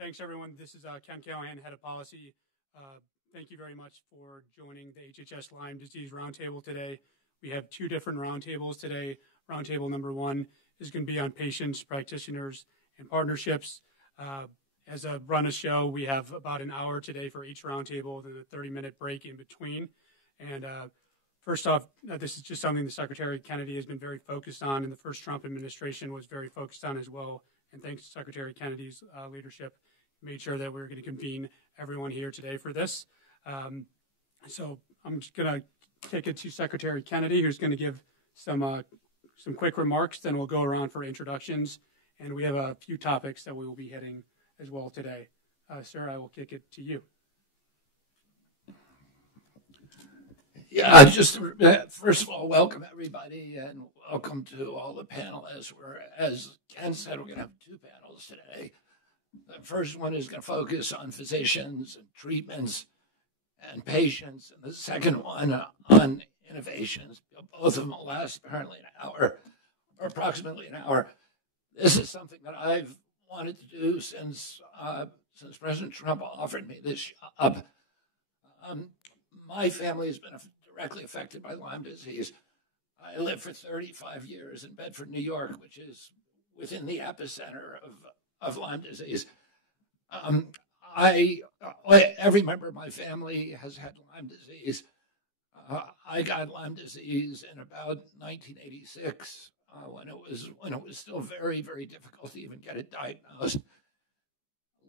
Thanks, everyone. This is Ken Callahan, Head of Policy. Thank you very much for joining the HHS Lyme Disease Roundtable today. We have two different roundtables today. Roundtable number one is going to be on patients, practitioners, and partnerships. As a run a show, we have about an hour today for each roundtable, then a 30-minute break in between. And first off, this is just something that Secretary Kennedy has been very focused on, and the first Trump administration was very focused on as well. And thanks to Secretary Kennedy's leadership, made sure that we were going to convene everyone here today for this. So I'm just going to take it to Secretary Kennedy, who's going to give some quick remarks. Then we'll go around for introductions, and we have a few topics that we will be hitting as well today. Sir, I will kick it to you. Yeah, just first of all, welcome everybody, and welcome to all the panelists. As Ken said, we're going to have two panels today. The first one is going to focus on physicians and treatments and patients, and the second one on innovations. Both of them will last apparently an hour, or approximately an hour. This is something that I've wanted to do since President Trump offered me this job. My family has been directly affected by Lyme disease. I lived for 35 years in Bedford, New York, which is within the epicenter of Lyme disease. Every member of my family has had Lyme disease. I got Lyme disease in about 1986 when it was still very, very difficult to even get it diagnosed.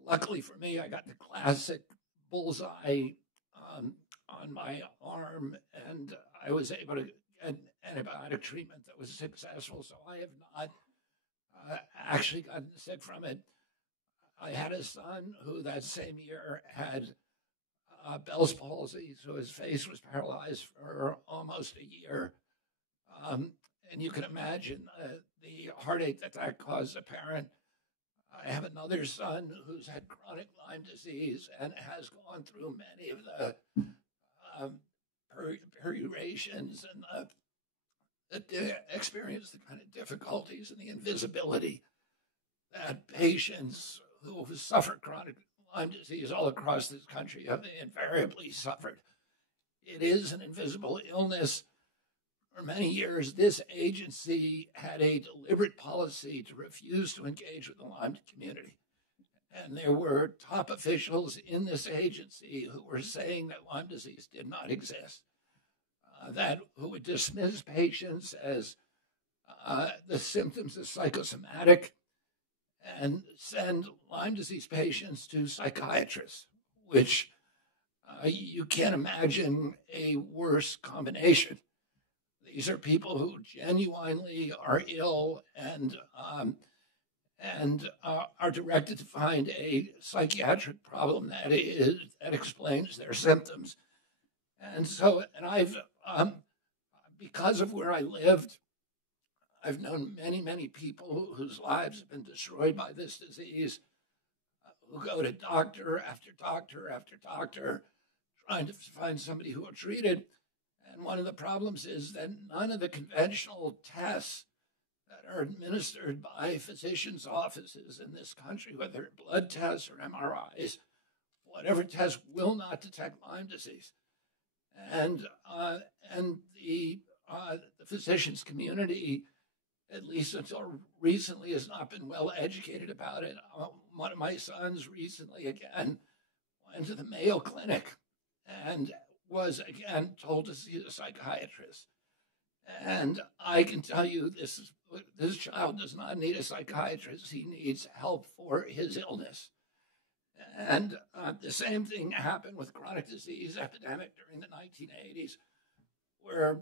Luckily for me, I got the classic bullseye on my arm, and I was able to get antibiotic treatment that was successful. So I have not actually gotten sick from it. I had a son who that same year had Bell's palsy, so his face was paralyzed for almost a year. And you can imagine the heartache that caused a parent. I have another son who's had chronic Lyme disease and has gone through many of the periorations and experienced the kind of difficulties and the invisibility that patients who suffer chronic Lyme disease all across this country have invariably suffered. It is an invisible illness. For many years, this agency had a deliberate policy to refuse to engage with the Lyme community. And there were top officials in this agency who were saying that Lyme disease did not exist, who would dismiss patients as the symptoms of psychosomatic and send Lyme disease patients to psychiatrists, which you can't imagine a worse combination. These are people who genuinely are ill and are directed to find a psychiatric problem that explains their symptoms. And I've, because of where I lived, I've known many, many people whose lives have been destroyed by this disease, who go to doctor after doctor after doctor, trying to find somebody who will treat it. And one of the problems is that none of the conventional tests that are administered by physicians' offices in this country, whether blood tests or MRIs, whatever test, will not detect Lyme disease. And the physicians' community, at least until recently, has not been well educated about it. One of my sons recently, again, went to the Mayo Clinic and was, again, told to see a psychiatrist. And I can tell you this child does not need a psychiatrist. He needs help for his illness. And the same thing happened with chronic disease epidemic during the 1980s, where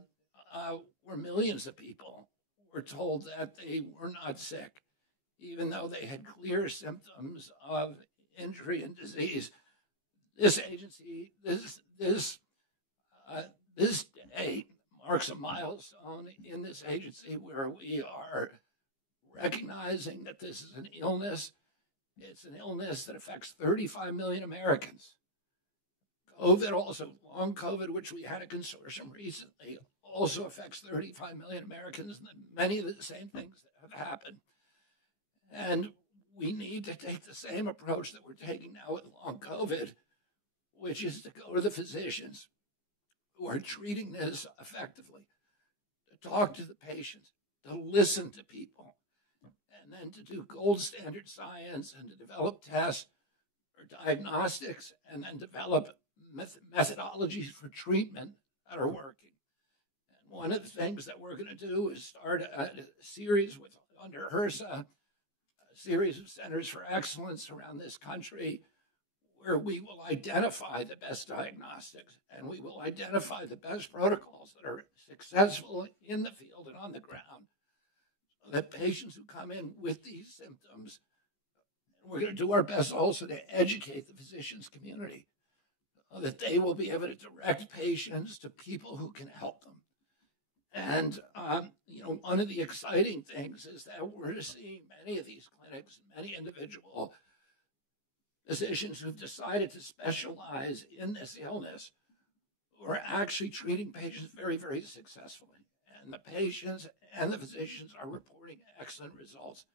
millions of people were told that they were not sick, even though they had clear symptoms of injury and disease. This agency, this day marks a milestone in this agency where we are recognizing that this is an illness. It's an illness that affects 35 million Americans. COVID also, long COVID, which we had a consortium recently, also affects 35 million Americans, and many of the same things that have happened. And we need to take the same approach that we're taking now with long COVID, which is to go to the physicians who are treating this effectively, to talk to the patients, to listen to people, and then to do gold standard science and to develop tests or diagnostics and then develop methodologies for treatment that are working. And one of the things that we're going to do is start a series under HRSA, a series of centers for excellence around this country, where we will identify the best diagnostics and we will identify the best protocols that are successful in the field and on the ground, so that patients who come in with these symptoms, we're going to do our best also to educate the physicians community, so that they will be able to direct patients to people who can help them. And, one of the exciting things is that we're seeing many of these clinics, many individual physicians who've decided to specialize in this illness who are actually treating patients very, very successfully. And the patients and the physicians are reporting excellent results.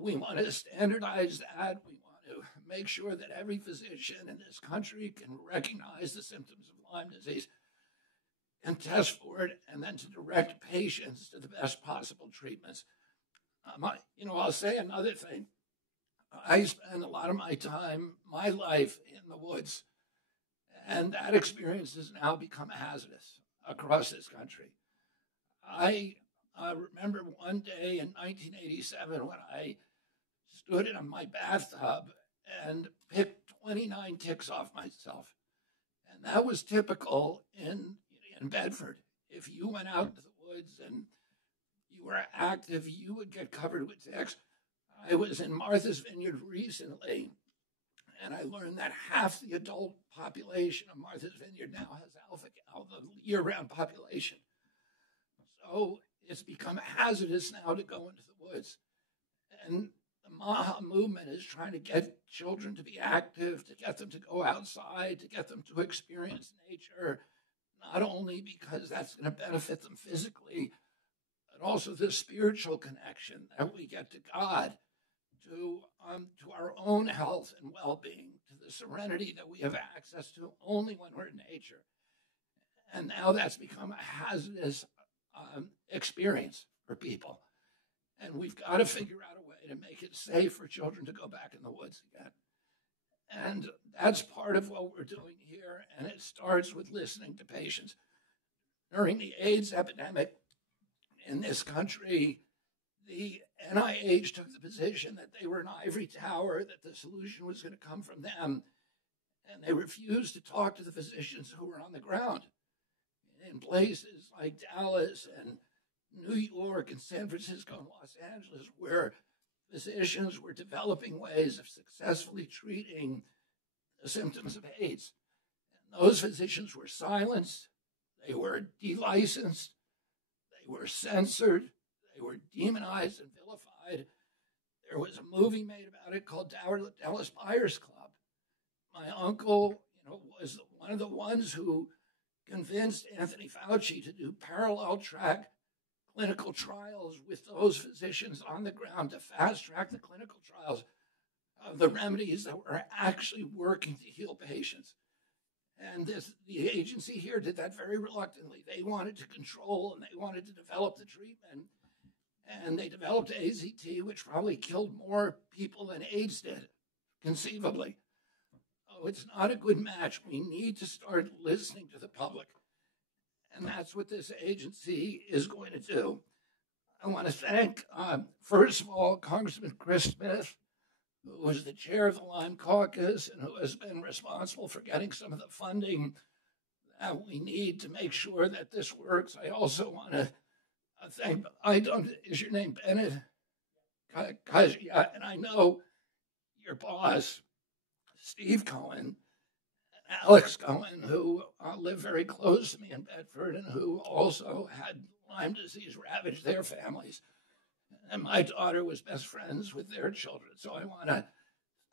We want to standardize that. We want to make sure that every physician in this country can recognize the symptoms of Lyme disease and test for it, and then to direct patients to the best possible treatments. I'll say another thing. I spend a lot of my time, my life, in the woods, and that experience has now become hazardous across this country. I remember one day in 1987 when I stood in my bathtub and picked 29 ticks off myself. And that was typical in Bedford. If you went out into the woods and you were active, you would get covered with ticks. I was in Martha's Vineyard recently, and I learned that half the adult population of Martha's Vineyard now has alpha gal, the year-round population. So it's become hazardous now to go into the woods. And the MAHA movement is trying to get children to be active, to get them to go outside, to get them to experience nature, not only because that's going to benefit them physically, but also the spiritual connection that we get to God, to our own health and well-being, to the serenity that we have access to only when we're in nature. And now that's become a hazardous experience for people. And we've got to figure out a way to make it safe for children to go back in the woods again. And that's part of what we're doing here, and it starts with listening to patients. During the AIDS epidemic in this country, the NIH took the position that they were an ivory tower, that the solution was going to come from them, and they refused to talk to the physicians who were on the ground in places like Dallas and New York and San Francisco and Los Angeles, where physicians were developing ways of successfully treating the symptoms of AIDS. And those physicians were silenced, they were delicensed, they were censored, they were demonized and vilified. There was a movie made about it called Dallas Buyers Club. My uncle, was one of the ones who convinced Anthony Fauci to do parallel track clinical trials with those physicians on the ground to fast track the clinical trials of the remedies that were actually working to heal patients. And the agency here did that very reluctantly. They wanted to control and they wanted to develop the treatment. And they developed AZT, which probably killed more people than AIDS did, conceivably. Oh, it's not a good match. We need to start listening to the public. And that's what this agency is going to do. I want to thank, first of all, Congressman Chris Smith, who was the chair of the Lyme Caucus and who has been responsible for getting some of the funding that we need to make sure that this works. I also want to thank, is your name Bennett? Yeah, and I know your boss, Steve Cohen, Alex Cohen, who live very close to me in Bedford and who also had Lyme disease ravage their families. And my daughter was best friends with their children. So I want to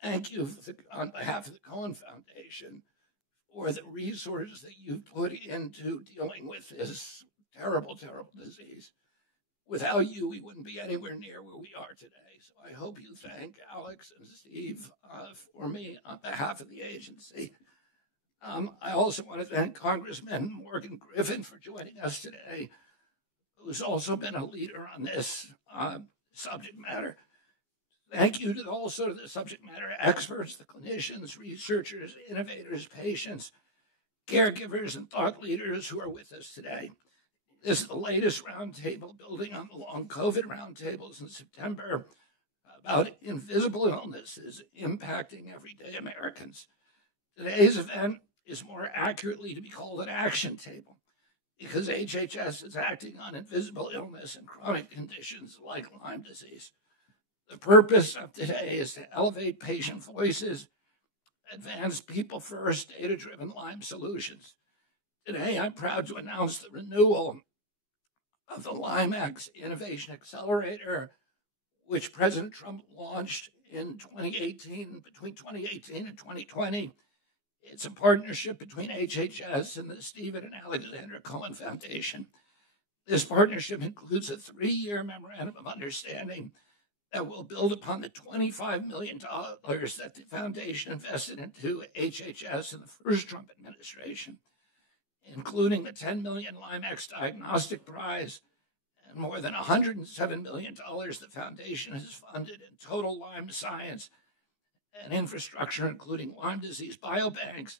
thank you on behalf of the Cohen Foundation for the resources that you've put into dealing with this terrible, terrible disease. Without you, we wouldn't be anywhere near where we are today. So I hope you thank Alex and Steve for me on behalf of the agency. I also want to thank Congressman Morgan Griffin for joining us today, who's also been a leader on this subject matter. Thank you also to the subject matter experts, the clinicians, researchers, innovators, patients, caregivers, and thought leaders who are with us today. This is the latest roundtable building on the long COVID roundtables in September about invisible illnesses impacting everyday Americans. Today's event is more accurately to be called an action table because HHS is acting on invisible illness and chronic conditions like Lyme disease. The purpose of today is to elevate patient voices, advance people-first, data-driven Lyme solutions. Today, I'm proud to announce the renewal of the LymeX Innovation Accelerator, which President Trump launched in 2018, between 2018 and 2020. It's a partnership between HHS and the Stephen and Alexandra Cohen Foundation. This partnership includes a 3-year memorandum of understanding that will build upon the $25 million that the foundation invested into HHS in the first Trump administration, including the $10 million LymeX Diagnostic Prize and more than $107 million the foundation has funded in total Lyme science and infrastructure, including Lyme disease biobanks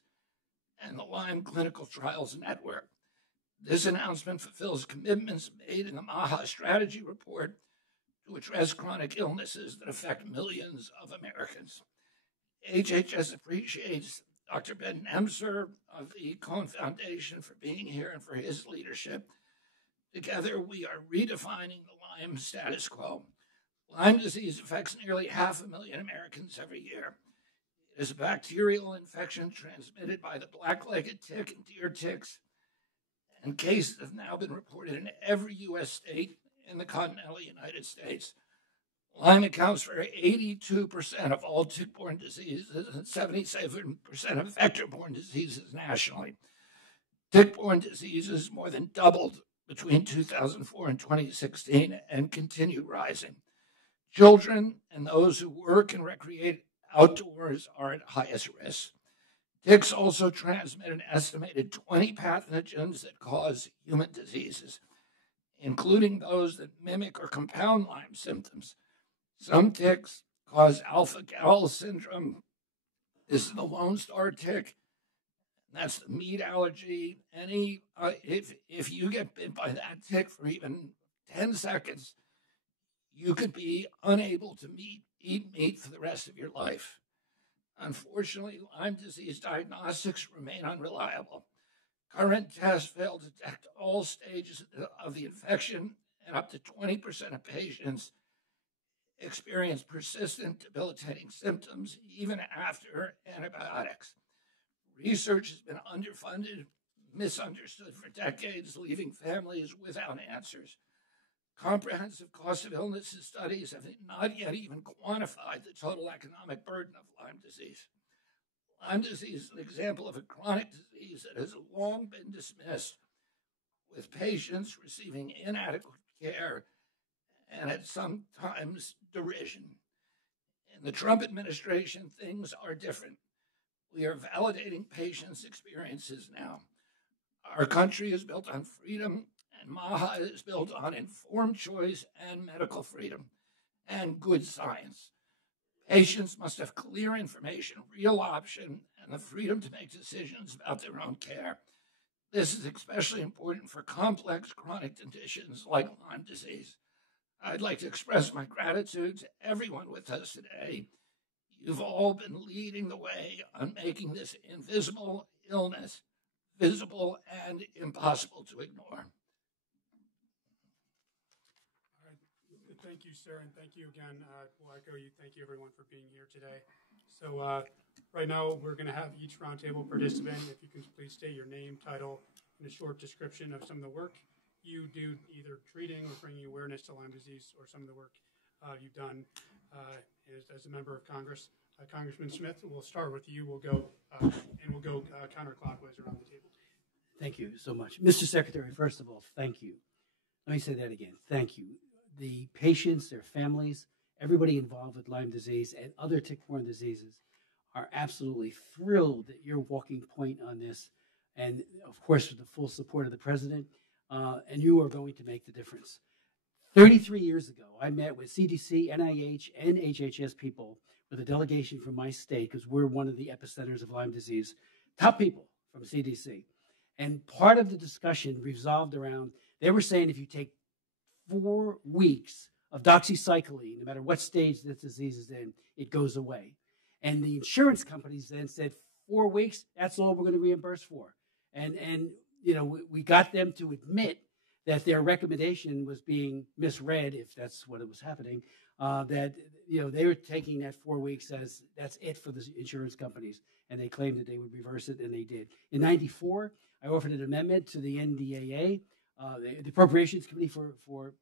and the Lyme Clinical Trials Network. This announcement fulfills commitments made in the MAHA strategy report to address chronic illnesses that affect millions of Americans. HHS appreciates Dr. Ben Nemser of the Cohen Foundation for being here and for his leadership. Together, we are redefining the Lyme status quo. Lyme disease affects nearly 500,000 Americans every year. It is a bacterial infection transmitted by the black-legged tick and deer ticks, and cases have now been reported in every U.S. state in the continental United States. Lyme accounts for 82% of all tick-borne diseases and 77% of vector-borne diseases nationally. Tick-borne diseases more than doubled between 2004 and 2016 and continue rising. Children and those who work and recreate outdoors are at highest risk. Ticks also transmit an estimated 20 pathogens that cause human diseases, including those that mimic or compound Lyme symptoms. Some ticks cause alpha-gal syndrome. This is the Lone Star tick. That's the meat allergy. If you get bit by that tick for even 10 seconds, you could be unable to eat meat for the rest of your life. Unfortunately, Lyme disease diagnostics remain unreliable. Current tests fail to detect all stages of the infection, and up to 20% of patients experience persistent debilitating symptoms even after antibiotics. Research has been underfunded, misunderstood for decades, leaving families without answers. Comprehensive cost of illnesses studies have not yet even quantified the total economic burden of Lyme disease. Lyme disease is an example of a chronic disease that has long been dismissed, with patients receiving inadequate care and at sometimes derision. In the Trump administration, things are different. We are validating patients' experiences now. Our country is built on freedom, and MAHA is built on informed choice and medical freedom and good science. Patients must have clear information, real option, and the freedom to make decisions about their own care. This is especially important for complex chronic conditions like Lyme disease. I'd like to express my gratitude to everyone with us today. You've all been leading the way on making this invisible illness visible and impossible to ignore. All right. Thank you, sir, and thank you again. We'll echo you. Thank you, everyone, for being here today. So right now, we're going to have each roundtable participant, if you can please state your name, title, and a short description of some of the work you do, either treating or bringing awareness to Lyme disease, or some of the work you've done as a member of Congress. Congressman Smith, we'll start with you. We'll go counterclockwise around the table. Thank you so much. Mr. Secretary, first of all, thank you Let me say that again. Thank you. The patients, their families, everybody involved with Lyme disease and other tick-borne diseases are absolutely thrilled that you're walking point on this. And of course, with the full support of the president, and you are going to make the difference. 33 years ago, I met with CDC, NIH, and HHS people with a delegation from my state, because we're one of the epicenters of Lyme disease, top people from CDC. And part of the discussion revolved around, they were saying if you take 4 weeks of doxycycline, no matter what stage this disease is in, it goes away. And the insurance companies then said, 4 weeks, that's all we're going to reimburse for. And you know, we got them to admit that their recommendation was being misread, if that's what it was happening, that, you know, they were taking that 4 weeks as that's it for the insurance companies. And they claimed that they would reverse it, and they did. In '94, I offered an amendment to the NDAA, the Appropriations Committee for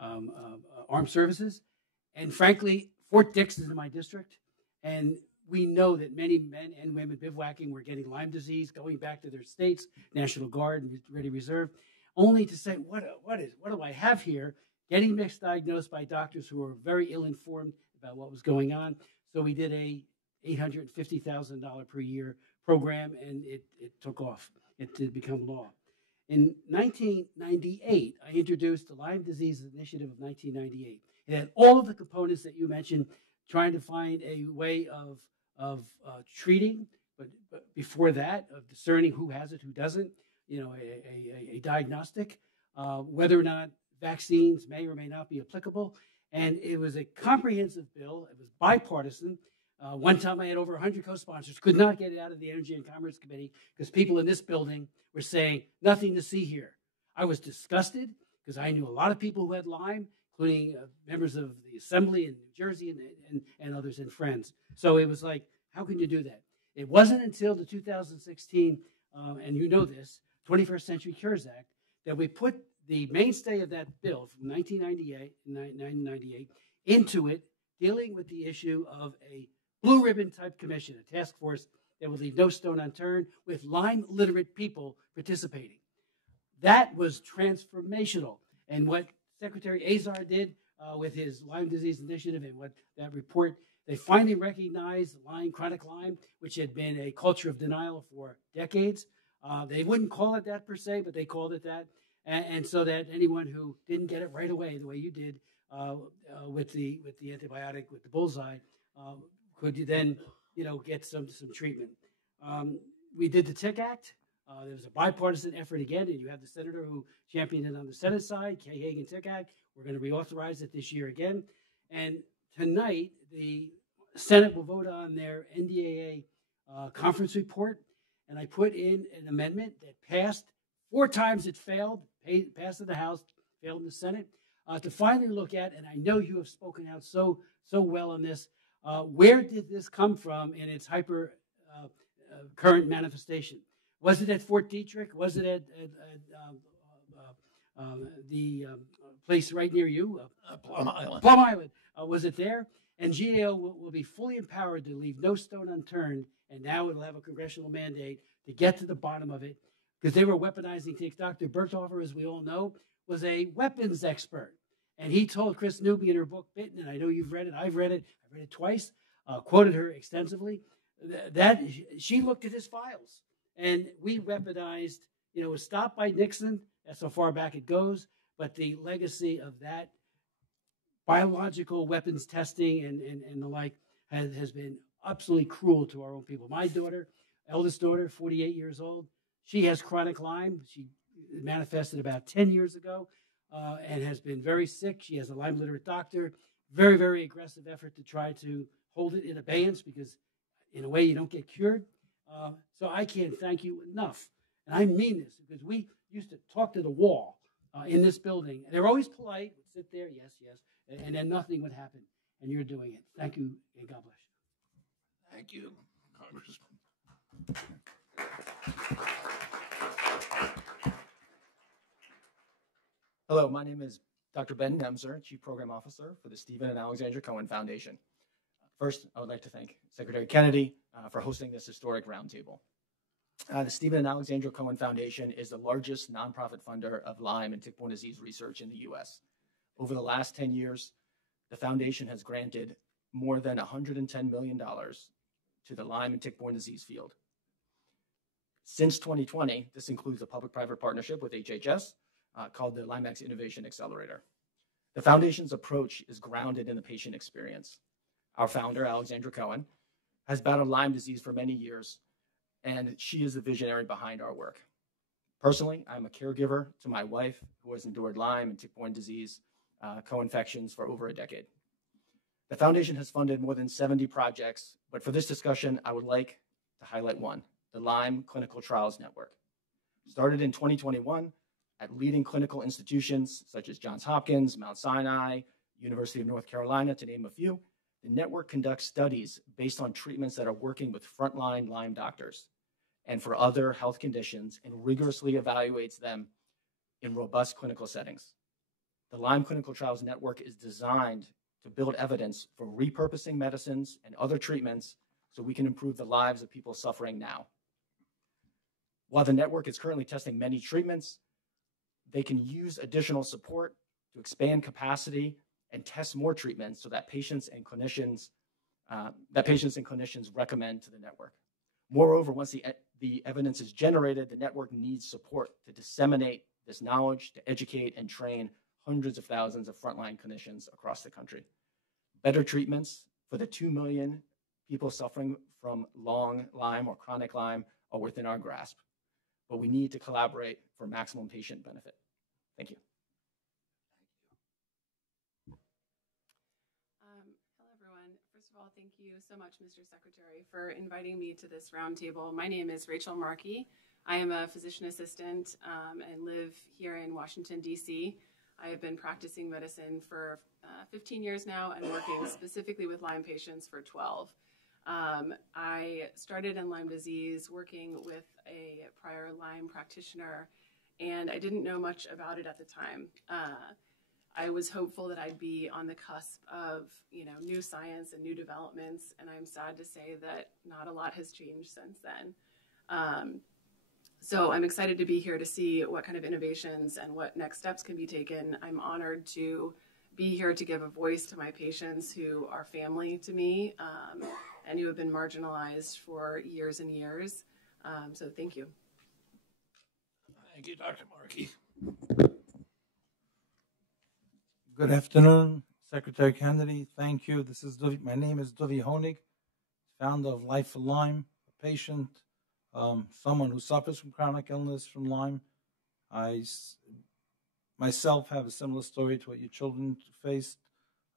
Armed Services. And frankly, Fort Dix is in my district, and we know that many men and women bivouacking were getting Lyme disease, going back to their states, National Guard and Ready Reserve, only to say, what do I have here? Getting misdiagnosed by doctors who were very ill-informed about what was going on. So we did a $850,000 per year program, and it took off. It did become law. In 1998, I introduced the Lyme Disease Initiative of 1998. It had all of the components that you mentioned, trying to find a way of treating, but before that, of discerning who has it, who doesn't, you know, a diagnostic, whether or not vaccines may or may not be applicable. And it was a comprehensive bill. It was bipartisan. One time I had over 100 co-sponsors, could not get it out of the Energy and Commerce Committee because people in this building were saying, nothing to see here. I was disgusted because I knew a lot of people who had Lyme, including members of the Assembly in New Jersey and others and friends. So it was like, how can you do that? It wasn't until the 2016, and you know this, 21st Century Cures Act, that we put the mainstay of that bill from 1998 into it, dealing with the issue of a blue ribbon type commission, a task force that would leave no stone unturned, with Lyme literate people participating. That was transformational. And what Secretary Azar did with his Lyme disease initiative and what that report, they finally recognized Lyme, chronic Lyme, which had been a culture of denial for decades. They wouldn't call it that per se, but they called it that. And so that anyone who didn't get it right away, the way you did with the antibiotic, with the bullseye, could you then, you know, get some treatment. We did the Tick Act. There was a bipartisan effort again, and you have the senator who championed it on the Senate side, Kay Hagan Tick Act. We're going to reauthorize it this year again. And tonight, the Senate will vote on their NDAA conference report. And I put in an amendment that passed 4 times. It failed, passed in the House, failed in the Senate, to finally look at, and I know you have spoken out so well on this, where did this come from in its hyper current manifestation? Was it at Fort Detrick? Was it at the place right near you? Plum Island. Plum Island. Was it there? And GAO will be fully empowered to leave no stone unturned, and now it'll have a congressional mandate to get to the bottom of it, because they were weaponizing ticks. Dr. Berthofer, as we all know, was a weapons expert. And he told Chris Newby in her book, Bitten, and I know you've read it, I've read it twice, quoted her extensively, that she looked at his files. And we weaponized, you know, it was stopped by Nixon, that's how far back it goes, but the legacy of that biological weapons testing and the like has been absolutely cruel to our own people. My daughter, eldest daughter, 48 years old, she has chronic Lyme. She manifested about 10 years ago and has been very sick. She has a Lyme literate doctor. Very, very aggressive effort to try to hold it in abeyance, because in a way you don't get cured. So I can't thank you enough. And I mean this, because we used to talk to the wall in this building. And they were always polite, would sit there, yes, and then nothing would happen. And you're doing it. Thank you, and God bless you. Thank you, Congressman. Hello, my name is Dr. Ben Nemser, Chief Program Officer for the Stephen and Alexandra Cohen Foundation. First, I would like to thank Secretary Kennedy for hosting this historic roundtable. The Stephen and Alexandra Cohen Foundation is the largest nonprofit funder of Lyme and tick-borne disease research in the U.S. Over the last 10 years, the foundation has granted more than $110 million to the Lyme and tick-borne disease field. Since 2020, this includes a public-private partnership with HHS called the LymeX Innovation Accelerator. The foundation's approach is grounded in the patient experience. Our founder, Alexandra Cohen, has battled Lyme disease for many years, and she is the visionary behind our work. Personally, I'm a caregiver to my wife, who has endured Lyme and tick-borne disease co-infections for over a decade. The foundation has funded more than 70 projects, but for this discussion, I would like to highlight one, the Lyme Clinical Trials Network. Started in 2021 at leading clinical institutions such as Johns Hopkins, Mount Sinai, University of North Carolina, to name a few, the network conducts studies based on treatments that are working with frontline Lyme doctors and for other health conditions, and rigorously evaluates them in robust clinical settings. The Lyme Clinical Trials Network is designed to build evidence for repurposing medicines and other treatments so we can improve the lives of people suffering now. While the network is currently testing many treatments, they can use additional support to expand capacity and test more treatments so that patients and clinicians recommend to the network. Moreover, once the evidence is generated, the network needs support to disseminate this knowledge, to educate and train hundreds of thousands of frontline clinicians across the country. Better treatments for the 2 million people suffering from long Lyme or chronic Lyme are within our grasp, but we need to collaborate for maximum patient benefit. Thank you. Hello, everyone. First of all, thank you so much, Mr. Secretary, for inviting me to this roundtable. My name is Rachel Markey. I am a physician assistant and live here in Washington, D.C. I have been practicing medicine for 15 years now and working specifically with Lyme patients for 12. I started in Lyme disease working with a prior Lyme practitioner, and I didn't know much about it at the time. I was hopeful that I'd be on the cusp of, new science and new developments, and I'm sad to say that not a lot has changed since then. So I'm excited to be here to see what kind of innovations and what next steps can be taken. I'm honored to be here to give a voice to my patients who are family to me and who have been marginalized for years and years. So thank you. Thank you, Dr. Markey. Good afternoon, Secretary Kennedy. Thank you. My name is Dovi Honig, founder of Life for Lyme, a patient, someone who suffers from chronic illness from Lyme. I myself have a similar story to what your children faced.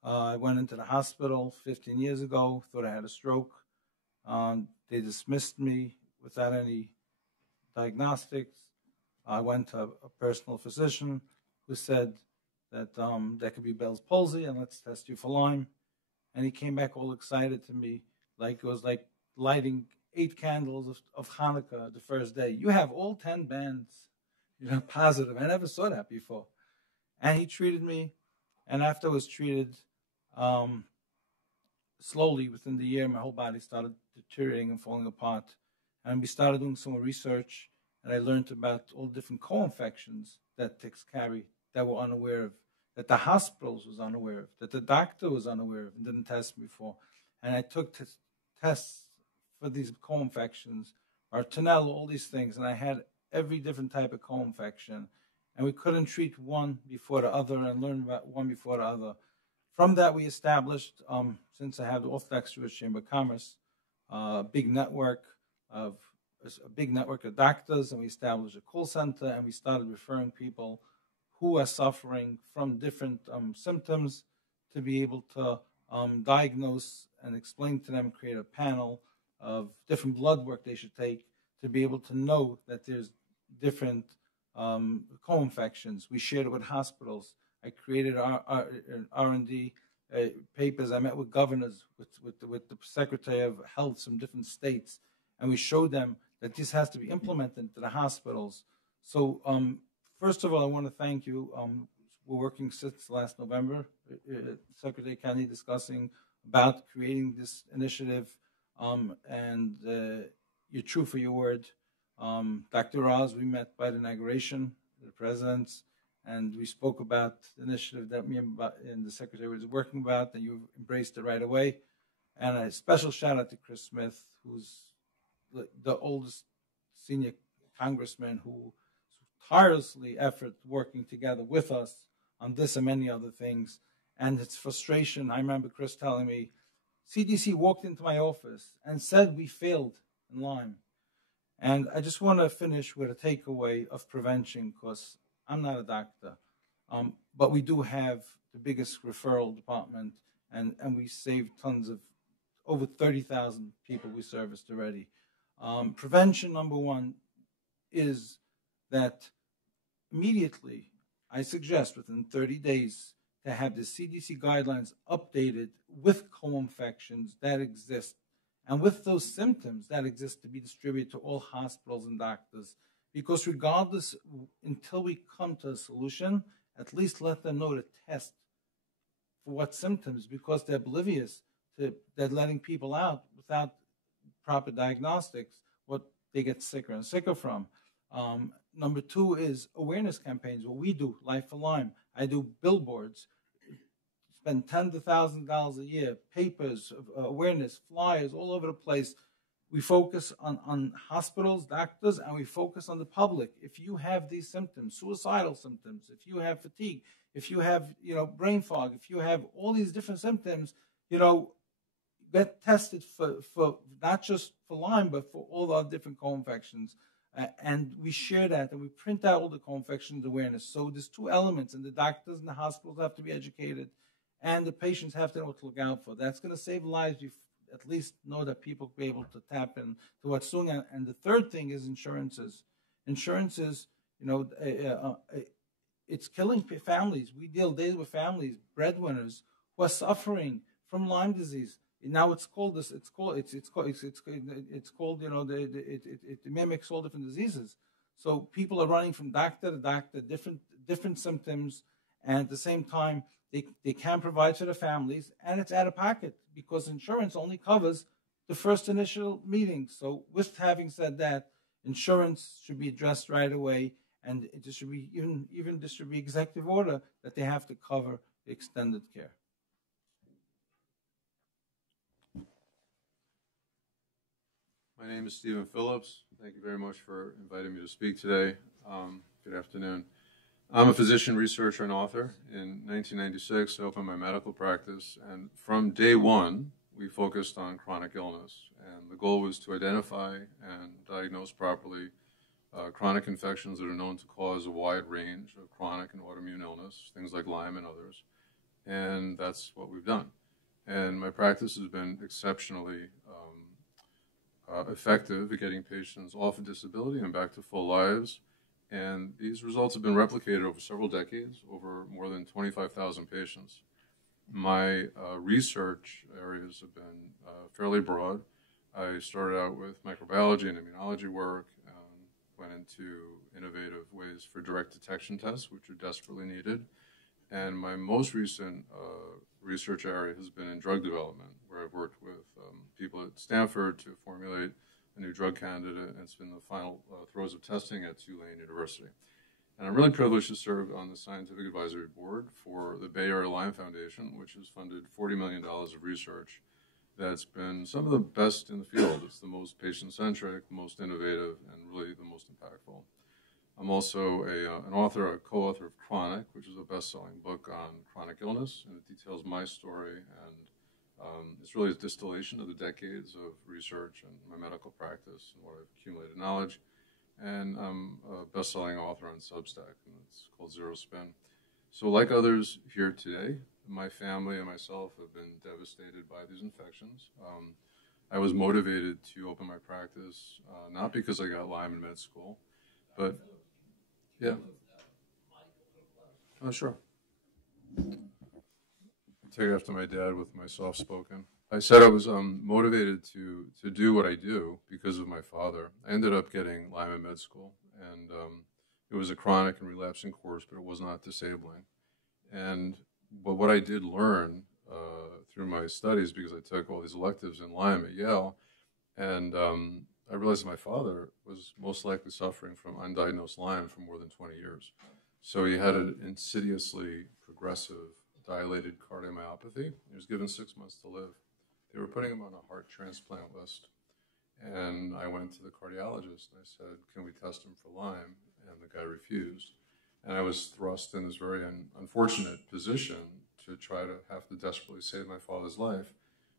I went into the hospital 15 years ago, thought I had a stroke. They dismissed me without any diagnostics. I went to a personal physician who said that that could be Bell's palsy and let's test you for Lyme. And he came back all excited to me, like it was like lighting 8 candles of Hanukkah the first day. You have all 10 bands, positive. I never saw that before. And he treated me, and after I was treated, slowly within the year, my whole body started deteriorating and falling apart. And we started doing some more research, and I learned about all different co-infections that ticks carry that we're unaware of, that the hospitals was unaware of, that the doctor was unaware of and didn't test me for. And I took tests for these co-infections, Bartonella, all these things, and I had every different type of co-infection. And we couldn't treat one before the other and learn about one before the other. From that, we established, since I have the Orthodox Jewish Chamber of Commerce, a big network of doctors, and we established a call center, and we started referring people who are suffering from different symptoms to be able to diagnose and explain to them, create a panel of different blood work they should take to be able to know that there's different co-infections. We shared it with hospitals. I created R&D papers. I met with governors, with the Secretary of Health from different states, and we showed them that this has to be implemented into the hospitals. So first of all, I want to thank you. We're working since last November, Secretary Kennedy discussing about creating this initiative, and you're true for your word. Dr. Oz, we met by the inauguration, the presidents, and we spoke about the initiative that me and the secretary was working about, and you embraced it right away. And a special shout out to Chris Smith, who's the oldest senior congressman who tirelessly effort working together with us on this and many other things. And it's frustration. I remember Chris telling me, CDC walked into my office and said we failed in Lyme. And I just want to finish with a takeaway of prevention, because I'm not a doctor, but we do have the biggest referral department, and we saved tons of, over 30,000 people we serviced already. Prevention, number one, is that immediately, I suggest within 30 days, to have the CDC guidelines updated with co-infections that exist and with those symptoms that exist to be distributed to all hospitals and doctors. Because regardless, until we come to a solution, at least let them know to test for what symptoms, because they're oblivious to they're letting people out without proper diagnostics, what they get sicker and sicker from. Number two is awareness campaigns. What we do, Life for Lyme. I do billboards, spend tens of thousands of dollars a year, papers, awareness, flyers all over the place. We focus on hospitals, doctors, and we focus on the public. If you have these symptoms, suicidal symptoms, if you have fatigue, if you have brain fog, if you have all these different symptoms, get tested for not just for Lyme, but for all the other different co-infections. And we share that, and we print out all the co-infections awareness. So there's two elements, and the doctors and the hospitals have to be educated, and the patients have to know what to look out for. That's going to save lives. You at least know that people will be able to tap into what's doing. And the third thing is insurances. Insurances, it's killing families. We deal daily with families, breadwinners, who are suffering from Lyme disease. Now it's called this. It's called. It mimics all different diseases. So people are running from doctor to doctor, different symptoms, and at the same time they can provide to the families, and it's out of pocket because insurance only covers the first initial meeting. So with having said that, insurance should be addressed right away, and it should be even this should be executive order that they have to cover the extended care. My name is Stephen Phillips. Thank you very much for inviting me to speak today. Good afternoon. I'm a physician, researcher, and author. In 1996, I opened my medical practice, and from day one, we focused on chronic illness. And the goal was to identify and diagnose properly chronic infections that are known to cause a wide range of chronic and autoimmune illness, things like Lyme and others. And that's what we've done. And my practice has been exceptionally effective at getting patients off of disability and back to full lives. And these results have been replicated over several decades, over more than 25,000 patients. My research areas have been fairly broad. I started out with microbiology and immunology work, went into innovative ways for direct detection tests, which are desperately needed. And my most recent research area has been in drug development, where I've worked with people at Stanford to formulate a new drug candidate, and it's been the final throes of testing at Tulane University. And I'm really privileged to serve on the scientific advisory board for the Bay Area Lyme Foundation, which has funded $40 million of research that's been some of the best in the field. It's the most patient-centric, most innovative, and really the most impactful. I'm also an author, a co-author of Chronic, which is a best-selling book on chronic illness, and it details my story, and it's really a distillation of the decades of research and my medical practice and what I've accumulated knowledge. And I'm a best-selling author on Substack, and it's called Zero Spin. So like others here today, my family and myself have been devastated by these infections. I was motivated to open my practice, not because I got Lyme in med school, but yeah. Oh, sure. I take it after my dad with my soft-spoken. I said I was motivated to do what I do because of my father. I ended up getting Lyme in med school, and it was a chronic and relapsing course, but it was not disabling. But what I did learn through my studies, because I took all these electives in Lyme at Yale, and I realized that my father was most likely suffering from undiagnosed Lyme for more than 20 years. So he had an insidiously progressive dilated cardiomyopathy. He was given 6 months to live. They were putting him on a heart transplant list. And I went to the cardiologist and I said, can we test him for Lyme? And the guy refused. And I was thrust in this very unfortunate position to try to have to desperately save my father's life.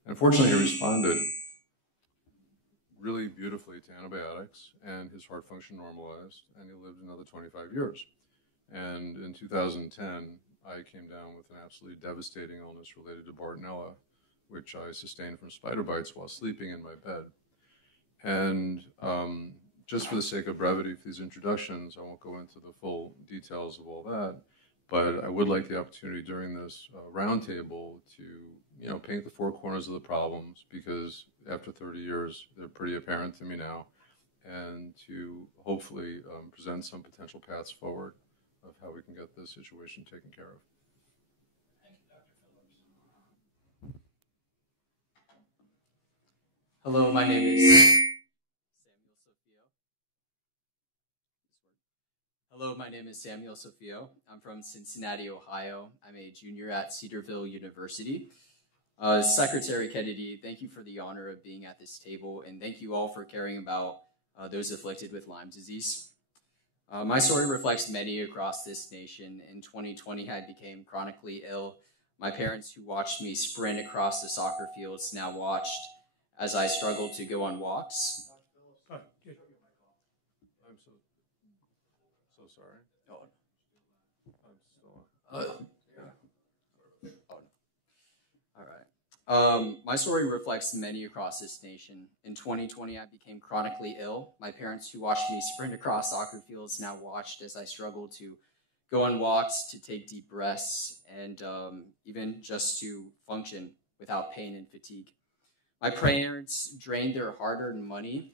And fortunately, he responded really beautifully to antibiotics, and his heart function normalized, and he lived another 25 years. And in 2010, I came down with an absolutely devastating illness related to Bartonella, which I sustained from spider bites while sleeping in my bed. And just for the sake of brevity for these introductions, I won't go into the full details of all that, but I would like the opportunity during this roundtable to, paint the four corners of the problems, because after 30 years, they're pretty apparent to me now, and to hopefully present some potential paths forward of how we can get this situation taken care of. Thank you, Dr. Phillips. Hello, my name is Samuel Sofio. I'm from Cincinnati, Ohio. I'm a junior at Cedarville University. Secretary Kennedy, thank you for the honor of being at this table, and thank you all for caring about those afflicted with Lyme disease. My story reflects many across this nation. In 2020, I became chronically ill. My parents, who watched me sprint across the soccer fields, now watched as I struggled to go on walks. I'm so sorry. Oh. I'm still All right. My story reflects many across this nation. In 2020, I became chronically ill. My parents, who watched me sprint across soccer fields, now watched as I struggled to go on walks, to take deep breaths, and even just to function without pain and fatigue. My parents drained their hard-earned money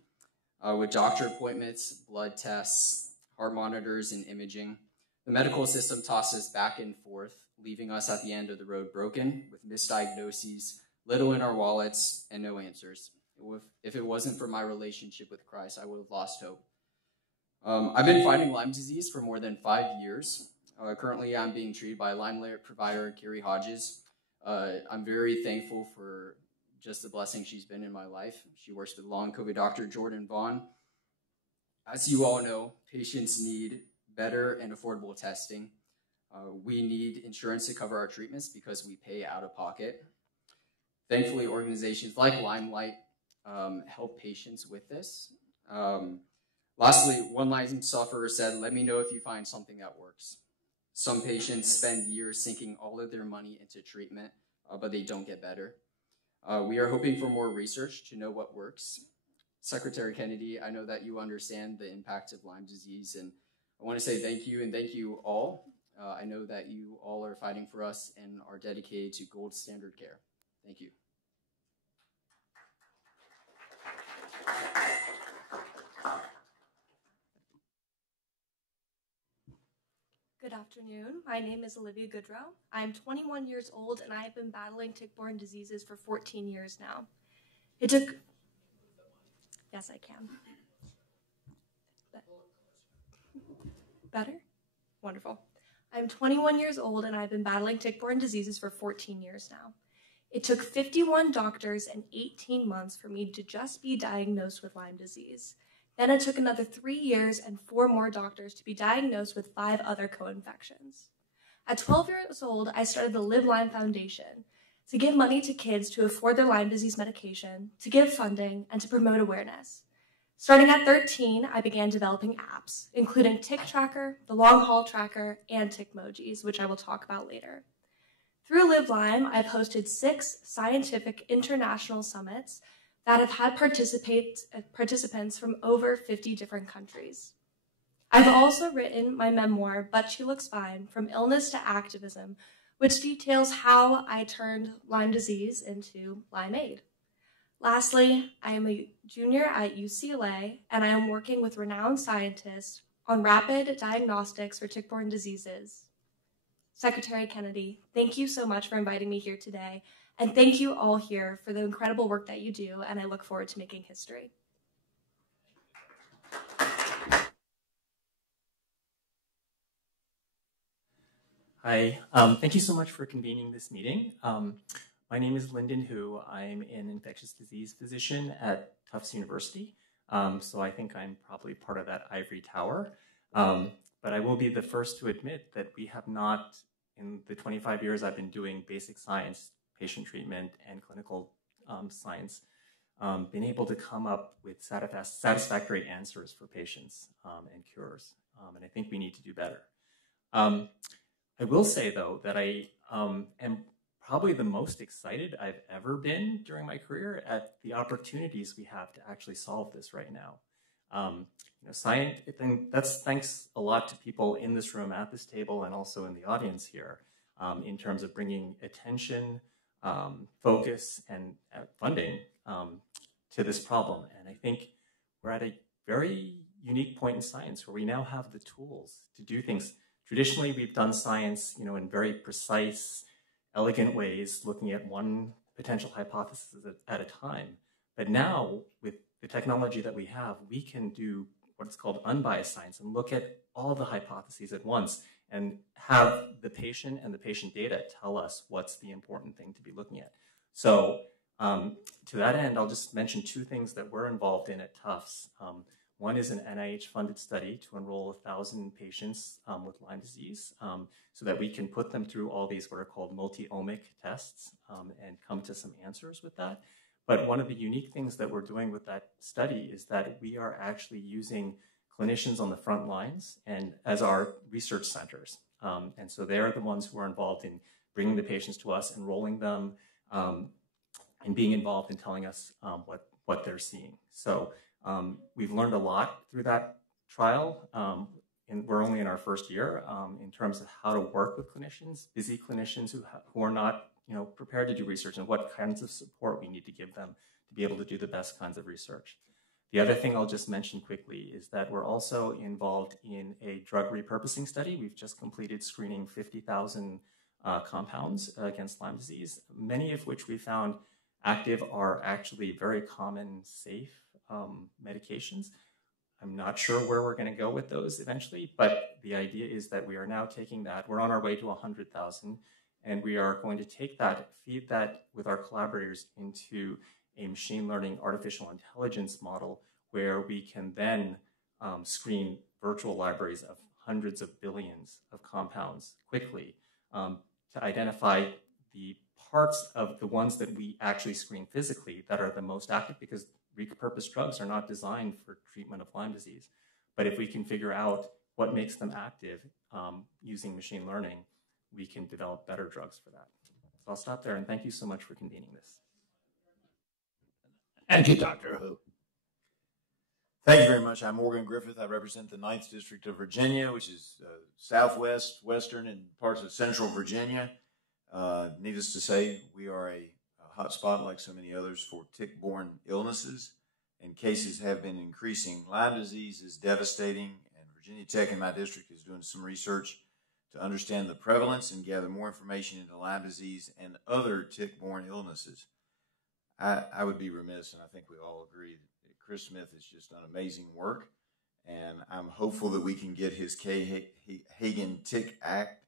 with doctor appointments, blood tests, heart monitors, and imaging. The medical system tossed us back and forth, leaving us at the end of the road broken, with misdiagnoses, little in our wallets, and no answers. If it wasn't for my relationship with Christ, I would have lost hope. I've been fighting Lyme disease for more than 5 years. Currently, I'm being treated by Lyme provider Carrie Hodges. I'm very thankful for just the blessing she's been in my life. She works with long COVID doctor Jordan Vaughn. As you all know, patients need better and affordable testing. We need insurance to cover our treatments because we pay out of pocket. Thankfully, organizations like Limelight help patients with this. Lastly, one Lyme sufferer said, "Let me know if you find something that works." Some patients spend years sinking all of their money into treatment, but they don't get better. We are hoping for more research to know what works. Secretary Kennedy, I know that you understand the impact of Lyme disease, and I want to say thank you, and thank you all. I know that you all are fighting for us and are dedicated to gold standard care. Thank you. Good afternoon. My name is Olivia Goodrow. I'm 21 years old and I have been battling tick-borne diseases for 14 years now. It took... Yes, I can. Better? Wonderful. I'm 21 years old and I've been battling tick-borne diseases for 14 years now. It took 51 doctors and 18 months for me to just be diagnosed with Lyme disease. Then it took another 3 years and 4 more doctors to be diagnosed with 5 other co-infections. At 12 years old, I started the Live Lyme Foundation to give money to kids to afford their Lyme disease medication, to give funding, and to promote awareness. Starting at 13, I began developing apps, including Tick Tracker, the Long Haul Tracker, and Tickmojis, which I will talk about later. Through Live Lyme, I've hosted 6 scientific international summits that have had participants from over 50 different countries. I've also written my memoir, But She Looks Fine, From Illness to Activism, which details how I turned Lyme disease into Lyme Aid. Lastly, I am a junior at UCLA, and I am working with renowned scientists on rapid diagnostics for tick-borne diseases. Secretary Kennedy, thank you so much for inviting me here today, and thank you all here for the incredible work that you do, and I look forward to making history. Hi, thank you so much for convening this meeting. My name is Lyndon Hu. I'm an infectious disease physician at Tufts University. So I think I'm probably part of that ivory tower. But I will be the first to admit that we have not, in the 25 years I've been doing basic science, patient treatment, and clinical science, been able to come up with satisfactory answers for patients and cures. And I think we need to do better. I will say, though, that I am probably the most excited I've ever been during my career at the opportunities we have to actually solve this right now. Science, and that's thanks a lot to people in this room, at this table, and also in the audience here, in terms of bringing attention, focus, and funding to this problem. And I think we're at a very unique point in science where we now have the tools to do things. Traditionally, we've done science, in very precise, elegant ways, looking at one potential hypothesis at a time. But now, with the technology that we have, we can do what's called unbiased science and look at all the hypotheses at once and have the patient and the patient data tell us what's the important thing to be looking at. So to that end, I'll just mention two things that we're involved in at Tufts. One is an NIH-funded study to enroll 1,000 patients with Lyme disease so that we can put them through all these what are called multi-omic tests and come to some answers with that. But one of the unique things that we're doing with that study is that we are actually using clinicians on the front lines and as our research centers. And so they're the ones who are involved in bringing the patients to us, enrolling them, and being involved in telling us what they're seeing. So we've learned a lot through that trial, and we're only in our first year in terms of how to work with clinicians, busy clinicians who are not prepared to do research, and what kinds of support we need to give them to be able to do the best kinds of research. The other thing I'll just mention quickly is that we're also involved in a drug repurposing study. We've just completed screening 50,000 compounds against Lyme disease, many of which we found active are actually very common, safe medications. I'm not sure where we're going to go with those eventually, but the idea is that we are now taking that. We're on our way to 100,000, and we are going to take that, feed that with our collaborators into a machine learning artificial intelligence model where we can then screen virtual libraries of hundreds of billions of compounds quickly to identify the parts of the ones that we actually screen physically that are the most active, because repurposed drugs are not designed for treatment of Lyme disease. But if we can figure out what makes them active using machine learning, we can develop better drugs for that. So I'll stop there, and thank you so much for convening this. Thank you, Dr. Hu. Thank you very much. I'm Morgan Griffith. I represent the 9th District of Virginia, which is southwest, western, and parts of central Virginia. Needless to say, we are a hot spot, like so many others, for tick-borne illnesses, and cases have been increasing. Lyme disease is devastating, and Virginia Tech in my district is doing some research to understand the prevalence and gather more information into Lyme disease and other tick-borne illnesses. I would be remiss, and I think we all agree, that Chris Smith has just done amazing work, and I'm hopeful that we can get his Hagen Tick Act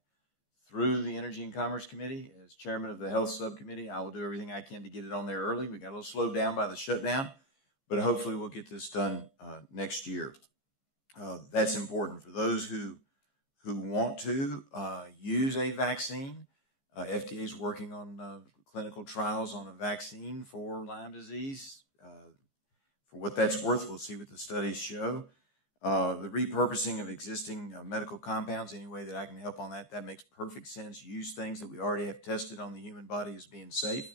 through the Energy and Commerce Committee. As chairman of the Health Subcommittee, I will do everything I can to get it on there early. We got a little slowed down by the shutdown, but hopefully we'll get this done next year. That's important for those who want to use a vaccine. FDA is working on clinical trials on a vaccine for Lyme disease. For what that's worth, we'll see what the studies show. The repurposing of existing medical compounds, any way that I can help on that makes perfect sense. Use things that we already have tested on the human body as being safe,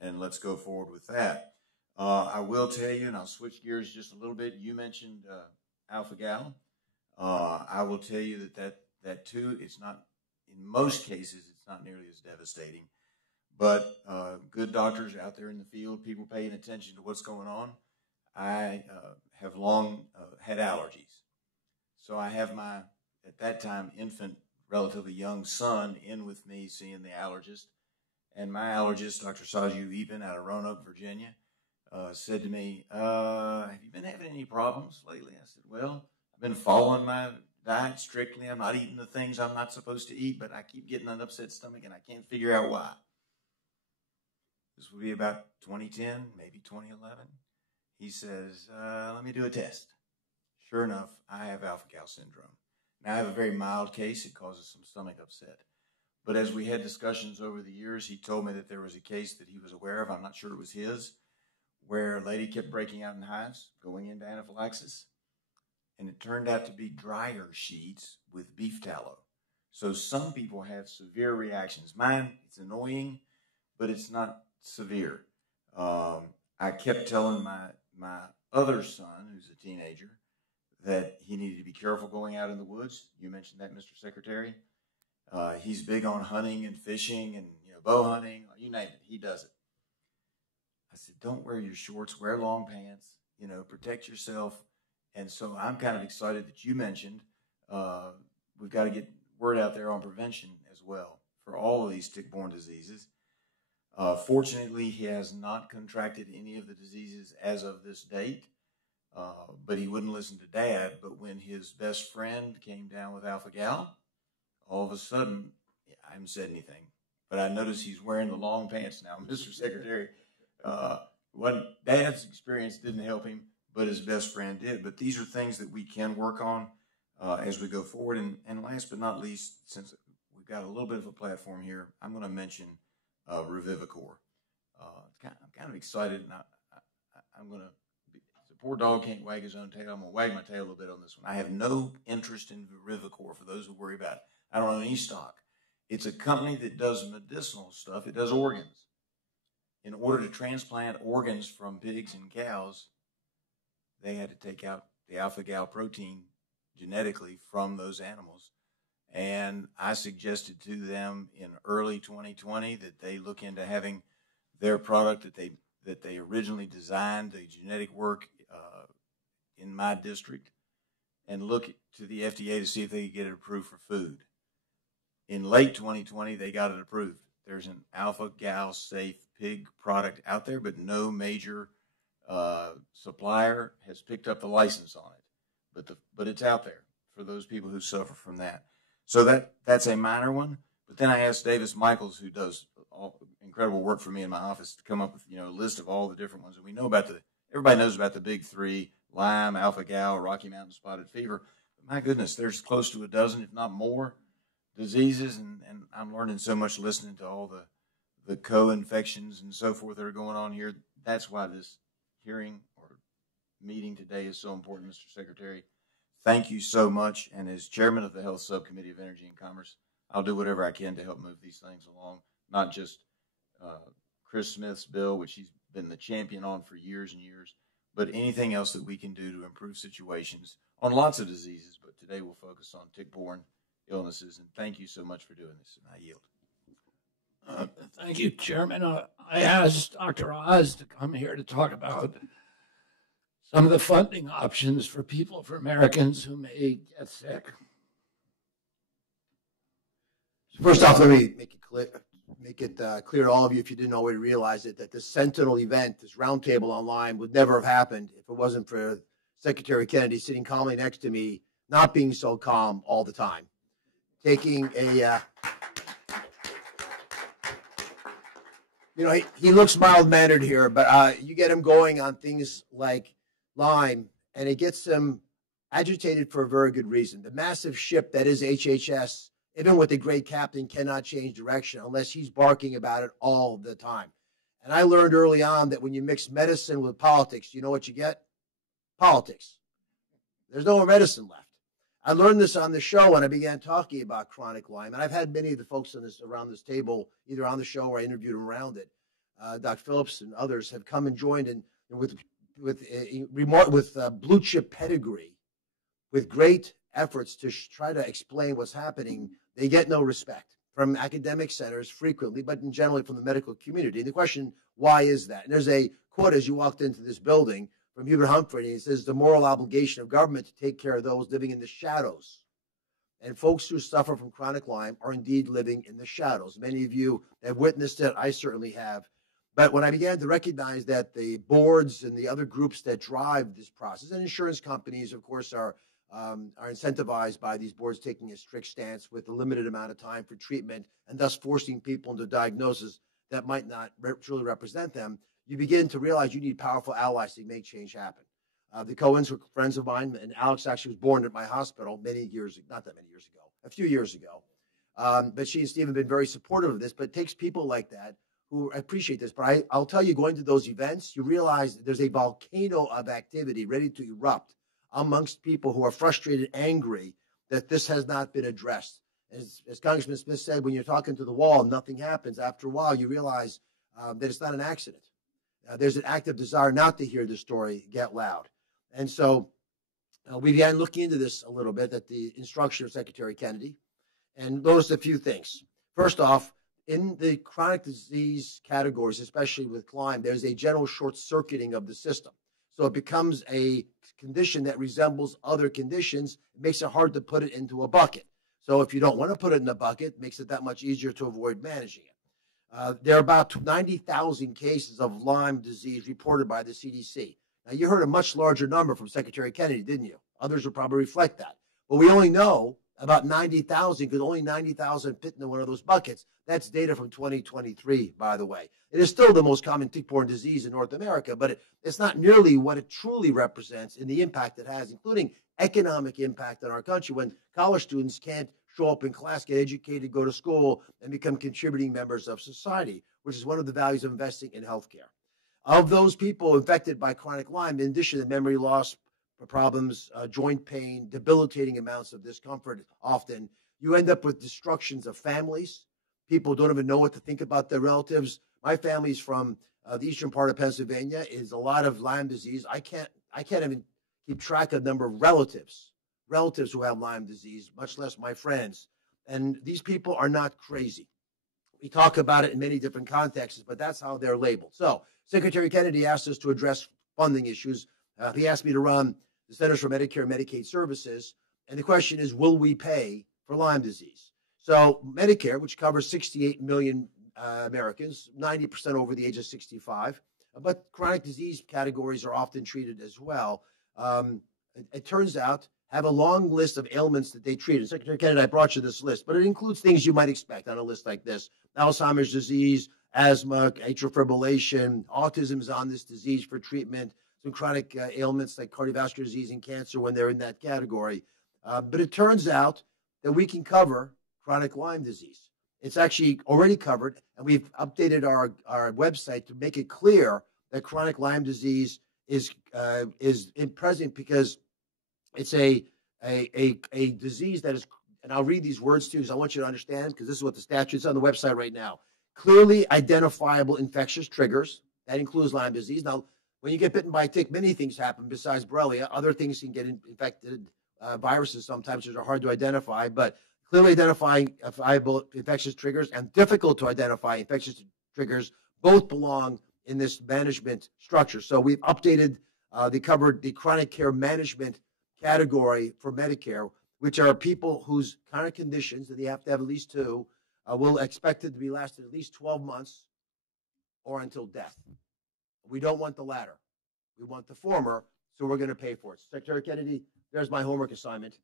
and let's go forward with that. I will tell you, and I'll switch gears just a little bit, you mentioned alpha-gal. I will tell you that too, it's not, in most cases, it's not nearly as devastating. But good doctors out there in the field, people paying attention to what's going on. I have long had allergies. So I have my, at that time, infant, relatively young son in with me seeing the allergist. And my allergist, Dr. Saju Eben out of Roanoke, Virginia, said to me, have you been having any problems lately? I said, well, I've been following my diet strictly. I'm not eating the things I'm not supposed to eat, but I keep getting an upset stomach and I can't figure out why. This would be about 2010, maybe 2011. He says, let me do a test. Sure enough, I have alpha-gal syndrome. Now, I have a very mild case. It causes some stomach upset. But as we had discussions over the years, he told me that there was a case that he was aware of, I'm not sure it was his, where a lady kept breaking out in hives, going into anaphylaxis. And it turned out to be dryer sheets with beef tallow. So some people have severe reactions. Mine, it's annoying, but it's not severe. I kept telling my other son, who's a teenager, that he needed to be careful going out in the woods. You mentioned that, Mr. Secretary. He's big on hunting and fishing and bow hunting. You name it, he does it. I said, don't wear your shorts, wear long pants, protect yourself. And so I'm kind of excited that you mentioned we've got to get word out there on prevention as well for all of these tick-borne diseases. Fortunately, he has not contracted any of the diseases as of this date, but he wouldn't listen to Dad. But when his best friend came down with alpha-gal, all of a sudden, I haven't said anything, but I notice he's wearing the long pants now, Mr. Secretary. Dad's experience didn't help him, but his best friend did. But these are things that we can work on as we go forward. And last but not least, since we've got a little bit of a platform here, I'm going to mention Revivicor. I'm kind of excited, and I'm going to. The poor dog can't wag his own tail. I'm going to wag my tail a little bit on this one. I have no interest in Revivicor for those who worry about it. I don't own any stock. It's a company that does medicinal stuff. It does organs. In order to transplant organs from pigs and cows, they had to take out the alpha-gal protein genetically from those animals. And I suggested to them in early 2020 that they look into having their product that they originally designed, the genetic work in my district, and look to the FDA to see if they could get it approved for food. In late 2020, they got it approved. There's an alpha-gal safe pig product out there, but no major supplier has picked up the license on it. But it's out there for those people who suffer from that. So that's a minor one. But then I asked Davis Michaels, who does incredible work for me in my office, to come up with a list of all the different ones. And we know everybody knows about the big three: Lyme, alpha-gal, Rocky Mountain spotted fever. But my goodness, there's close to a dozen, if not more, diseases. And I'm learning so much listening to all the co-infections and so forth that are going on here. That's why this hearing or meeting today is so important, Mr. Secretary. Thank you so much. And as chairman of the Health Subcommittee of Energy and Commerce, I'll do whatever I can to help move these things along, not just Chris Smith's bill, which he's been the champion on for years and years, but anything else that we can do to improve situations on lots of diseases. But today we'll focus on tick-borne illnesses. And thank you so much for doing this. And I yield. Thank you, Chairman. I asked Dr. Oz to come here to talk about some of the funding options for Americans who may get sick. First off, let me make it clear to all of you, if you didn't already realize it, that this Sentinel event, this roundtable online, would never have happened if it wasn't for Secretary Kennedy sitting calmly next to me, not being so calm all the time, taking a he looks mild-mannered here, but you get him going on things like Lyme, and it gets him agitated for a very good reason. The massive ship that is HHS, even with a great captain, cannot change direction unless he's barking about it all the time. And I learned early on that when you mix medicine with politics, you know what you get? Politics. There's no more medicine left. I learned this on the show when I began talking about chronic Lyme, and I've had many of the folks around this table, either on the show or I interviewed them around it. Dr. Phillips and others have come and joined, and with blue chip pedigree, with great efforts to try to explain what's happening. They get no respect from academic centers frequently, but in generally from the medical community. And the question, why is that? And there's a quote as you walked into this building from Hubert Humphrey, and he says, the moral obligation of government to take care of those living in the shadows. And folks who suffer from chronic Lyme are indeed living in the shadows. Many of you have witnessed it. I certainly have. But when I began to recognize that the boards and the other groups that drive this process, and insurance companies, of course, are are incentivized by these boards taking a strict stance with a limited amount of time for treatment and thus forcing people into diagnosis that might not truly represent them, you begin to realize you need powerful allies to make change happen. The Cohens were friends of mine, and Alex actually was born at my hospital many years, not that many years ago, a few years ago. But she and Steve have been very supportive of this, but it takes people like that who appreciate this. But I'll tell you, going to those events, you realize that there's a volcano of activity ready to erupt amongst people who are frustrated, angry that this has not been addressed. As Congressman Smith said, when you're talking to the wall, nothing happens. After a while, you realize that it's not an accident. There's an active desire not to hear the story get loud. And so we began looking into this a little bit at the instruction of Secretary Kennedy and noticed a few things. First off, in the chronic disease categories, especially with Lyme, there's a general short-circuiting of the system. So it becomes a condition that resembles other conditions. It makes it hard to put it into a bucket. So if you don't want to put it in a bucket, it makes it that much easier to avoid managing it. There are about 90,000 cases of Lyme disease reported by the CDC. Now, you heard a much larger number from Secretary Kennedy, didn't you? Others will probably reflect that. But we only know about 90,000 because only 90,000 fit into one of those buckets. That's data from 2023, by the way. It is still the most common tick-borne disease in North America, but it's not nearly what it truly represents in the impact it has, including economic impact on our country when college students can't show up in class, get educated, go to school, and become contributing members of society, which is one of the values of investing in healthcare. Of those people infected by chronic Lyme, in addition to memory loss problems, joint pain, debilitating amounts of discomfort, often, you end up with destructions of families. People don't even know what to think about their relatives. My family's from the eastern part of Pennsylvania. Is a lot of Lyme disease. I can't even keep track of the number of relatives who have Lyme disease, much less my friends. And these people are not crazy. We talk about it in many different contexts, but that's how they're labeled. So Secretary Kennedy asked us to address funding issues. He asked me to run the Centers for Medicare and Medicaid Services. And the question is, will we pay for Lyme disease? So Medicare, which covers 68 million Americans, 90% over the age of 65, but chronic disease categories are often treated as well. It turns out, have a long list of ailments that they treat. And Secretary Kennedy, I brought you this list, but it includes things you might expect on a list like this. Alzheimer's disease, asthma, atrial fibrillation, autism is on this disease for treatment, some chronic ailments like cardiovascular disease and cancer when they're in that category. But it turns out that we can cover chronic Lyme disease. It's actually already covered, and we've updated our website to make it clear that chronic Lyme disease is present because it's a disease that is, and I'll read these words too because I want you to understand, because this is what the statute's on the website right now. Clearly identifiable infectious triggers. That includes Lyme disease. Now, when you get bitten by a tick, many things happen besides Borrelia. Other things can get infected, viruses sometimes that are hard to identify, but clearly identifiable infectious triggers and difficult to identify infectious triggers both belong in this management structure. So we've updated the chronic care management category for Medicare, which are people whose chronic conditions, and they have to have at least two, will expect it to be lasted at least 12 months or until death. We don't want the latter. We want the former, so we're going to pay for it. Secretary Kennedy, there's my homework assignment.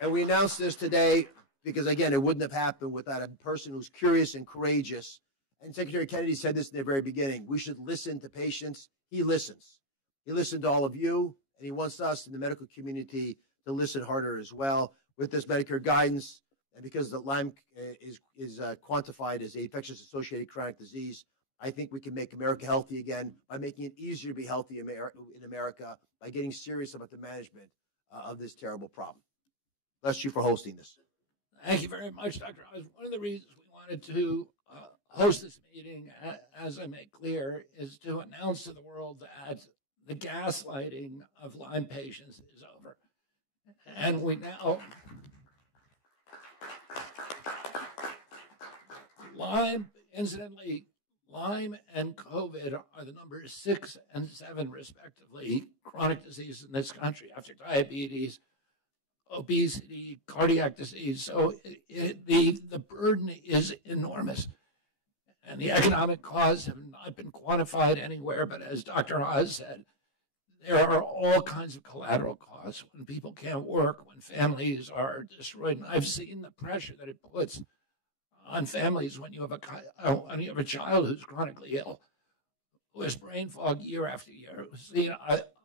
And we announced this today because, again, it wouldn't have happened without a person who's curious and courageous. And Secretary Kennedy said this in the very beginning. We should listen to patients. He listens. He listened to all of you, and he wants us in the medical community to listen harder as well. With this Medicare guidance, and because the Lyme is quantified as an infectious associated chronic disease, I think we can make America healthy again by making it easier to be healthy in America, by getting serious about the management of this terrible problem. Bless you for hosting this. Thank you very much, Dr. Oz. One of the reasons we wanted to host this meeting, as I made clear, is to announce to the world that the gaslighting of Lyme patients is over. And we now, incidentally, Lyme and COVID are the numbers 6 and 7, respectively, chronic disease in this country after diabetes, obesity, cardiac disease. So the burden is enormous. And the economic costs have not been quantified anywhere, but as Dr. Oz said, there are all kinds of collateral costs when people can't work, when families are destroyed. And I've seen the pressure that it puts on families when you have a child who's chronically ill, who has brain fog year after year.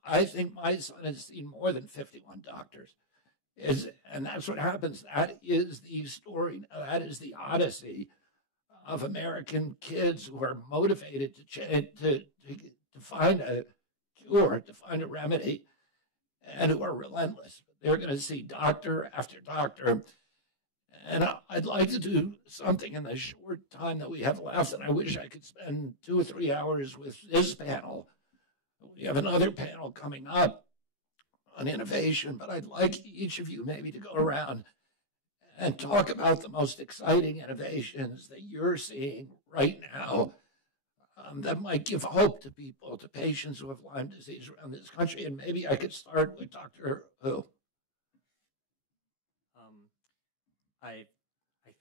I think my son has seen more than 51 doctors. And that's what happens. That is the story. That is the odyssey of American kids who are motivated to find a cure, to find a remedy, and who are relentless. They're going to see doctor after doctor. And I'd like to do something in the short time that we have left, and I wish I could spend 2 or 3 hours with this panel. We have another panel coming up on innovation, but I'd like each of you maybe to go around and talk about the most exciting innovations that you're seeing right now that might give hope to people, to patients who have Lyme disease around this country. And maybe I could start with Dr. Hu. I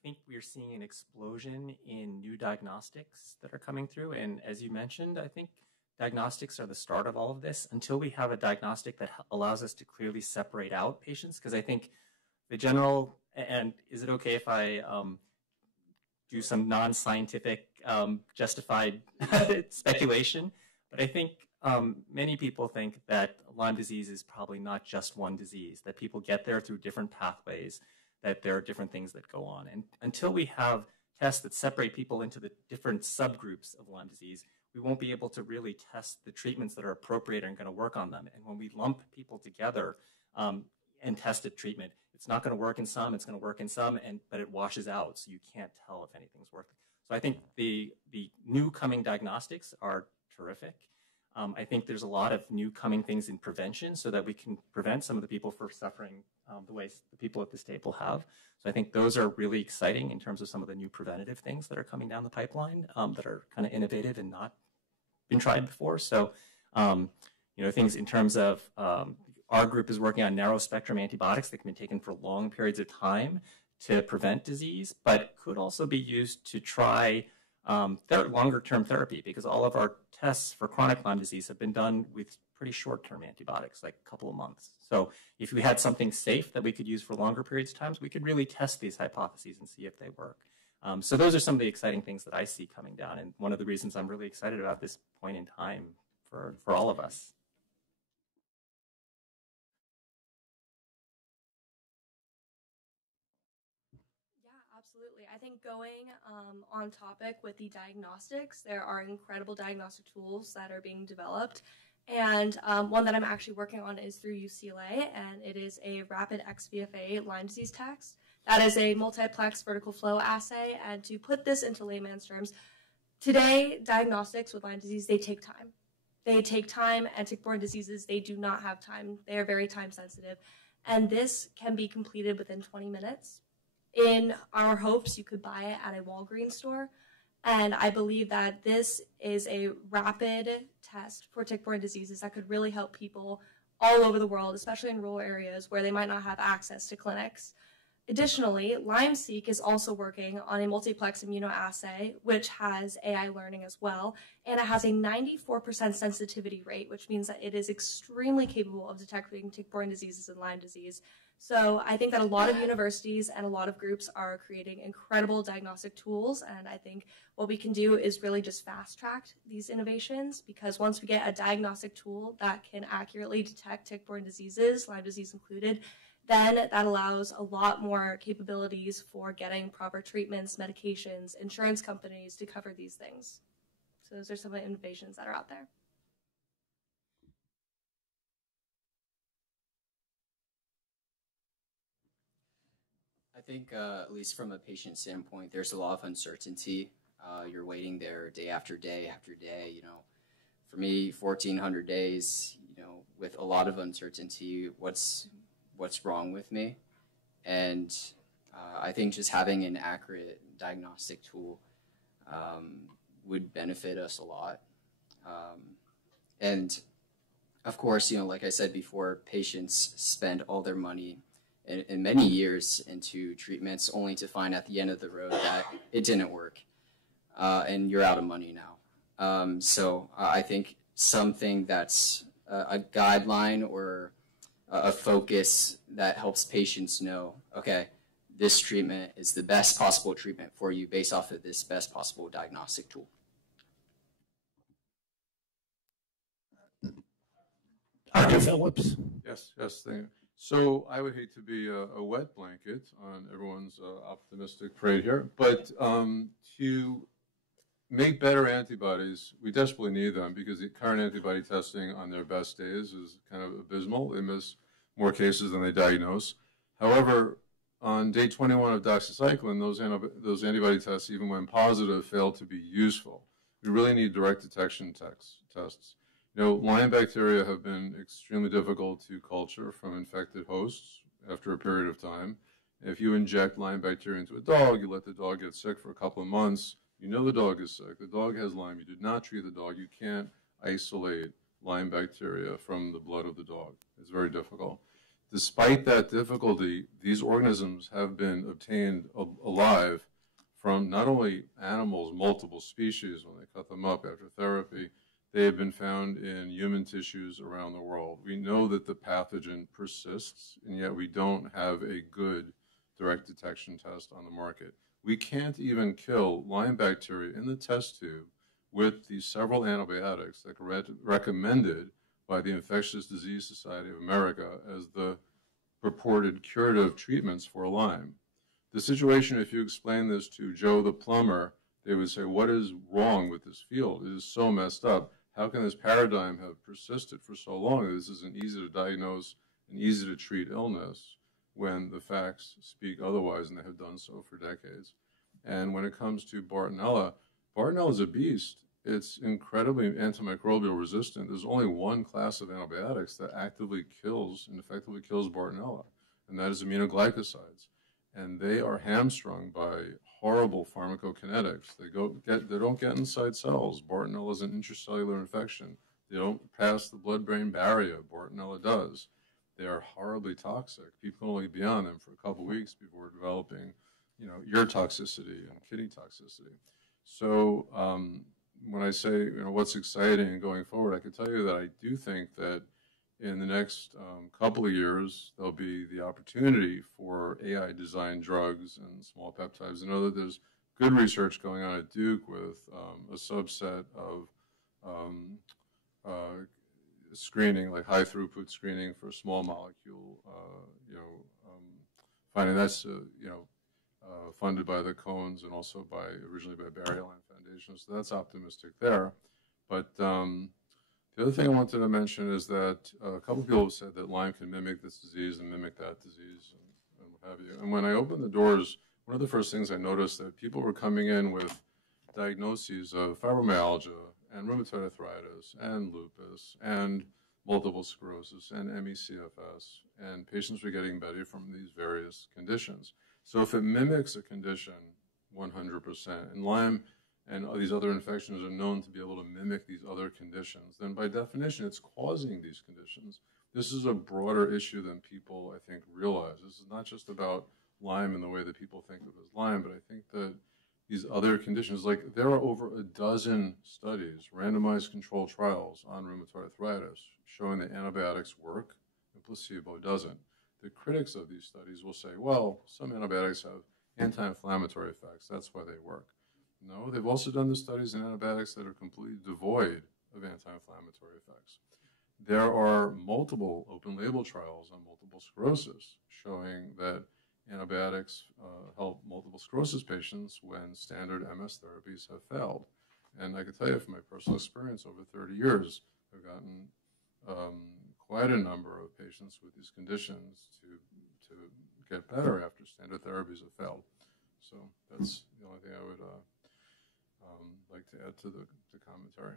think we're seeing an explosion in new diagnostics that are coming through. And as you mentioned, I think diagnostics are the start of all of this until we have a diagnostic that allows us to clearly separate out patients. Because I think the general, and is it okay if I do some non-scientific justified speculation? But I think many people think that Lyme disease is probably not just one disease, that people get there through different pathways, that there are different things that go on. And until we have tests that separate people into the different subgroups of Lyme disease, we won't be able to really test the treatments that are appropriate and going to work on them. And when we lump people together and test a treatment, it's not going to work in some, it's going to work in some, but it washes out, so you can't tell if anything's working. So I think the new coming diagnostics are terrific. I think there's a lot of new coming things in prevention so that we can prevent some of the people from suffering the way the people at this table have. So I think those are really exciting in terms of some of the new preventative things that are coming down the pipeline that are kind of innovative and not been tried before. So, things in terms of our group is working on narrow spectrum antibiotics that can be taken for long periods of time to prevent disease, but could also be used to try longer term therapy, because all of our tests for chronic Lyme disease have been done with pretty short term antibiotics, like a couple of months. So if we had something safe that we could use for longer periods of time, we could really test these hypotheses and see if they work. So those are some of the exciting things that I see coming down, and one of the reasons I'm really excited about this point in time for all of us. Absolutely. I think going on topic with the diagnostics, there are incredible diagnostic tools that are being developed. And one that I'm actually working on is through UCLA, and it is a rapid XVFA Lyme disease test. That is a multiplex vertical flow assay. And to put this into layman's terms, today, diagnostics with Lyme disease, they take time. They take time, and tick-borne diseases, they do not have time. They are very time sensitive. And this can be completed within 20 minutes. In our hopes, you could buy it at a Walgreens store. And I believe that this is a rapid test for tick-borne diseases that could really help people all over the world, especially in rural areas where they might not have access to clinics. Additionally, LymeSeq is also working on a multiplex immunoassay, which has AI learning as well, and it has a 94% sensitivity rate, which means that it is extremely capable of detecting tick-borne diseases and Lyme disease. So I think that a lot of universities and a lot of groups are creating incredible diagnostic tools, and I think what we can do is really just fast-track these innovations, because once we get a diagnostic tool that can accurately detect tick-borne diseases, Lyme disease included, then that allows a lot more capabilities for getting proper treatments, medications, insurance companies to cover these things. So those are some of the innovations that are out there. I think, at least from a patient standpoint, there's a lot of uncertainty. You're waiting there day after day after day. For me, 1,400 days. With a lot of uncertainty. What's wrong with me? And I think just having an accurate diagnostic tool would benefit us a lot. And of course, like I said before, patients spend all their money in many years into treatments only to find at the end of the road that it didn't work and you're out of money now. So I think something that's a guideline or a focus that helps patients know, okay, this treatment is the best possible treatment for you based off of this best possible diagnostic tool. Dr. Phillips. Yes, thank you. So I would hate to be a wet blanket on everyone's optimistic parade here, but to make better antibodies, we desperately need them because the current antibody testing on their best days is kind of abysmal. They miss more cases than they diagnose. However, on day 21 of doxycycline, those antibody tests, even when positive, fail to be useful. We really need direct detection tests. You know, Lyme bacteria have been extremely difficult to culture from infected hosts after a period of time. If you inject Lyme bacteria into a dog, you let the dog get sick for a couple of months, you know the dog is sick, the dog has Lyme, you did not treat the dog, you can't isolate Lyme bacteria from the blood of the dog. It's very difficult. Despite that difficulty, these organisms have been obtained alive from not only animals, multiple species, when they cut them up after therapy, they have been found in human tissues around the world. We know that the pathogen persists, and yet we don't have a good direct detection test on the market. We can't even kill Lyme bacteria in the test tube with the several antibiotics that are recommended by the Infectious Disease Society of America as the purported curative treatments for Lyme. The situation, if you explain this to Joe the plumber, they would say, what is wrong with this field? It is so messed up. How can this paradigm have persisted for so long? This is an easy to diagnose and easy to treat illness when the facts speak otherwise, and they have done so for decades. And when it comes to Bartonella, Bartonella is a beast. It's incredibly antimicrobial resistant. There's only one class of antibiotics that actively kills and effectively kills Bartonella, and that is aminoglycosides. And they are hamstrung by horrible pharmacokinetics. They don't get inside cells. Bartonella is an intracellular infection. They don't pass the blood-brain barrier. Bartonella does. They are horribly toxic. People can only be on them for a couple weeks before developing, ear toxicity and kidney toxicity. So when I say, what's exciting going forward, I can tell you that I do think that in the next couple of years, there'll be the opportunity for AI-designed drugs and small peptides. I know that there's good research going on at Duke with a subset of screening, like high-throughput screening for small molecule, finding that's, funded by the Cones and also originally by Barry Lyme Foundation. So that's optimistic there. But the other thing I wanted to mention is that a couple of people have said that Lyme can mimic this disease and mimic that disease and what have you. And when I opened the doors, one of the first things I noticed that people were coming in with diagnoses of fibromyalgia and rheumatoid arthritis and lupus and multiple sclerosis and ME/CFS, and patients were getting better from these various conditions. So if it mimics a condition 100%, and Lyme and these other infections are known to be able to mimic these other conditions, then by definition, it's causing these conditions. This is a broader issue than people, I think, realize. This is not just about Lyme in the way that people think of as Lyme, but I think that these other conditions, like there are over a dozen studies, randomized controlled trials on rheumatoid arthritis, showing that antibiotics work and placebo doesn't. The critics of these studies will say, well, some antibiotics have anti-inflammatory effects, that's why they work. No, they've also done the studies in antibiotics that are completely devoid of anti-inflammatory effects. There are multiple open-label trials on multiple sclerosis showing that antibiotics help multiple sclerosis patients when standard MS therapies have failed. And I can tell you from my personal experience over 30 years, I've gotten quite a number of patients with these conditions to get better after standard therapies have failed. So that's the only thing I would like to add to the commentary.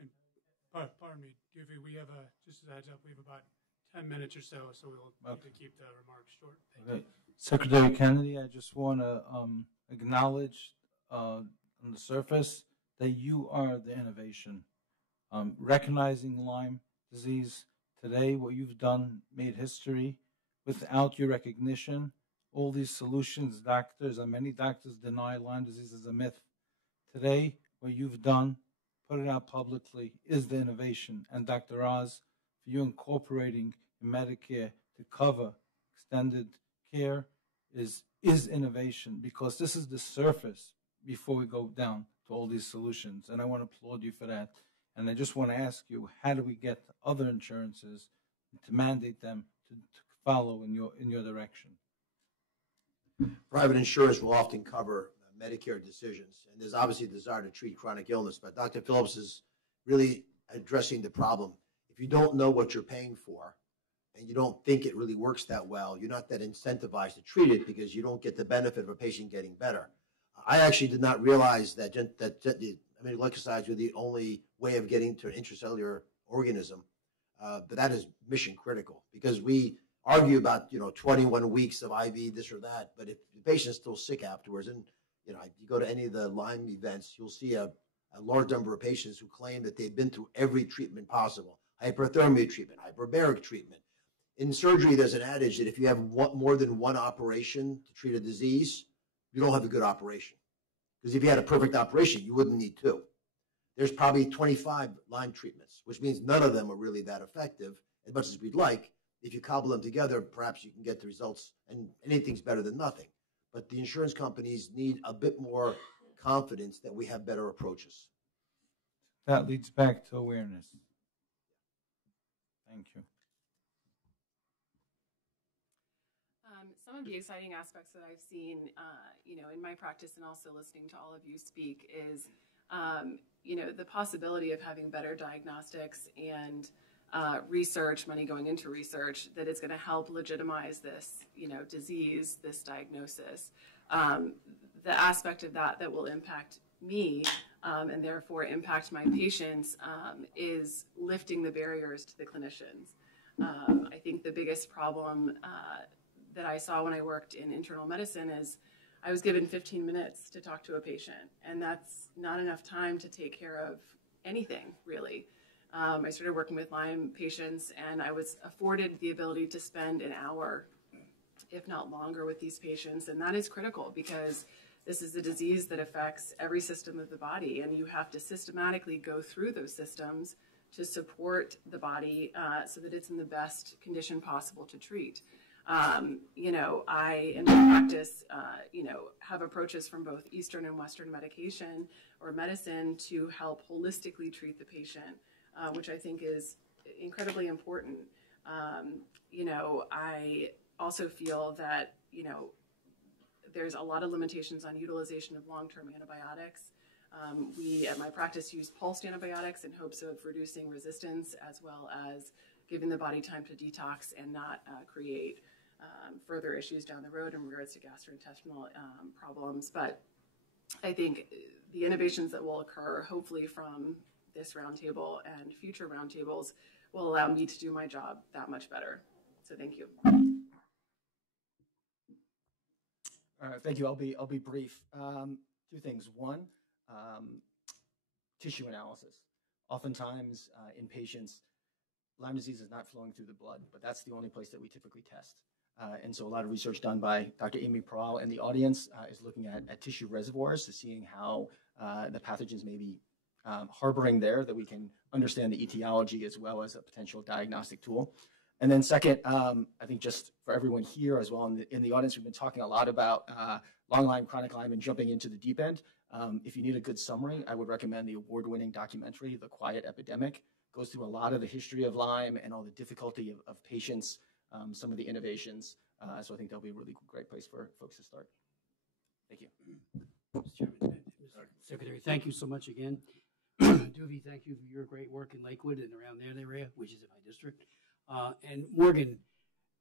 And pardon me, Goofy, we have just as a heads up, we have about 10 minutes or so we'll need to keep the remarks short. Thank you. Secretary Kennedy, I just want to acknowledge on the surface that you are the innovation. Recognizing Lyme disease today, what you've done made history. Without your recognition, all these solutions, doctors, and many doctors deny Lyme disease as a myth. Today, what you've done put it out publicly is the innovation. And Dr. Oz, for you incorporating Medicare to cover extended care is innovation, because this is the surface before we go down to all these solutions. And I want to applaud you for that. And I just want to ask you, how do we get other insurances to mandate them to follow in your direction? Private insurance will often cover Medicare decisions, and there's obviously a desire to treat chronic illness, but Dr. Phillips is really addressing the problem. If you don't know what you're paying for and you don't think it really works that well, you're not that incentivized to treat it because you don't get the benefit of a patient getting better. I actually did not realize that glycosides were the only way of getting to an intracellular organism, but that is mission critical, because we argue about 21 weeks of IV this or that, but if the patient's still sick afterwards, and you go to any of the Lyme events, you'll see a large number of patients who claim that they've been through every treatment possible: hyperthermia treatment, hyperbaric treatment. In surgery, there's an adage that if you have more than one operation to treat a disease, you don't have a good operation. Because if you had a perfect operation, you wouldn't need two. There's probably 25 Lyme treatments, which means none of them are really that effective, as much as we'd like. If you cobble them together, perhaps you can get the results, and anything's better than nothing. But the insurance companies need a bit more confidence that we have better approaches. That leads back to awareness. Thank you. Some of the exciting aspects that I've seen, in my practice, and also listening to all of you speak, is, the possibility of having better diagnostics and research, money going into research, that is going to help legitimize this, disease, this diagnosis. The aspect of that will impact me and therefore impact my patients is lifting the barriers to the clinicians. I think the biggest problem that I saw when I worked in internal medicine is I was given 15 minutes to talk to a patient, and that's not enough time to take care of anything, really. I started working with Lyme patients, and I was afforded the ability to spend an hour, if not longer, with these patients, and that is critical because this is a disease that affects every system of the body, and you have to systematically go through those systems to support the body so that it's in the best condition possible to treat. I, in my practice, have approaches from both Eastern and Western medication or medicine to help holistically treat the patient, which I think is incredibly important. I also feel that, there's a lot of limitations on utilization of long-term antibiotics. We, at my practice, use pulsed antibiotics in hopes of reducing resistance as well as giving the body time to detox and not create further issues down the road in regards to gastrointestinal problems. But I think the innovations that will occur, hopefully from this roundtable and future roundtables, will allow me to do my job that much better. So thank you. Thank you. I'll be brief. Two things. One, tissue analysis. Oftentimes in patients, Lyme disease is not flowing through the blood, but that's the only place that we typically test. And so a lot of research done by Dr. Amy Peral and the audience is looking at tissue reservoirs to seeing how the pathogens may be harboring there, that we can understand the etiology as well as a potential diagnostic tool. And then second, I think just for everyone here as well in the audience, we've been talking a lot about long Lyme, chronic Lyme, and jumping into the deep end. If you need a good summary, I would recommend the award-winning documentary, The Quiet Epidemic. Goes through a lot of the history of Lyme and all the difficulty of patients, some of the innovations. So I think that'll be a really great place for folks to start. Thank you. Mr. Chairman, Mr. Secretary, thank you so much again. Duvie, thank you for your great work in Lakewood and around that area, which is in my district. And Morgan,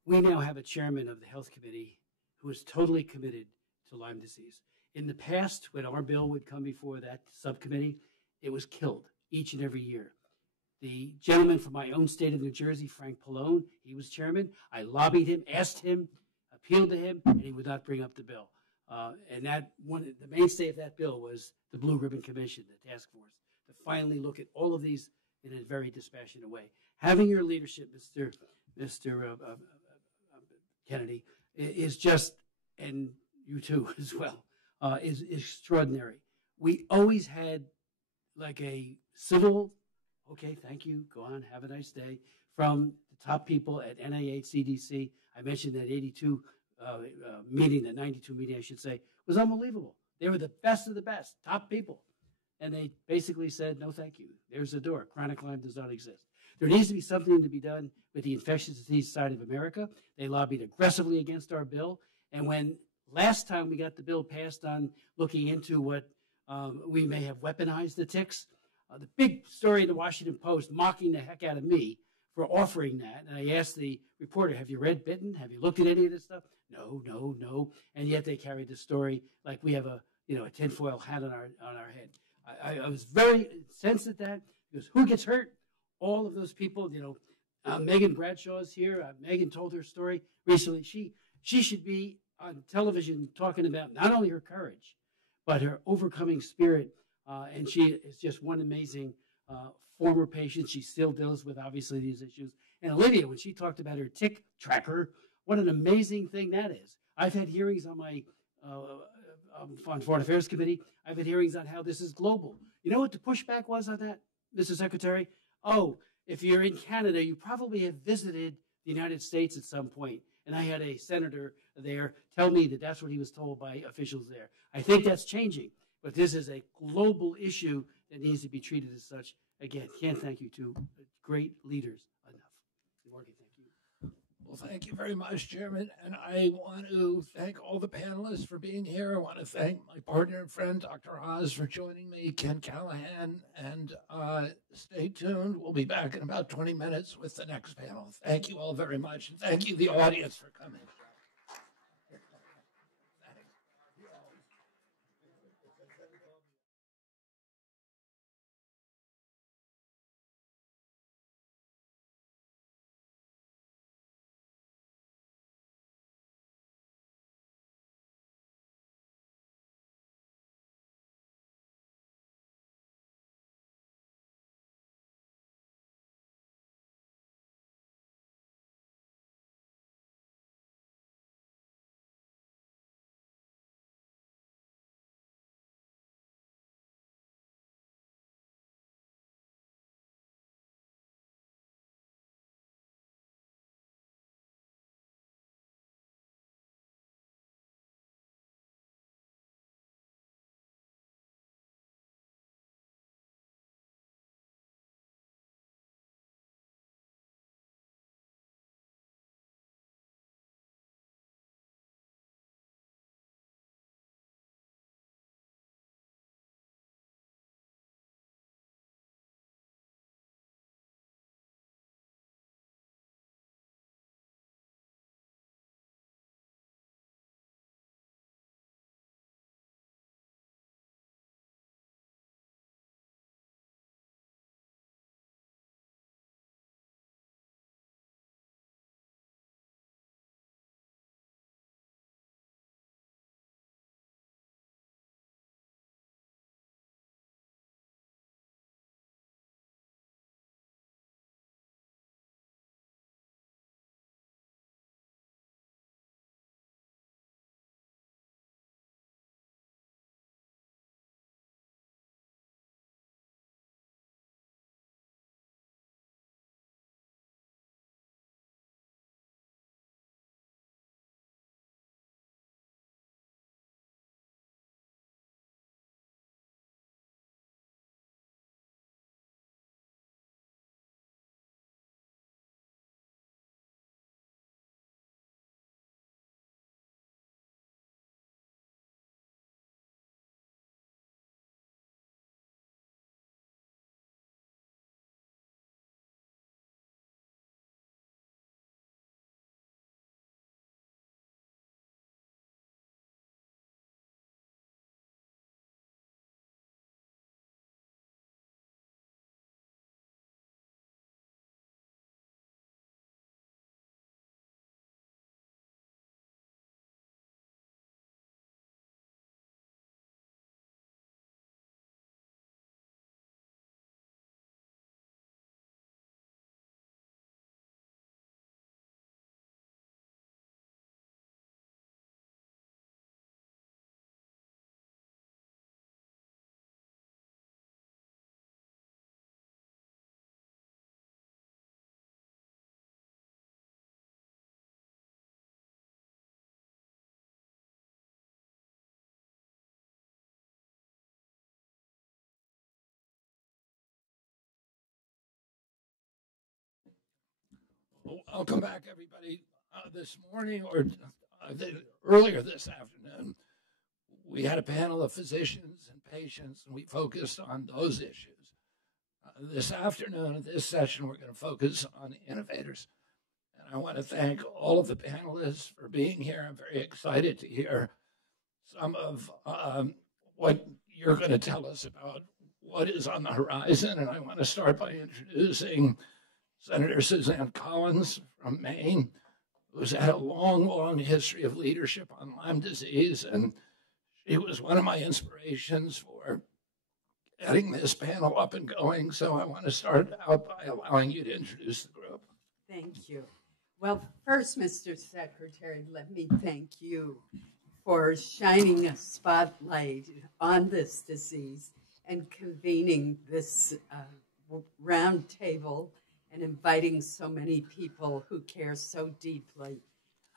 we now have a chairman of the Health Committee who is totally committed to Lyme disease. In the past, when our bill would come before that subcommittee, it was killed each and every year. The gentleman from my own state of New Jersey, Frank Pallone, he was chairman. I lobbied him, asked him, appealed to him, and he would not bring up the bill. And the mainstay of that bill was the Blue Ribbon Commission, the task force, to finally look at all of these in a very dispassionate way. Having your leadership, Mr. Kennedy, is just, and you too as well, is extraordinary. We always had like a civil, okay, thank you, go on, have a nice day, from the top people at NIH, CDC. I mentioned that 82 meeting, the 92 meeting, I should say, was unbelievable. They were the best of the best, top people. And they basically said, no, thank you. There's the door. Chronic Lyme does not exist. There needs to be something to be done with the infectious disease side of America. They lobbied aggressively against our bill. And when last time we got the bill passed on looking into what we may have weaponized the ticks, the big story in the Washington Post mocking the heck out of me for offering that. And I asked the reporter, have you read Bitten? Have you looked at any of this stuff? No, no, no. And yet they carried the story like we have a tinfoil hat on our head. I was very incensed at that because who gets hurt? All of those people, Megan Bradshaw is here. Megan told her story recently. She should be on television talking about not only her courage, but her overcoming spirit. And she is just one amazing former patient. She still deals with, obviously, these issues. And Olivia, when she talked about her tick tracker, what an amazing thing that is. I've had hearings on my on Foreign Affairs Committee. I've had hearings on how this is global. You know what the pushback was on that, Mr. Secretary? Oh, if you're in Canada, you probably have visited the United States at some point. And I had a senator there tell me that that's what he was told by officials there. I think that's changing, but this is a global issue that needs to be treated as such. Again, can't thank you two great leaders enough. Morgan, thank you. Well, thank you very much, Chairman. And I want to thank all the panelists for being here. I want to thank my partner and friend, Dr. Oz, for joining me, Ken Callahan. And stay tuned. We'll be back in about 20 minutes with the next panel. Thank you all very much. And thank you, the audience, for coming. Welcome back, everybody. This morning, or earlier this afternoon, we had a panel of physicians and patients, and we focused on those issues. This afternoon, in this session, we're going to focus on innovators. And I want to thank all of the panelists for being here. I'm very excited to hear some of what you're going to tell us about what is on the horizon. And I want to start by introducing Senator Suzanne Collins from Maine, who's had a long, long history of leadership on Lyme disease. And she was one of my inspirations for getting this panel up and going. So I want to start out by allowing you to introduce the group. Thank you. Well, first, Mr. Secretary, let me thank you for shining a spotlight on this disease and convening this roundtable and inviting so many people who care so deeply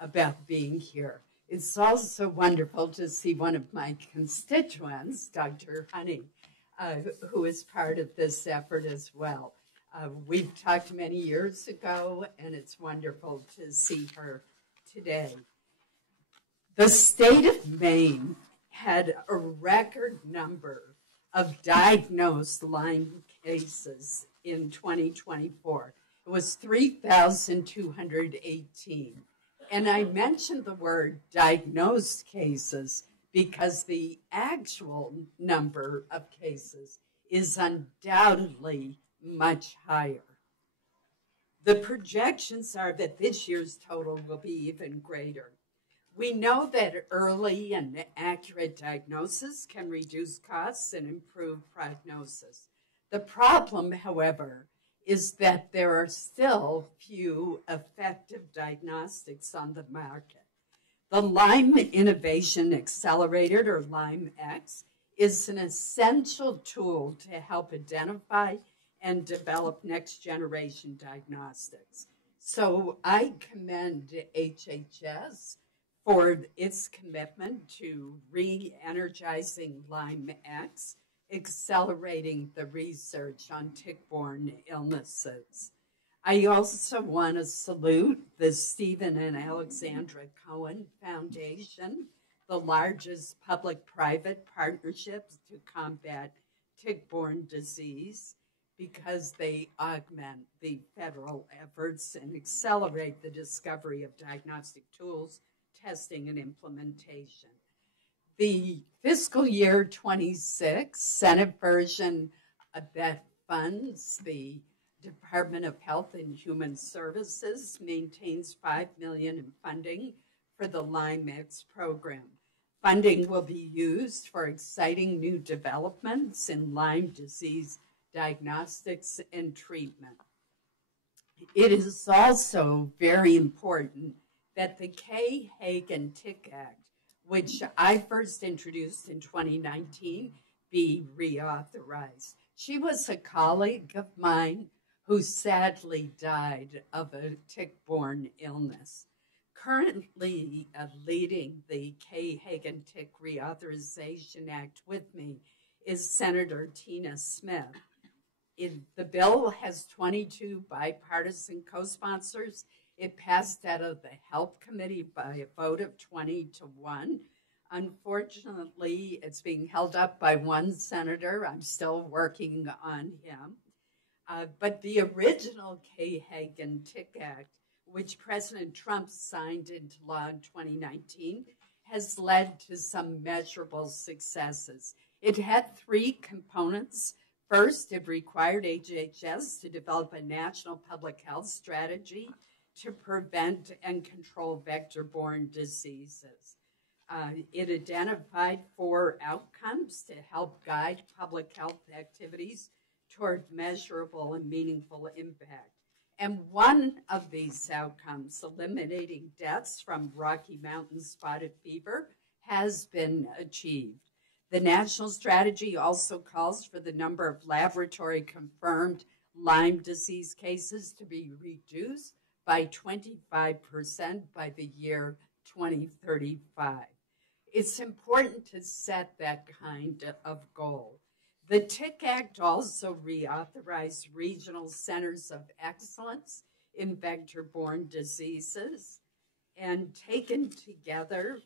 about being here. It's also wonderful to see one of my constituents, Dr. Honey, who is part of this effort as well. We've talked many years ago, and it's wonderful to see her today. The state of Maine had a record number of diagnosed Lyme cases in 2024. It was 3,218. And I mentioned the word diagnosed cases because the actual number of cases is undoubtedly much higher. The projections are that this year's total will be even greater. We know that early and accurate diagnosis can reduce costs and improve prognosis. The problem, however, is that there are still few effective diagnostics on the market. The Lyme Innovation Accelerator, or LymeX, is an essential tool to help identify and develop next-generation diagnostics. So I commend HHS for its commitment to re-energizing LymeX, accelerating the research on tick-borne illnesses. I also want to salute the Stephen and Alexandra Cohen Foundation, the largest public-private partnership to combat tick-borne disease, because they augment the federal efforts and accelerate the discovery of diagnostic tools, testing, and implementation. The fiscal year 26 Senate version that funds the Department of Health and Human Services maintains $5 million in funding for the LymeX program. Funding will be used for exciting new developments in Lyme disease diagnostics and treatment. It is also very important that the Kay Hagan Tick Act, which I first introduced in 2019, be reauthorized. She was a colleague of mine who sadly died of a tick-borne illness. Currently leading the Kay Hagan Tick Reauthorization Act with me is Senator Tina Smith. The bill has 22 bipartisan co-sponsors. It passed out of the Health Committee by a vote of 20-1. Unfortunately, it's being held up by one senator. I'm still working on him. But the original Kay Hagan Tick Act, which President Trump signed into law in 2019, has led to some measurable successes. It had three components. First, it required HHS to develop a national public health strategy to prevent and control vector-borne diseases. It identified 4 outcomes to help guide public health activities toward measurable and meaningful impact. And one of these outcomes, eliminating deaths from Rocky Mountain spotted fever, has been achieved. The national strategy also calls for the number of laboratory-confirmed Lyme disease cases to be reduced by 25% by the year 2035. It's important to set that kind of goal. The Tick Act also reauthorized regional centers of excellence in vector-borne diseases. And taken together,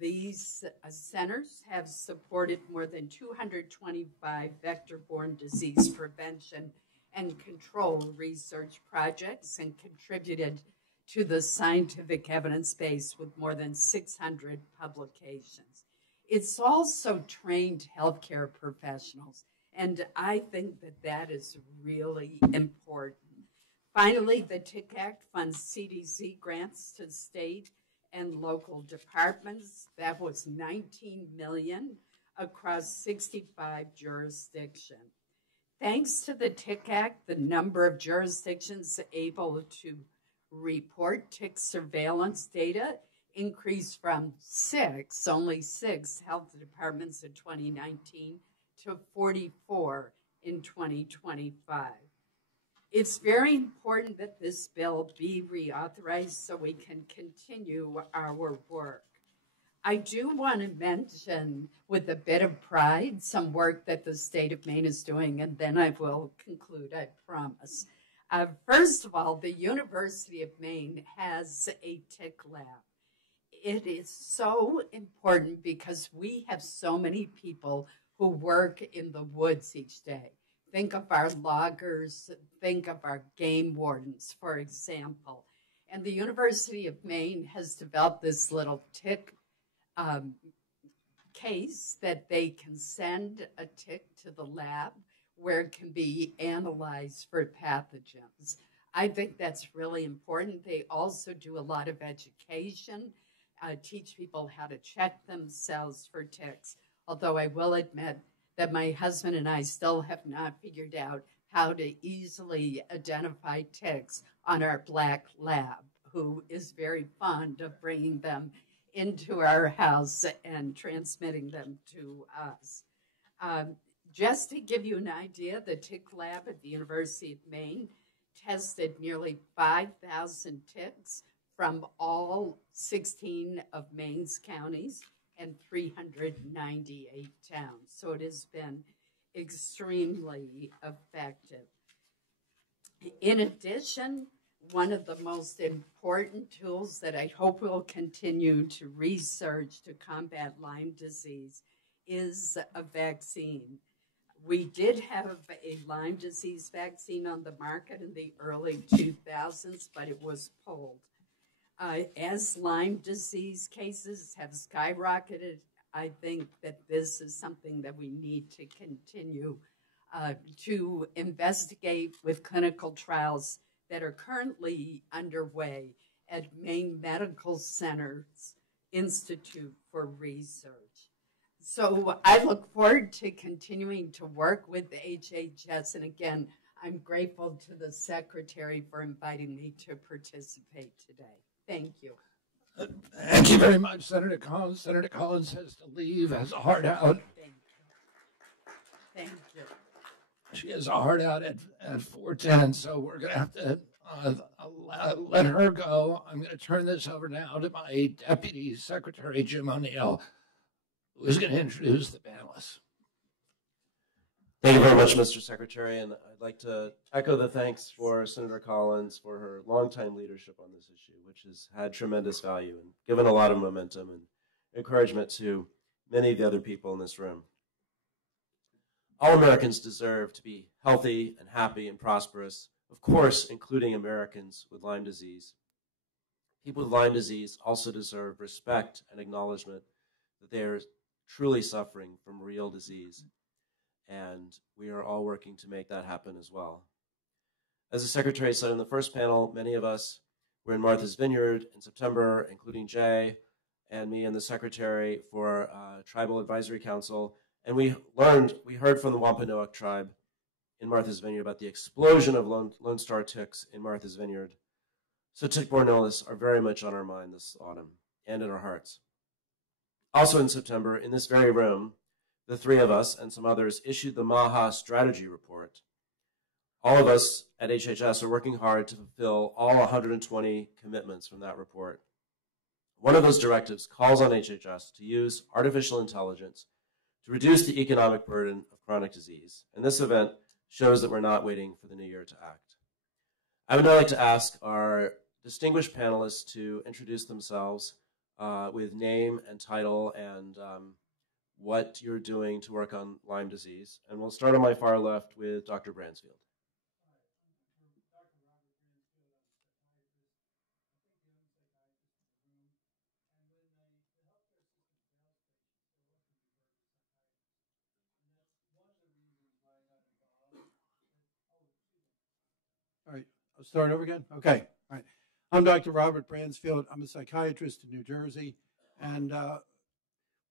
these centers have supported more than 225 vector-borne disease prevention and control research projects and contributed to the scientific evidence base with more than 600 publications. It's also trained healthcare professionals, and I think that that is really important. Finally, the TIC Act funds CDC grants to state and local departments. That was $19 million across 65 jurisdictions. Thanks to the TIC Act, the number of jurisdictions able to report tick surveillance data increased from only six health departments in 2019 to 44 in 2025. It's very important that this bill be reauthorized so we can continue our work. I do want to mention with a bit of pride some work that the state of Maine is doing, and then I will conclude, I promise. First of all, the University of Maine has a tick lab. It is so important because we have so many people who work in the woods each day. Think of our loggers, think of our game wardens, for example. And the University of Maine has developed this little tick case that they can send a tick to the lab where it can be analyzed for pathogens. I think that's really important. They also do a lot of education, teach people how to check themselves for ticks, although I will admit that my husband and I still have not figured out how to easily identify ticks on our black lab, who is very fond of bringing them into our house and transmitting them to us. Just to give you an idea, the tick lab at the University of Maine tested nearly 5,000 ticks from all 16 of Maine's counties and 398 towns. So it has been extremely effective. In addition, one of the most important tools that I hope we'll continue to research to combat Lyme disease is a vaccine. We did have a Lyme disease vaccine on the market in the early 2000s, but it was pulled. As Lyme disease cases have skyrocketed, I think that this is something that we need to continue to investigate with clinical trials that are currently underway at Maine Medical Center's Institute for Research. So I look forward to continuing to work with the HHS, and again, I'm grateful to the Secretary for inviting me to participate today. Thank you. Thank you very much, Senator Collins. Senator Collins has to leave, has a heart out. Thank you. Thank you. She has a heart out at 4:10, so we're going to have to let her go. I'm going to turn this over now to my Deputy Secretary, Jim O'Neill, who is going to introduce the panelists. Thank you very much, Mr. Secretary, and I'd like to echo the thanks for Senator Collins for her longtime leadership on this issue, which has had tremendous value and given a lot of momentum and encouragement to many of the other people in this room. All Americans deserve to be healthy and happy and prosperous, of course, including Americans with Lyme disease. People with Lyme disease also deserve respect and acknowledgement that they are truly suffering from real disease. And we are all working to make that happen as well. As the Secretary said in the first panel, many of us were in Martha's Vineyard in September, including Jay and me and the Secretary for Tribal Advisory Council. And we heard from the Wampanoag tribe in Martha's Vineyard about the explosion of Lone Star ticks in Martha's Vineyard. So tick-borne illness are very much on our mind this autumn and in our hearts. Also in September, in this very room, the three of us and some others issued the MAHA strategy report. All of us at HHS are working hard to fulfill all 120 commitments from that report. One of those directives calls on HHS to use artificial intelligence to reduce the economic burden of chronic disease. And this event shows that we're not waiting for the new year to act. I would now like to ask our distinguished panelists to introduce themselves with name and title and what you're doing to work on Lyme disease. And we'll start on my far left with Dr. Bransfield. All right, I'll start over again. Okay, all right. I'm Dr. Robert Bransfield. I'm a psychiatrist in New Jersey. And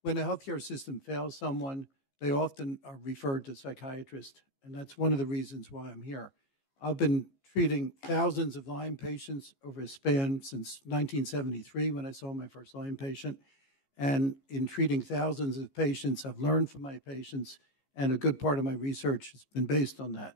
when a healthcare system fails someone, they often are referred to a psychiatrist. And that's one of the reasons why I'm here. I've been treating thousands of Lyme patients over a span since 1973 when I saw my first Lyme patient. And in treating thousands of patients, I've learned from my patients, and a good part of my research has been based on that.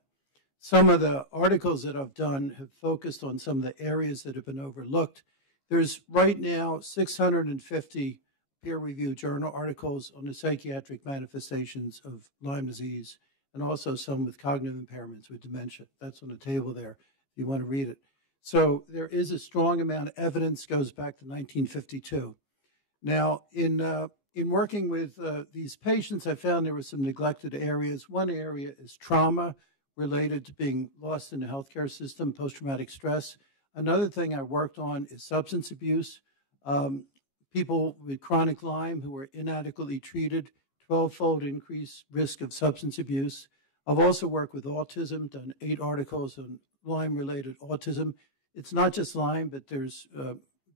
Some of the articles that I've done have focused on some of the areas that have been overlooked. There's right now 650 peer-reviewed journal articles on the psychiatric manifestations of Lyme disease, and also some with cognitive impairments with dementia. That's on the table there if you want to read it. So there is a strong amount of evidence, goes back to 1952. Now, in working with these patients, I found there were some neglected areas. One area is trauma related to being lost in the healthcare system, post-traumatic stress. Another thing I worked on is substance abuse. People with chronic Lyme who were inadequately treated, 12-fold increased risk of substance abuse. I've also worked with autism, done 8 articles on Lyme-related autism. It's not just Lyme, but there's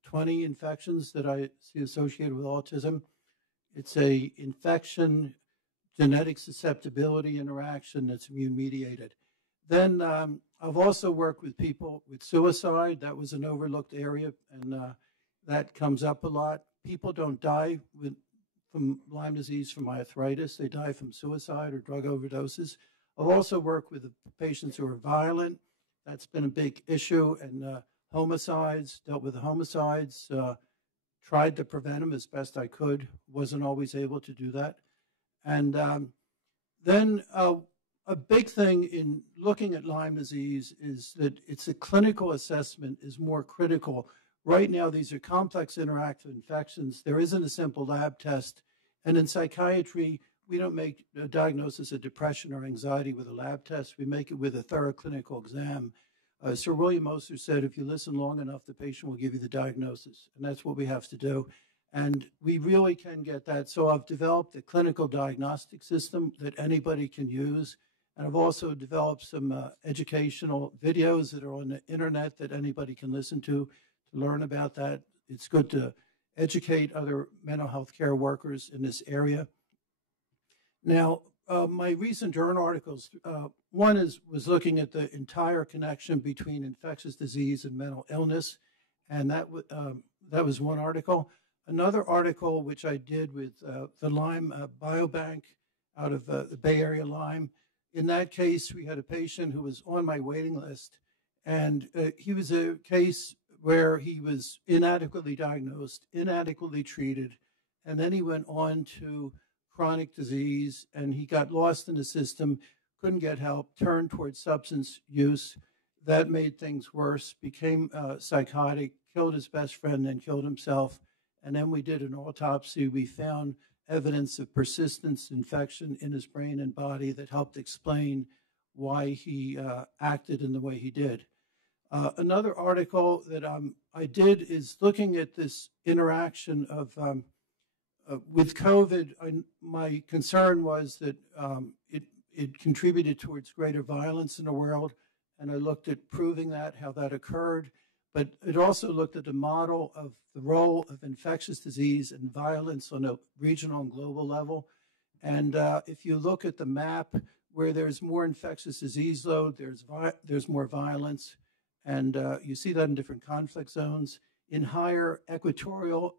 20 infections that I see associated with autism. It's a infection, genetic susceptibility interaction that's immune-mediated. Then I've also worked with people with suicide. That was an overlooked area, and that comes up a lot. People don't die from Lyme disease from arthritis. They die from suicide or drug overdoses. I've also worked with patients who are violent. That's been a big issue. And homicides, dealt with homicides, tried to prevent them as best I could, wasn't always able to do that. And then a big thing in looking at Lyme disease is that it's a clinical assessment is more critical. Right now, these are complex interactive infections. There isn't a simple lab test. And in psychiatry, we don't make a diagnosis of depression or anxiety with a lab test. We make it with a thorough clinical exam. Sir William Moser said, if you listen long enough, the patient will give you the diagnosis. And that's what we have to do. And we really can get that. So I've developed a clinical diagnostic system that anybody can use. And I've also developed some educational videos that are on the internet that anybody can listen to learn about that. It's good to educate other mental health care workers in this area. Now, my recent journal articles, one was looking at the entire connection between infectious disease and mental illness, and that was one article. Another article, which I did with the Lyme Biobank out of the Bay Area Lyme. In that case, we had a patient who was on my waiting list, and he was a case where he was inadequately diagnosed, inadequately treated, and then he went on to chronic disease, and he got lost in the system, couldn't get help, turned towards substance use. That made things worse, became psychotic, killed his best friend, and killed himself. And then we did an autopsy. We found evidence of persistent infection in his brain and body that helped explain why he acted in the way he did. Another article that I did is looking at this interaction of, with COVID, my concern was that it contributed towards greater violence in the world, and I looked at proving that, how that occurred, but it also looked at the model of the role of infectious disease and violence on a regional and global level. And if you look at the map, where there's more infectious disease load, there's more violence. And you see that in different conflict zones. In higher equatorial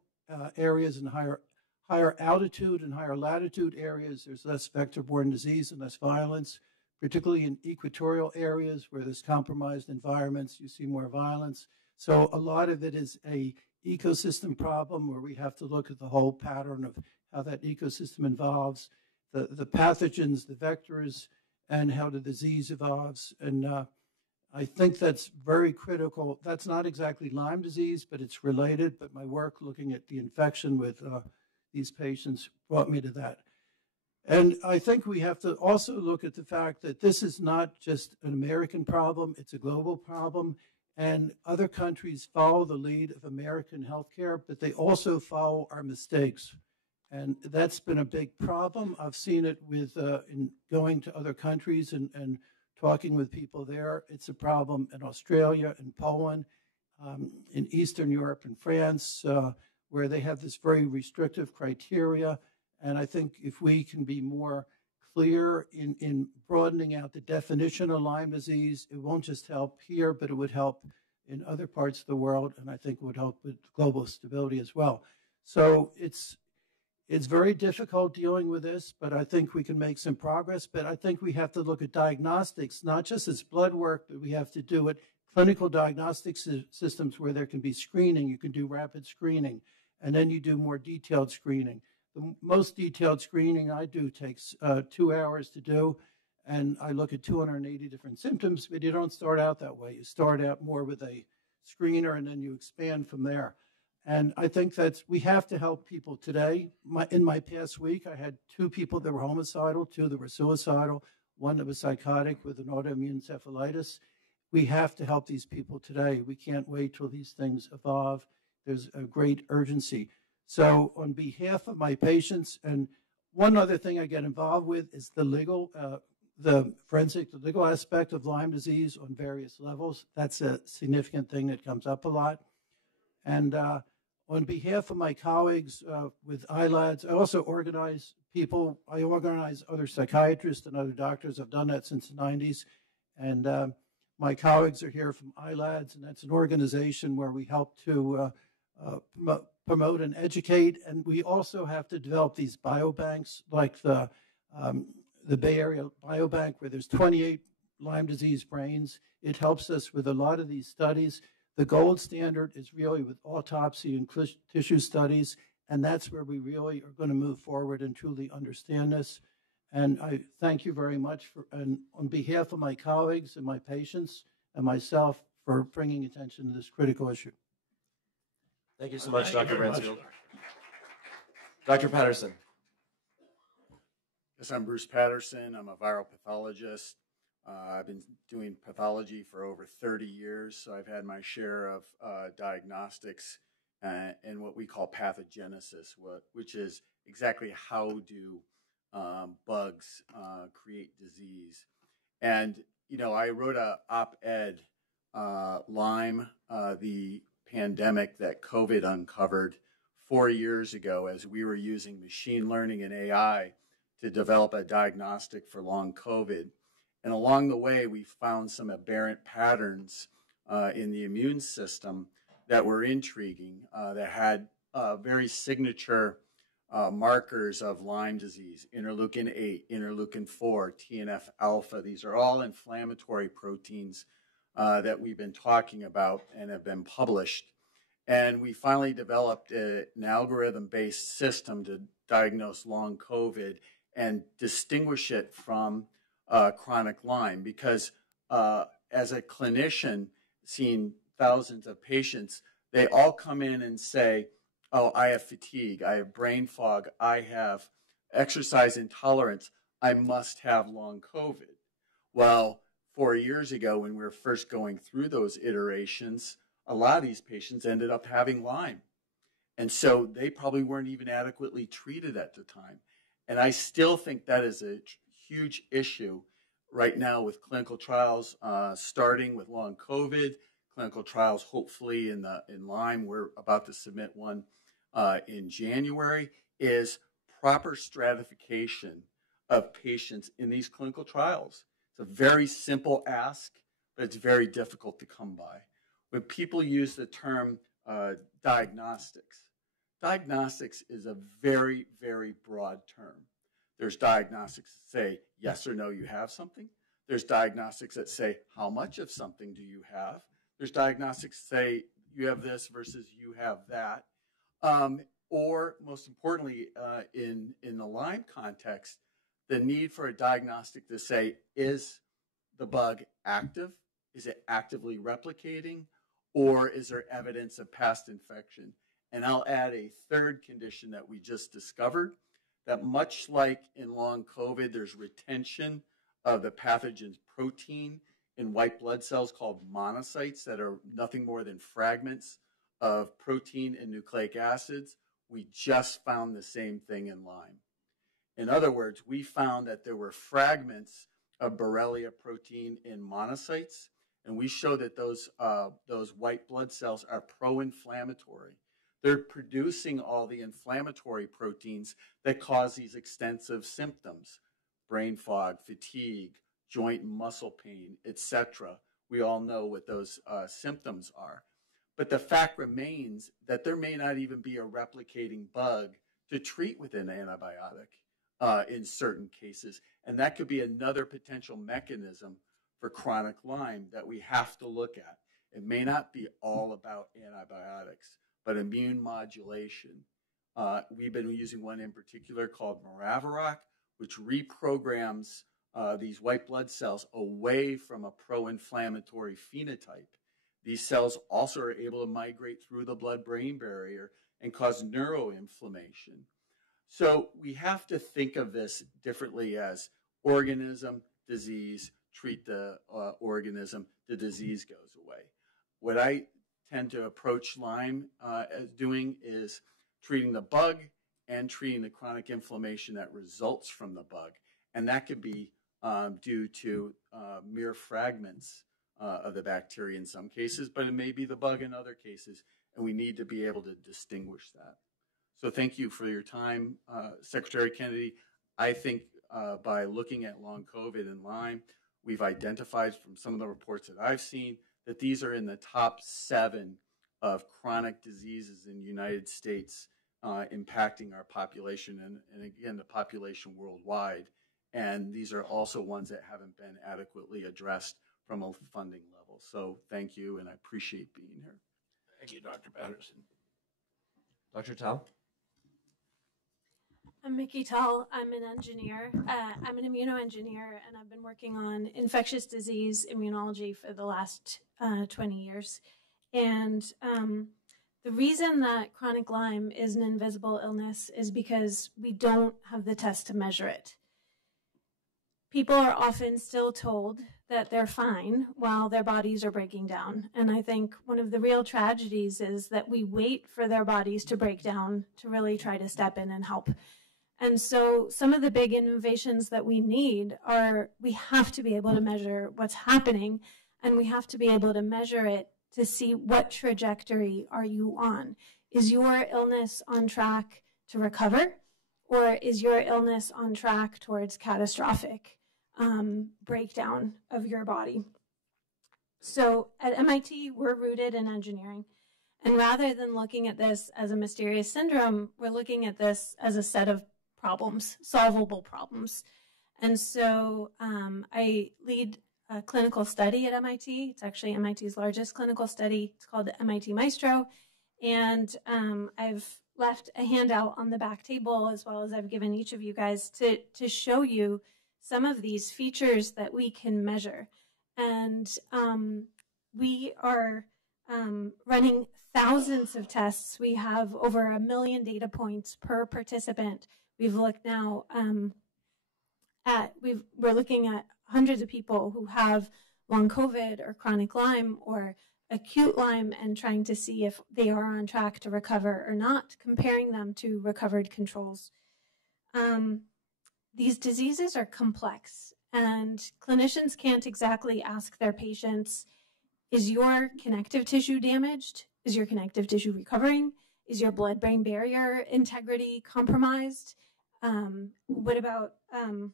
areas and higher altitude and higher latitude areas, there's less vector-borne disease and less violence. Particularly in equatorial areas where there's compromised environments, you see more violence. So a lot of it is a ecosystem problem where we have to look at the whole pattern of how that ecosystem evolves, the pathogens, the vectors, and how the disease evolves. And I think that's very critical. That's not exactly Lyme disease, but it's related. But my work looking at the infection with these patients brought me to that. And I think we have to also look at the fact that this is not just an American problem, it's a global problem. And other countries follow the lead of American healthcare, but they also follow our mistakes. And that's been a big problem. I've seen it with in going to other countries and talking with people there. It's a problem in Australia and Poland, in Eastern Europe and France, where they have this very restrictive criteria. And I think if we can be more clear in broadening out the definition of Lyme disease, it won't just help here, but it would help in other parts of the world, and I think it would help with global stability as well. So it's very difficult dealing with this, but I think we can make some progress. But I think we have to look at diagnostics, not just as blood work, but we have to do it clinical diagnostic systems where there can be screening. You can do rapid screening, and then you do more detailed screening. The most detailed screening I do takes 2 hours to do, and I look at 280 different symptoms, but you don't start out that way. You start out more with a screener, and then you expand from there. And I think that we have to help people today. In my past week, I had 2 people that were homicidal, 2 that were suicidal, 1 that was psychotic with an autoimmune encephalitis. We have to help these people today. We can't wait till these things evolve. There's a great urgency. So on behalf of my patients, and one other thing I get involved with is the legal, the legal aspect of Lyme disease on various levels. That's a significant thing that comes up a lot. And on behalf of my colleagues with ILADS, I also organize people. I organize other psychiatrists and other doctors. I've done that since the 90s. And my colleagues are here from ILADS, and that's an organization where we help to promote and educate. And we also have to develop these biobanks, like the Bay Area Biobank, where there's 28 Lyme disease brains. It helps us with a lot of these studies. The gold standard is really with autopsy and tissue studies, and that's where we really are going to move forward and truly understand this. And I thank you very much and on behalf of my colleagues and my patients and myself for bringing attention to this critical issue. Thank you so much, Dr. Bransfield. Dr. Patterson. Yes, I'm Bruce Patterson. I'm a viral pathologist. I've been doing pathology for over 30 years, so I've had my share of diagnostics and what we call pathogenesis, which is exactly how do bugs create disease. And, you know, I wrote an op-ed, Lyme, the pandemic that COVID uncovered 4 years ago as we were using machine learning and AI to develop a diagnostic for long COVID. And along the way, we found some aberrant patterns in the immune system that were intriguing, that had very signature markers of Lyme disease, interleukin 8, interleukin 4, TNF alpha. These are all inflammatory proteins that we've been talking about and have been published. And we finally developed an algorithm-based system to diagnose long COVID and distinguish it from chronic Lyme, because as a clinician seeing thousands of patients, they all come in and say, oh, I have fatigue, I have brain fog, I have exercise intolerance, I must have long COVID. Well, 4 years ago when we were first going through those iterations, a lot of these patients ended up having Lyme. And so they probably weren't even adequately treated at the time. And I still think that is a huge issue right now with clinical trials starting with long COVID, clinical trials hopefully in Lyme. We're about to submit one in January, is proper stratification of patients in these clinical trials. It's a very simple ask, but it's very difficult to come by. When people use the term diagnostics, diagnostics is a very, very broad term. There's diagnostics that say yes or no, you have something. There's diagnostics that say how much of something do you have. There's diagnostics that say you have this versus you have that. Or most importantly, in the Lyme context, the need for a diagnostic to say, is the bug active Is it actively replicating, or is there evidence of past infection? And I'll add a third condition that we just discovered, that much like in long COVID, there's retention of the pathogen's protein in white blood cells called monocytes that are nothing more than fragments of protein and nucleic acids. We just found the same thing in Lyme. In other words, we found that there were fragments of Borrelia protein in monocytes, and we show that those white blood cells are pro-inflammatory. They're producing all the inflammatory proteins that cause these extensive symptoms: brain fog, fatigue, joint and muscle pain, etc. We all know what those symptoms are. But the fact remains that there may not even be a replicating bug to treat with an antibiotic in certain cases. And that could be another potential mechanism for chronic Lyme that we have to look at. It may not be all about antibiotics, but immune modulation. We've been using one in particular called Maraviroc, which reprograms these white blood cells away from a pro-inflammatory phenotype. These cells also are able to migrate through the blood-brain barrier and cause neuroinflammation. So we have to think of this differently as organism, disease, treat the organism, the disease goes away. What I tend to approach Lyme as doing is treating the bug and treating the chronic inflammation that results from the bug. And that could be due to mere fragments of the bacteria in some cases, but it may be the bug in other cases, and we need to be able to distinguish that. So thank you for your time, Secretary Kennedy. I think by looking at long COVID and Lyme, we've identified from some of the reports that I've seen that these are in the top 7 of chronic diseases in the United States impacting our population and again, the population worldwide. And these are also ones that haven't been adequately addressed from a funding level. So thank you, and I appreciate being here. Thank you, Dr. Patterson. Dr. Tal? I'm Mickey Tull. I'm an engineer. I'm an immunoengineer, and I've been working on infectious disease immunology for the last 20 years. And the reason that chronic Lyme is an invisible illness is because we don't have the test to measure it. People are often still told that they're fine while their bodies are breaking down. And I think one of the real tragedies is that we wait for their bodies to break down to really try to step in and help. And so some of the big innovations that we need are, we have to be able to measure what's happening, and we have to be able to measure it to see what trajectory are you on. Is your illness on track to recover, or is your illness on track towards catastrophic breakdown of your body? So at MIT, we're rooted in engineering. And rather than looking at this as a mysterious syndrome, we're looking at this as a set of problems, solvable problems. And so I lead a clinical study at MIT. It's actually MIT's largest clinical study. It's called the MIT Maestro. And I've left a handout on the back table, as well as I've given each of you guys to show you some of these features that we can measure. And we are running thousands of tests. We have over 1 million data points per participant. We've looked now we're looking at hundreds of people who have long COVID or chronic Lyme or acute Lyme and trying to see if they are on track to recover or not, comparing them to recovered controls. These diseases are complex, and clinicians can't exactly ask their patients, is your connective tissue damaged? Is your connective tissue recovering? Is your blood-brain barrier integrity compromised? What about, are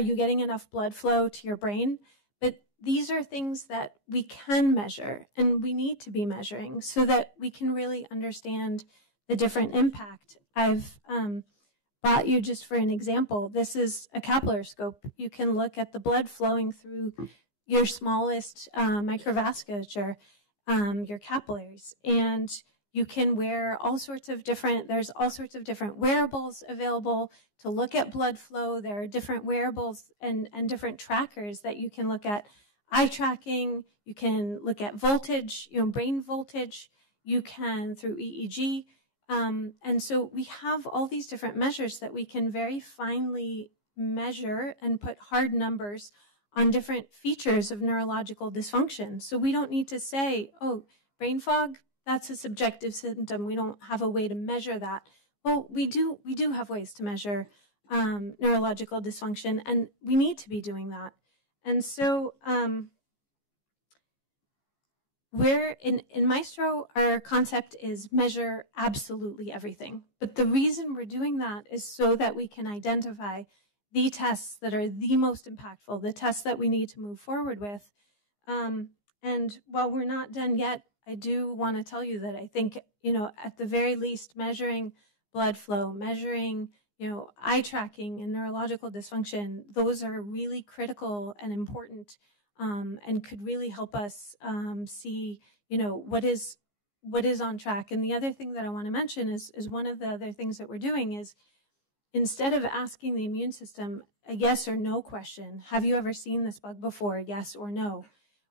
you getting enough blood flow to your brain? But these are things that we can measure and we need to be measuring so that we can really understand the different impact. I've brought you just for an example. This is a capillary scope. You can look at the blood flowing through your smallest microvasculature, your capillaries, and You can wear there's all sorts of different wearables available to look at blood flow. There are different wearables and different trackers that you can look at. Eye tracking, you can look at voltage, brain voltage, you can through EEG. And so we have all these different measures that we can very finely measure and put hard numbers on different features of neurological dysfunction. So we don't need to say, oh, brain fog, that's a subjective symptom. We don't have a way to measure that. Well, we do have ways to measure neurological dysfunction, and we need to be doing that. And so we're in Maestro, our concept is measure absolutely everything. But the reason we're doing that is so that we can identify the tests that are the most impactful, the tests that we need to move forward with. And while we're not done yet, I do want to tell you that I think, at the very least, measuring blood flow, measuring, eye tracking and neurological dysfunction, those are really critical and important, and could really help us see, what is on track. And the other thing that I want to mention is one of the other things that we're doing is, instead of asking the immune system a yes or no question, have you ever seen this bug before, yes or no?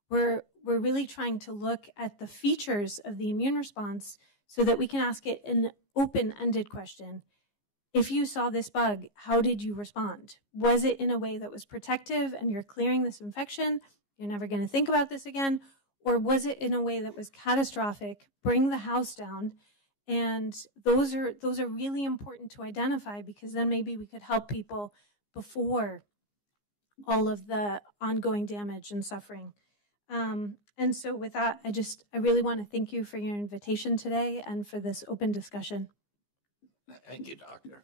We're really trying to look at the features of the immune response so that we can ask it an open-ended question. If you saw this bug, how did you respond? Was it in a way that was protective and you're clearing this infection, you're never going to think about this again? Or was it in a way that was catastrophic, bring the house down? And those are really important to identify, because then maybe we could help people before all of the ongoing damage and suffering. And so with that, I really want to thank you for your invitation today and for this open discussion. Thank you, Doctor.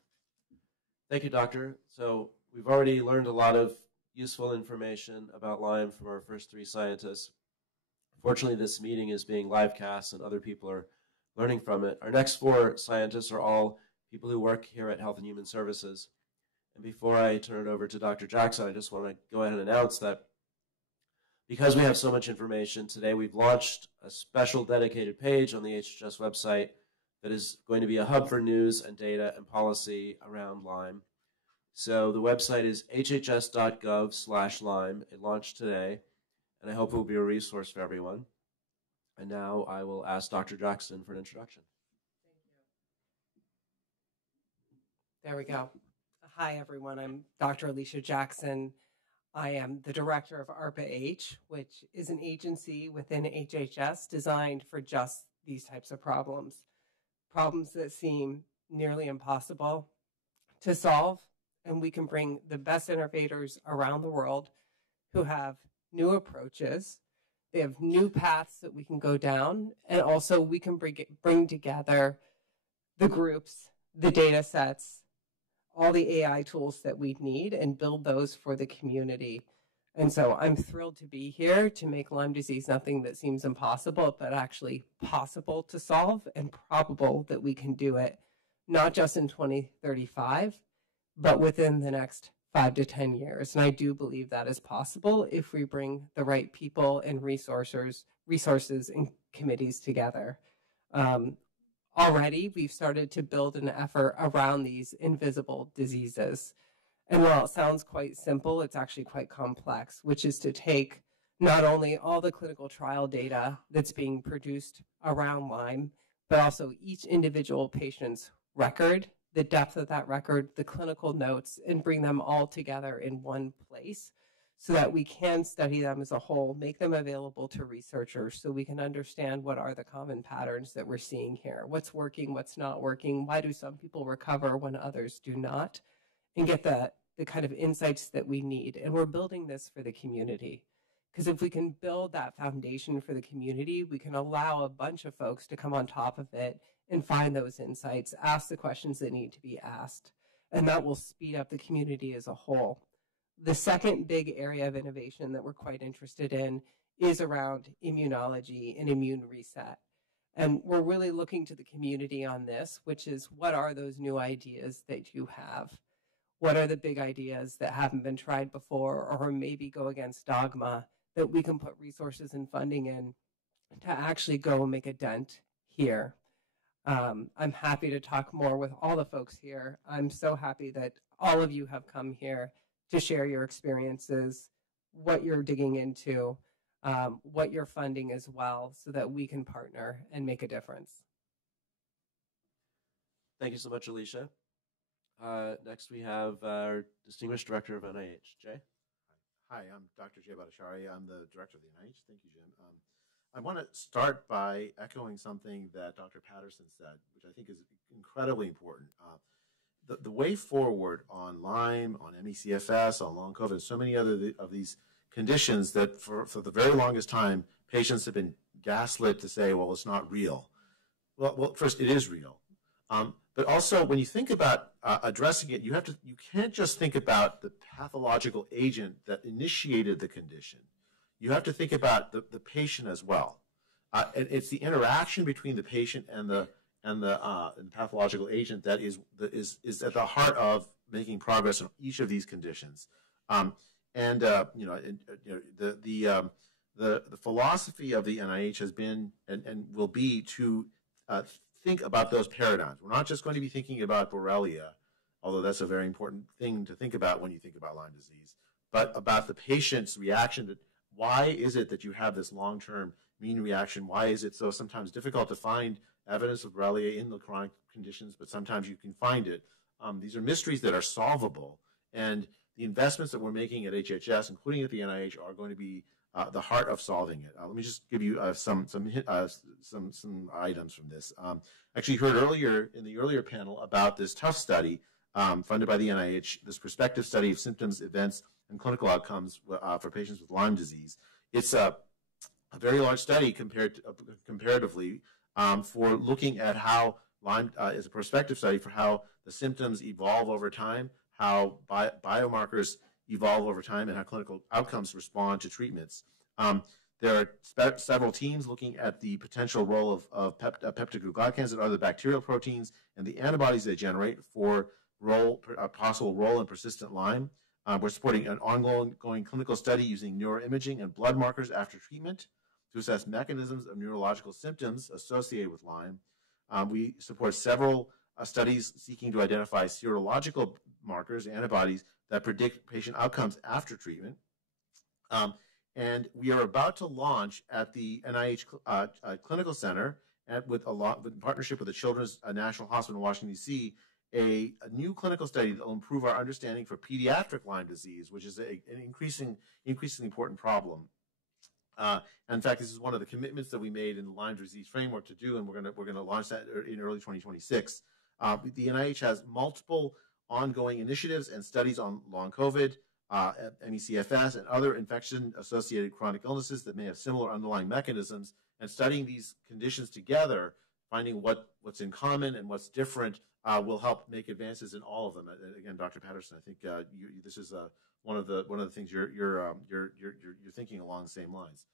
Thank you, Doctor. So we've already learned a lot of useful information about Lyme from our first three scientists. Fortunately, this meeting is being live cast and other people are learning from it. Our next four scientists are all people who work here at Health and Human Services. And before I turn it over to Dr. Jackson, I just want to go ahead and announce that because we have so much information today, we've launched a special dedicated page on the HHS website that is going to be a hub for news and data and policy around Lyme. So the website is HHS.gov/Lyme. It launched today, and I hope it will be a resource for everyone. And now I will ask Dr. Jackson for an introduction. There we go. Hi, everyone. I'm Dr. Alicia Jackson. I am the director of ARPA-H, which is an agency within HHS designed for just these types of problems that seem nearly impossible to solve. And we can bring the best innovators around the world who have new approaches. They have new paths that we can go down. And also we can bring together the groups, the data sets, all the AI tools that we need and build those for the community. And so I'm thrilled to be here to make Lyme disease nothing that seems impossible, but actually possible to solve and probable that we can do it, not just in 2035, but within the next 5 to 10 years. And I do believe that is possible if we bring the right people and resources and committees together. Already, we've started to build an effort around these invisible diseases. And while it sounds quite simple, it's actually quite complex, which is to take not only all the clinical trial data that's being produced around Lyme, but also each individual patient's record, the depth of that record, the clinical notes, and bring them all together in one place so that we can study them as a whole, make them available to researchers so we can understand what are the common patterns that we're seeing here, what's working, what's not working, why do some people recover when others do not, and get the kind of insights that we need. And we're building this for the community, because if we can build that foundation for the community, we can allow a bunch of folks to come on top of it and find those insights, ask the questions that need to be asked, and that will speed up the community as a whole. The second big area of innovation that we're quite interested in is around immunology and immune reset. And we're really looking to the community on this, which is what are those new ideas that you have? What are the big ideas that haven't been tried before or maybe go against dogma that we can put resources and funding in to actually go and make a dent here? I'm happy to talk more with all the folks here. I'm so happy that all of you have come here to share your experiences, what you're digging into, what you're funding as well, so that we can partner and make a difference. Thank you so much, Alicia. Next, we have our Distinguished Director of NIH, Jay. Hi, I'm Dr. Jay Bhattacharya. I'm the director of the NIH. Thank you, Jim. I want to start by echoing something that Dr. Patterson said, which I think is incredibly important. The way forward on Lyme, on ME/CFS, on long COVID, so many other of these conditions that for the very longest time, patients have been gaslit to say, well, it's not real. Well, first, it is real. But also, when you think about addressing it, you can't just think about the pathological agent that initiated the condition. You have to think about the patient as well. And it's the interaction between the patient and the pathological agent that is at the heart of making progress on each of these conditions. The philosophy of the NIH has been and will be to think about those paradigms. We're not just going to be thinking about Borrelia, although that's a very important thing to think about when you think about Lyme disease, but about the patient's reaction to why is it that you have this long-term immune reaction? Why is it so sometimes difficult to find evidence of Borrelia in the chronic conditions, but sometimes you can find it? These are mysteries that are solvable, and the investments that we're making at HHS, including at the NIH, are going to be the heart of solving it. Let me just give you some items from this. Actually, heard earlier in the earlier panel about this TOUGH study funded by the NIH, this prospective study of symptoms, events, and clinical outcomes for patients with Lyme disease. It's a very large study comparatively for looking at how Lyme is a prospective study for how the symptoms evolve over time, how biomarkers evolve over time, and how clinical outcomes respond to treatments. There are several teams looking at the potential role of peptidoglycans and other bacterial proteins and the antibodies they generate for a possible role in persistent Lyme. We're supporting an ongoing clinical study using neuroimaging and blood markers after treatment to assess mechanisms of neurological symptoms associated with Lyme. We support several studies seeking to identify serological markers, antibodies, that predict patient outcomes after treatment. And we are about to launch at the NIH Clinical Center with partnership with the Children's National Hospital in Washington, D.C., a new clinical study that will improve our understanding for pediatric Lyme disease, which is an increasingly important problem. In fact, this is one of the commitments that we made in the Lyme disease framework to do, and we're going to launch that in early 2026. The NIH has multiple ongoing initiatives and studies on long COVID, ME/CFS, and other infection-associated chronic illnesses that may have similar underlying mechanisms. And studying these conditions together, finding what's in common and what's different, will help make advances in all of them. Again, Dr. Patterson, I think this is one of the things you're thinking along the same lines.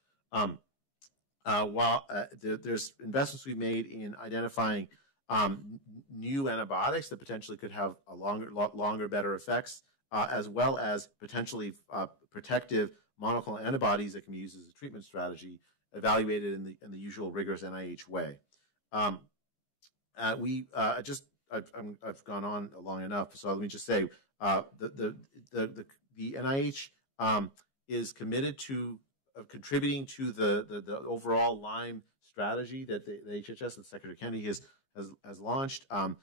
While there's investments we've made in identifying new antibiotics that potentially could have a longer, better effects, as well as potentially protective monoclonal antibodies that can be used as a treatment strategy, evaluated in the usual rigorous NIH way. I've gone on long enough, so let me just say the NIH is committed to contributing to the overall Lyme strategy that the HHS and Secretary Kennedy has launched. And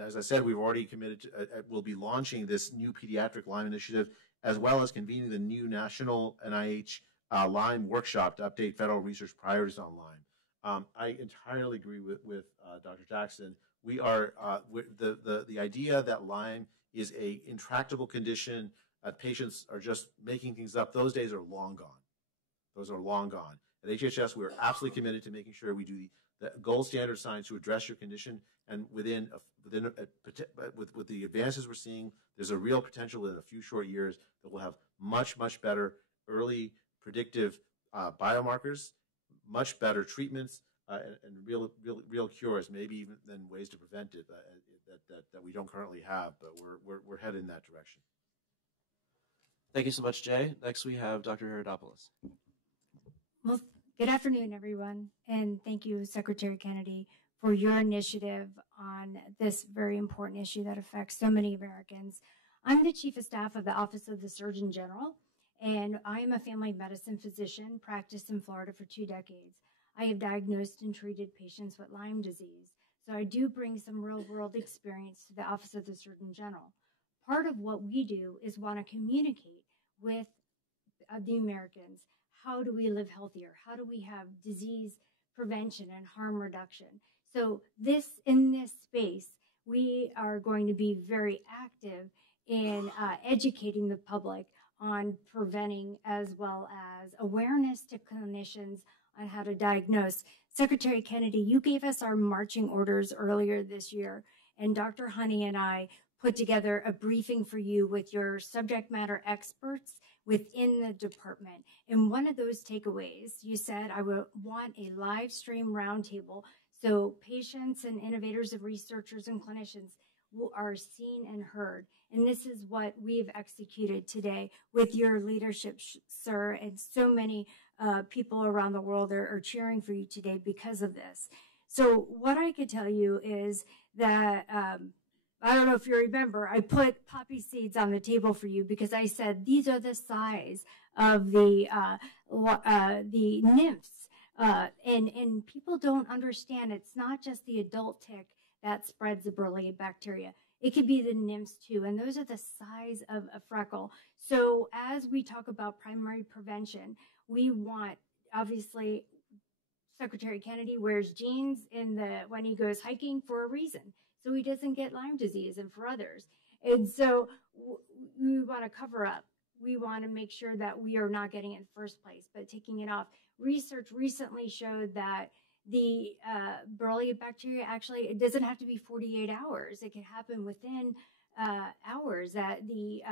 as I said, we've already committed to, we'll be launching this new pediatric Lyme initiative, as well as convening the new national NIH Lyme workshop to update federal research priorities on Lyme. I entirely agree with Dr. Jackson. We are the idea that Lyme is a intractable condition, patients are just making things up. Those days are long gone. Those are long gone. At HHS, we are absolutely committed to making sure we do the gold standard science to address your condition, and with the advances we're seeing, there's a real potential within a few short years that we'll have much better early predictive biomarkers, much better treatments, and real cures, maybe even than ways to prevent it that we don't currently have, but we're headed in that direction. Thank you so much, Jay. Next, we have Dr. Herodopoulos. Well, good afternoon, everyone, and thank you, Secretary Kennedy, for your initiative on this very important issue that affects so many Americans. I'm the Chief of Staff of the Office of the Surgeon General, and I am a family medicine physician, practiced in Florida for 2 decades. I have diagnosed and treated patients with Lyme disease, so I do bring some real-world experience to the Office of the Surgeon General. Part of what we do is want to communicate with the Americans. How do we live healthier? How do we have disease prevention and harm reduction? So in this space, we are going to be very active in educating the public on preventing, as well as awareness to clinicians on how to diagnose. Secretary Kennedy, you gave us our marching orders earlier this year, and Dr. Honey and I put together a briefing for you with your subject matter experts within the department. And one of those takeaways, you said, I would want a live stream roundtable so patients and innovators and researchers and clinicians are seen and heard. And this is what we've executed today with your leadership, sir. And so many people around the world are cheering for you today because of this. So what I could tell you is that, I don't know if you remember, I put poppy seeds on the table for you because I said these are the size of the nymphs. And people don't understand it's not just the adult tick that spreads the Borrelia bacteria. It could be the nymphs too, and those are the size of a freckle. So as we talk about primary prevention, we want, obviously, Secretary Kennedy wears jeans when he goes hiking for a reason, so he doesn't get Lyme disease and for others. And so we want to cover up. We want to make sure that we are not getting it in the first place, but taking it off. Research recently showed that the Borrelia bacteria, actually, it doesn't have to be 48 hours. It can happen within hours that the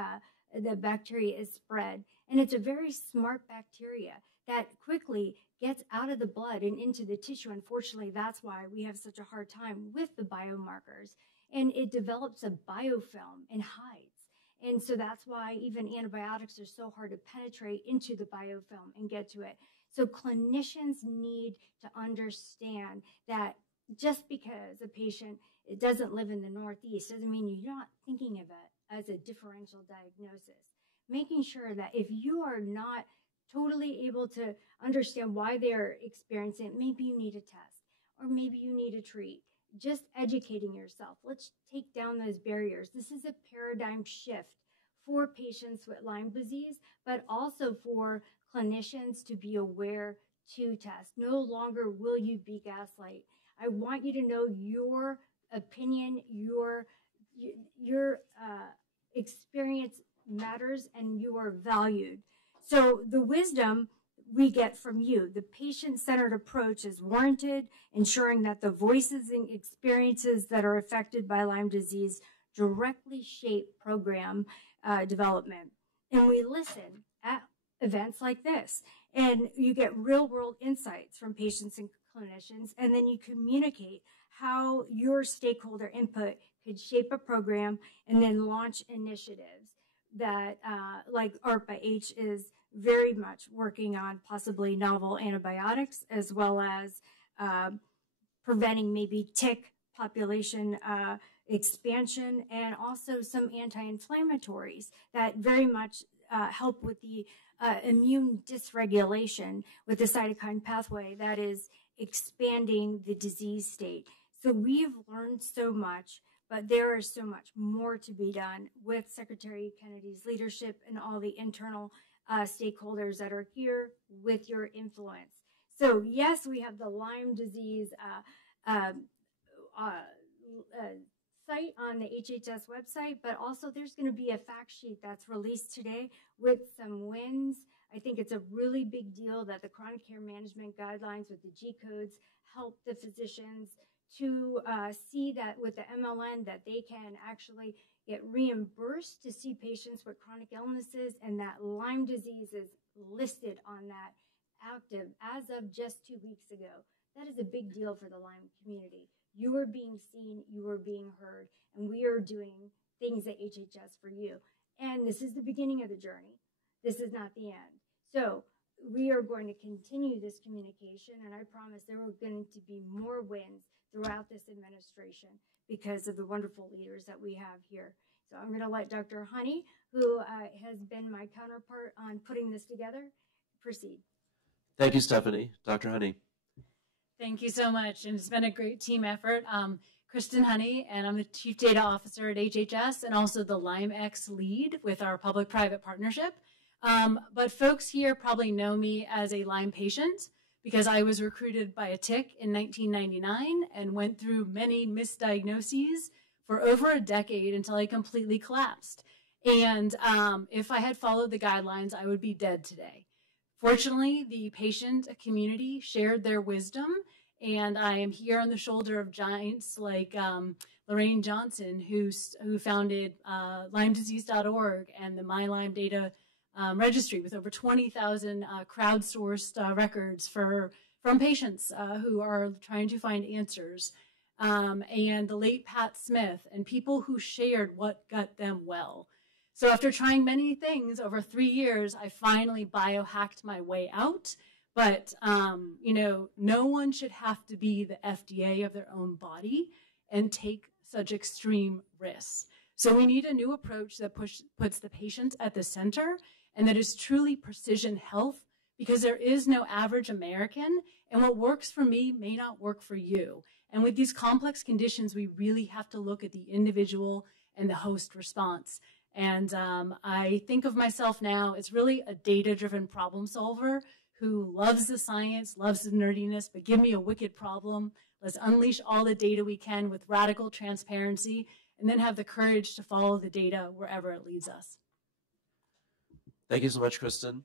bacteria is spread. And it's a very smart bacteria that quickly gets out of the blood and into the tissue. Unfortunately, that's why we have such a hard time with the biomarkers. And it develops a biofilm and hides. And so that's why even antibiotics are so hard to penetrate into the biofilm and get to it. So clinicians need to understand that just because a patient doesn't live in the Northeast doesn't mean you're not thinking of it as a differential diagnosis. Making sure that if you are not totally able to understand why they're experiencing it, maybe you need a test or maybe you need a treat. Just educating yourself. Let's take down those barriers. This is a paradigm shift for patients with Lyme disease, but also for clinicians to be aware to test. No longer will you be gaslight. I want you to know your opinion, your experience matters, and you are valued. So the wisdom we get from you, the patient-centered approach is warranted, ensuring that the voices and experiences that are affected by Lyme disease directly shape program development. And we listen at events like this, and you get real-world insights from patients and clinicians, and then you communicate how your stakeholder input could shape a program and then launch initiatives that, like ARPA-H is very much working on possibly novel antibiotics, as well as preventing maybe tick population expansion, and also some anti-inflammatories that very much help with the immune dysregulation with the cytokine pathway that is expanding the disease state. So we've learned so much, but there is so much more to be done with Secretary Kennedy's leadership and all the internal stakeholders that are here with your influence. So yes, we have the Lyme disease site on the HHS website, but also there's going to be a fact sheet that's released today with some wins. I think it's a really big deal that the chronic care management guidelines with the G codes help the physicians to see that with the MLN that they can actually get reimbursed to see patients with chronic illnesses, and that Lyme disease is listed on that active as of just 2 weeks ago. That is a big deal for the Lyme community. You are being seen, you are being heard, and we are doing things at HHS for you. And this is the beginning of the journey. This is not the end. So we are going to continue this communication, and I promise there are going to be more wins throughout this administration because of the wonderful leaders that we have here. So I'm going to let Dr. Honey, who has been my counterpart on putting this together, proceed. Thank you, Stephanie. Dr. Honey. Thank you so much. And it's been a great team effort. Kristen Honey, and I'm the Chief Data Officer at HHS and also the LymeX lead with our public-private partnership. But folks here probably know me as a Lyme patient because I was recruited by a tick in 1999 and went through many misdiagnoses for over a decade until I completely collapsed. And if I had followed the guidelines, I would be dead today. Fortunately, the patient community shared their wisdom, and I am here on the shoulder of giants like Lorraine Johnson, who founded LymeDisease.org and the My Lyme Data Registry with over 20,000 crowdsourced records from patients who are trying to find answers, and the late Pat Smith, and people who shared what got them well. So after trying many things over 3 years, I finally biohacked my way out. But, no one should have to be the FDA of their own body and take such extreme risks. So we need a new approach that puts the patient at the center and that is truly precision health, because there is no average American, and what works for me may not work for you. And with these complex conditions, we really have to look at the individual and the host response. And I think of myself now as really a data-driven problem solver who loves the science, loves the nerdiness, but give me a wicked problem. Let's unleash all the data we can with radical transparency, and then have the courage to follow the data wherever it leads us. Thank you so much, Kristen.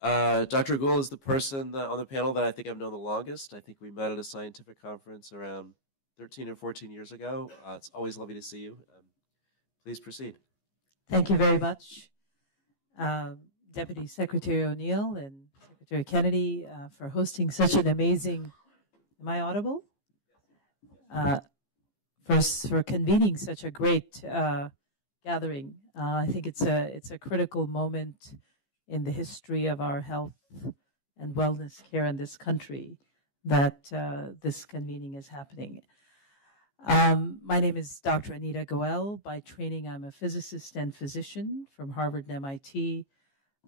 Dr. Gould is the person on the panel that I think I've known the longest. I think we met at a scientific conference around 13 or 14 years ago. It's always lovely to see you. Please proceed. Thank you very much, Deputy Secretary O'Neill and Secretary Kennedy, for hosting such an amazing, am I audible? For convening such a great gathering. I think it's a critical moment in the history of our health and wellness care in this country that this convening is happening. My name is Dr. Anita Goel. By training, I'm a physicist and physician from Harvard and MIT.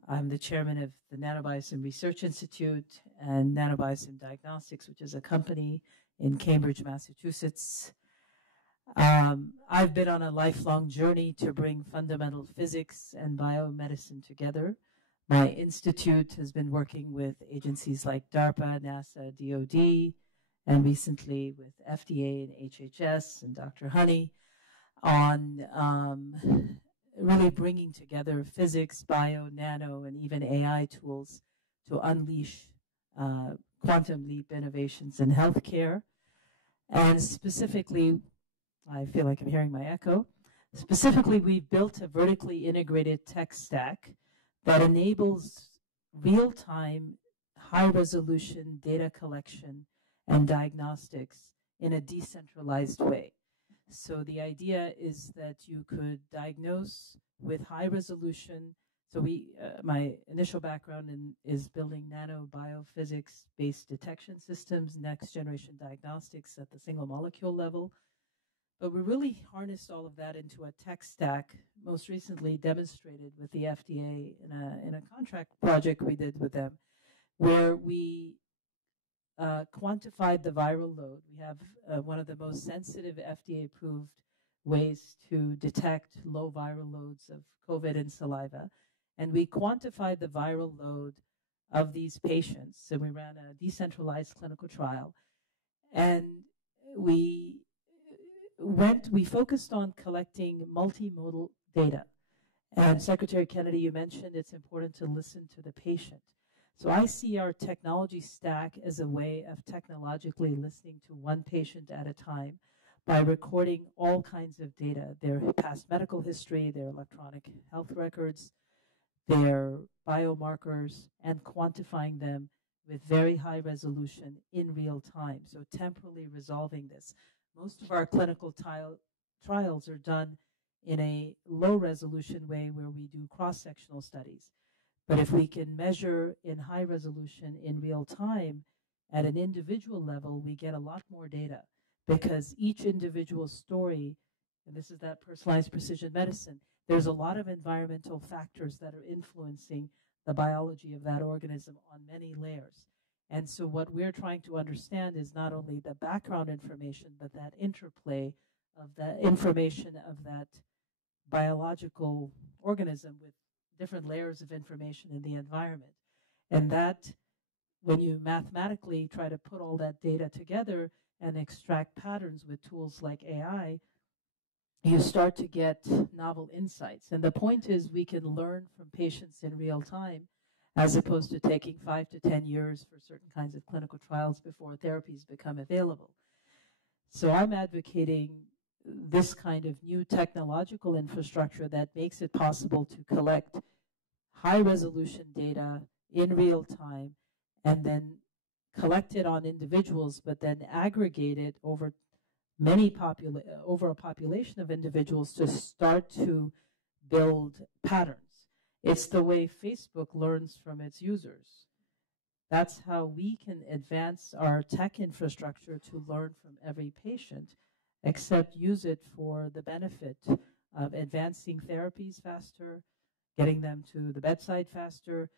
I'm the chairman of the Nanobiosym Research Institute and Nanobiosym Diagnostics, which is a company in Cambridge, Massachusetts. I've been on a lifelong journey to bring fundamental physics and biomedicine together. My institute has been working with agencies like DARPA, NASA, DOD, and recently with FDA and HHS and Dr. Honey on really bringing together physics, bio, nano, and even AI tools to unleash quantum leap innovations in healthcare. And specifically, I feel like I'm hearing my echo. Specifically, we've built a vertically integrated tech stack that enables real-time, high-resolution data collection and diagnostics in a decentralized way. So the idea is that you could diagnose with high resolution. So my initial background is building nanobiophysics-based detection systems, next-generation diagnostics at the single molecule level. But we really harnessed all of that into a tech stack, most recently demonstrated with the FDA in a contract project we did with them, where we quantified the viral load. We have one of the most sensitive FDA-approved ways to detect low viral loads of COVID in saliva. And we quantified the viral load of these patients. So we ran a decentralized clinical trial. And we focused on collecting multimodal data. And Secretary Kennedy, you mentioned it's important to listen to the patient. So I see our technology stack as a way of technologically listening to one patient at a time by recording all kinds of data, their past medical history, their electronic health records, their biomarkers, and quantifying them with very high resolution in real time, so temporally resolving this. Most of our clinical trials are done in a low resolution way where we do cross-sectional studies. But if we can measure in high resolution in real time at an individual level, we get a lot more data because each individual story, and this is that personalized precision medicine, there's a lot of environmental factors that are influencing the biology of that organism on many layers. And so what we're trying to understand is not only the background information, but that interplay of the information of that biological organism with different layers of information in the environment. And that, when you mathematically try to put all that data together and extract patterns with tools like AI, you start to get novel insights. And the point is we can learn from patients in real time as opposed to taking 5 to 10 years for certain kinds of clinical trials before therapies become available. So I'm advocating this kind of new technological infrastructure that makes it possible to collect high resolution data in real time and then collect it on individuals, but then aggregate it over over a population of individuals to start to build patterns. It's the way Facebook learns from its users. That's how we can advance our tech infrastructure to learn from every patient, except use it for the benefit of advancing therapies faster, getting them to the bedside faster,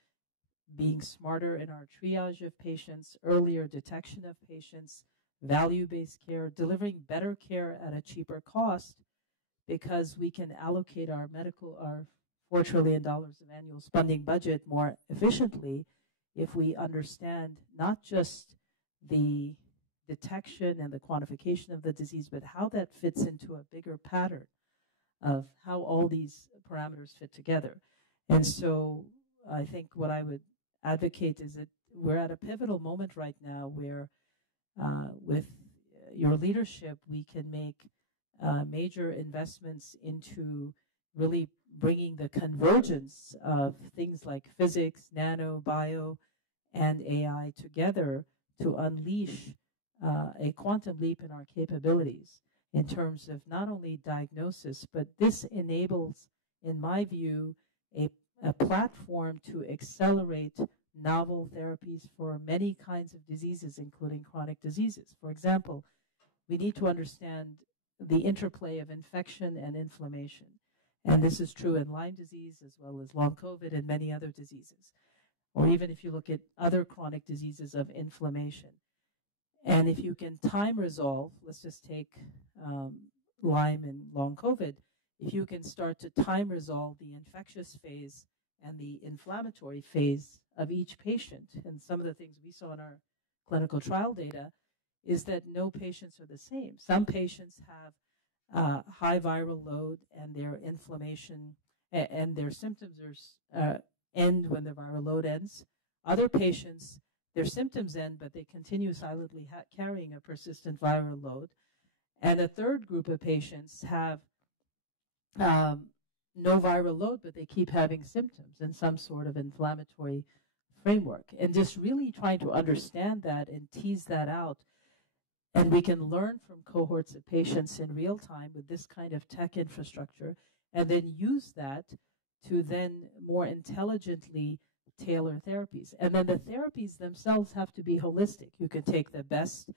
being smarter in our triage of patients, earlier detection of patients, value-based care, delivering better care at a cheaper cost because we can allocate our $4 trillion of annual spending budget more efficiently if we understand not just the detection and the quantification of the disease, but how that fits into a bigger pattern of how all these parameters fit together. And so I think what I would advocate is that we're at a pivotal moment right now where with your leadership, we can make major investments into really bringing the convergence of things like physics, nano, bio, and AI together to unleash a quantum leap in our capabilities in terms of not only diagnosis, but this enables, in my view, a platform to accelerate novel therapies for many kinds of diseases, including chronic diseases. For example, we need to understand the interplay of infection and inflammation. And this is true in Lyme disease as well as long COVID and many other diseases. Or even if you look at other chronic diseases of inflammation. And if you can time resolve, let's just take Lyme and long COVID, if you can start to time resolve the infectious phase and the inflammatory phase of each patient, and some of the things we saw in our clinical trial data is that no patients are the same. Some patients have high viral load and their inflammation and their symptoms end when their viral load ends. Other patients, their symptoms end, but they continue silently carrying a persistent viral load. And a third group of patients have no viral load, but they keep having symptoms in some sort of inflammatory framework. And just really trying to understand that and tease that out. And we can learn from cohorts of patients in real time with this kind of tech infrastructure, and then use that to then more intelligently tailor therapies. And then the therapies themselves have to be holistic. You can take the best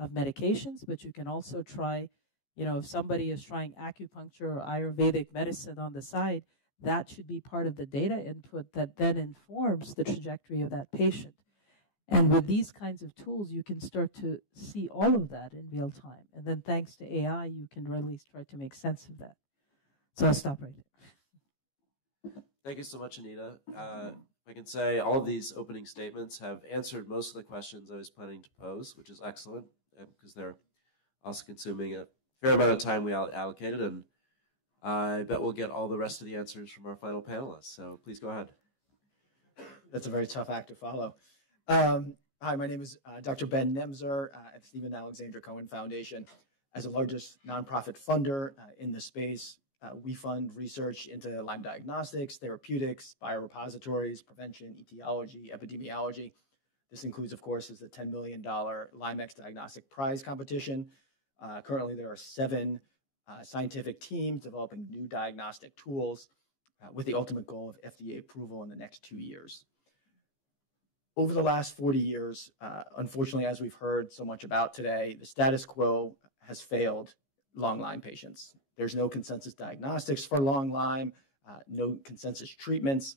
of medications, but you can also try, if somebody is trying acupuncture or Ayurvedic medicine on the side, that should be part of the data input that then informs the trajectory of that patient. And with these kinds of tools, you can start to see all of that in real time. And then thanks to AI, you can really start to make sense of that. So I'll stop right there. Thank you so much, Anita. I can say all of these opening statements have answered most of the questions I was planning to pose, which is excellent because they're also consuming a fair amount of time we allocated, and I bet we'll get all the rest of the answers from our final panelists. So please go ahead. That's a very tough act to follow. Hi, my name is Dr. Ben Nemzer at Stephen Alexander Cohen Foundation. As the largest nonprofit funder in the space, we fund research into Lyme diagnostics, therapeutics, biorepositories, prevention, etiology, epidemiology. This includes, of course, is the $10 million LymeX Diagnostic Prize competition. Currently, there are 7 scientific teams developing new diagnostic tools with the ultimate goal of FDA approval in the next 2 years. Over the last 40 years, unfortunately, as we've heard so much about today, the status quo has failed long Lyme patients. There's no consensus diagnostics for long Lyme, no consensus treatments,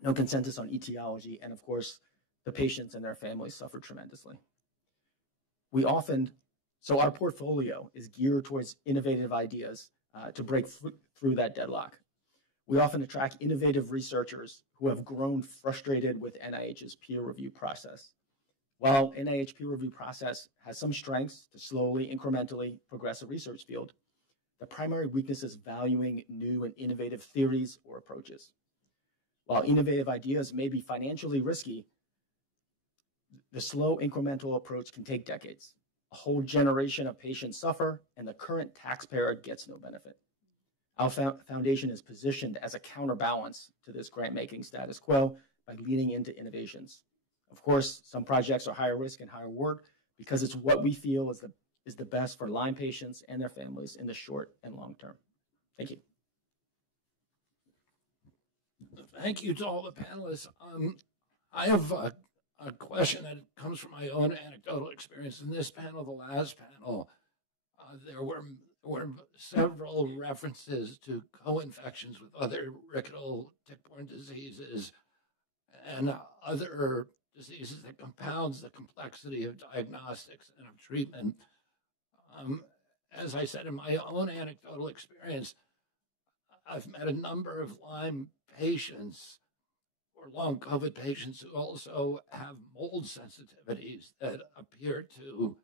no consensus on etiology, and of course, the patients and their families suffer tremendously. So our portfolio is geared towards innovative ideas to break through that deadlock. We often attract innovative researchers who have grown frustrated with NIH's peer review process. While NIH peer review process has some strengths to slowly, incrementally progress a research field, the primary weakness is valuing new and innovative theories or approaches. While innovative ideas may be financially risky, the slow incremental approach can take decades. A whole generation of patients suffer, and the current taxpayer gets no benefit. Our foundation is positioned as a counterbalance to this grant-making status quo by leaning into innovations. Of course, some projects are higher risk and higher work because it's what we feel is the best for Lyme patients and their families in the short and long term. Thank you. Thank you to all the panelists. I have a question that comes from my own anecdotal experience. In this panel, the last panel, there were several references to co-infections with other rickettsial tick-borne diseases and other diseases that compounds the complexity of diagnostics and of treatment. As I said, in my own anecdotal experience, I've met a number of Lyme patients or long COVID patients who also have mold sensitivities that appear to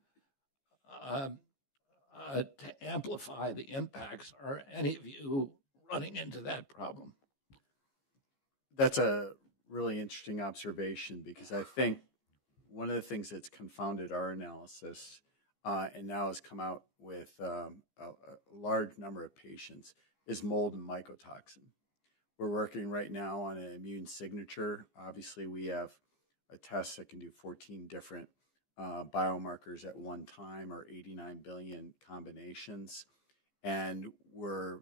amplify the impacts. Are any of you running into that problem? That's a really interesting observation, because I think one of the things that's confounded our analysis and now has come out with a large number of patients is mold and mycotoxin. We're working right now on an immune signature. Obviously, we have a test that can do 14 different biomarkers at one time, or 89 billion combinations. And we're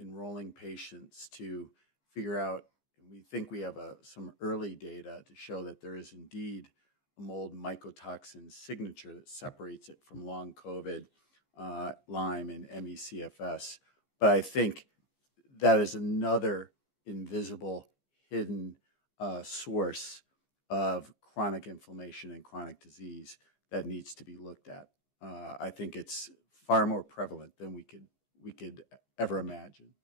enrolling patients to figure out, and we think we have some early data to show that there is indeed a mold mycotoxin signature that separates it from long COVID, Lyme, and ME/CFS. But I think that is another invisible, hidden source of chronic inflammation and chronic disease that needs to be looked at. I think it's far more prevalent than we could ever imagine.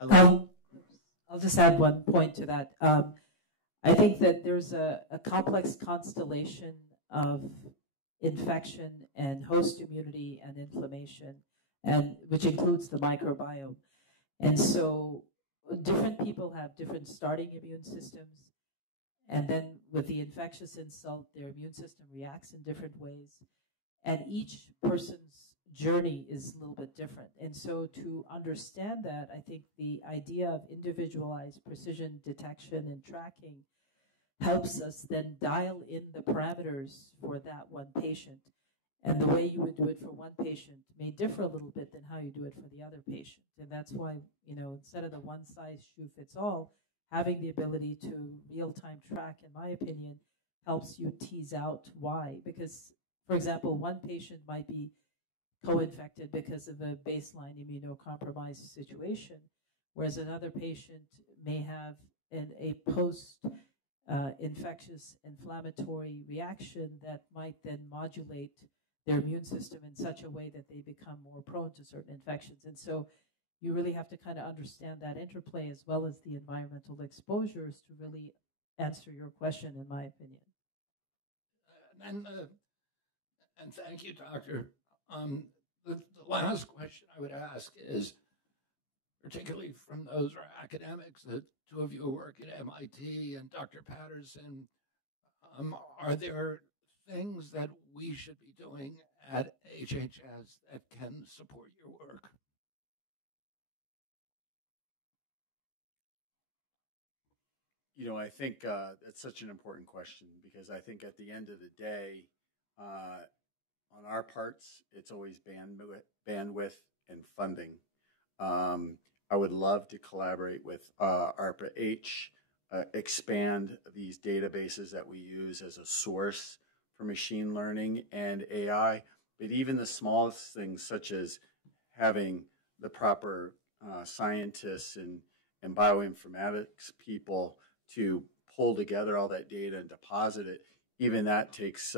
I'll just add one point to that. I think that there's a complex constellation of infection and host immunity and inflammation, and which includes the microbiome. And so different people have different starting immune systems, and then with the infectious insult, their immune system reacts in different ways, and each person's journey is a little bit different. And so to understand that, I think the idea of individualized precision detection and tracking helps us then dial in the parameters for that one patient. And the way you would do it for one patient may differ a little bit than how you do it for the other patient. And that's why, instead of the one size shoe fits all, having the ability to real-time track, in my opinion, helps you tease out why. Because, for example, one patient might be co-infected because of a baseline immunocompromised situation, whereas another patient may have a post-infectious inflammatory reaction that might then modulate their immune system in such a way that they become more prone to certain infections. And so you really have to kind of understand that interplay as well as the environmental exposures to really answer your question, in my opinion. And thank you, Doctor. The last question I would ask is, particularly from those who are academics, the two of you who work at MIT and Dr. Patterson, are there things that we should be doing at HHS that can support your work? I think that's such an important question, because I think at the end of the day, on our parts, it's always bandwidth and funding. I would love to collaborate with ARPA-H, expand these databases that we use as a source for machine learning and AI, but even the smallest things such as having the proper scientists and bioinformatics people to pull together all that data and deposit it, even that takes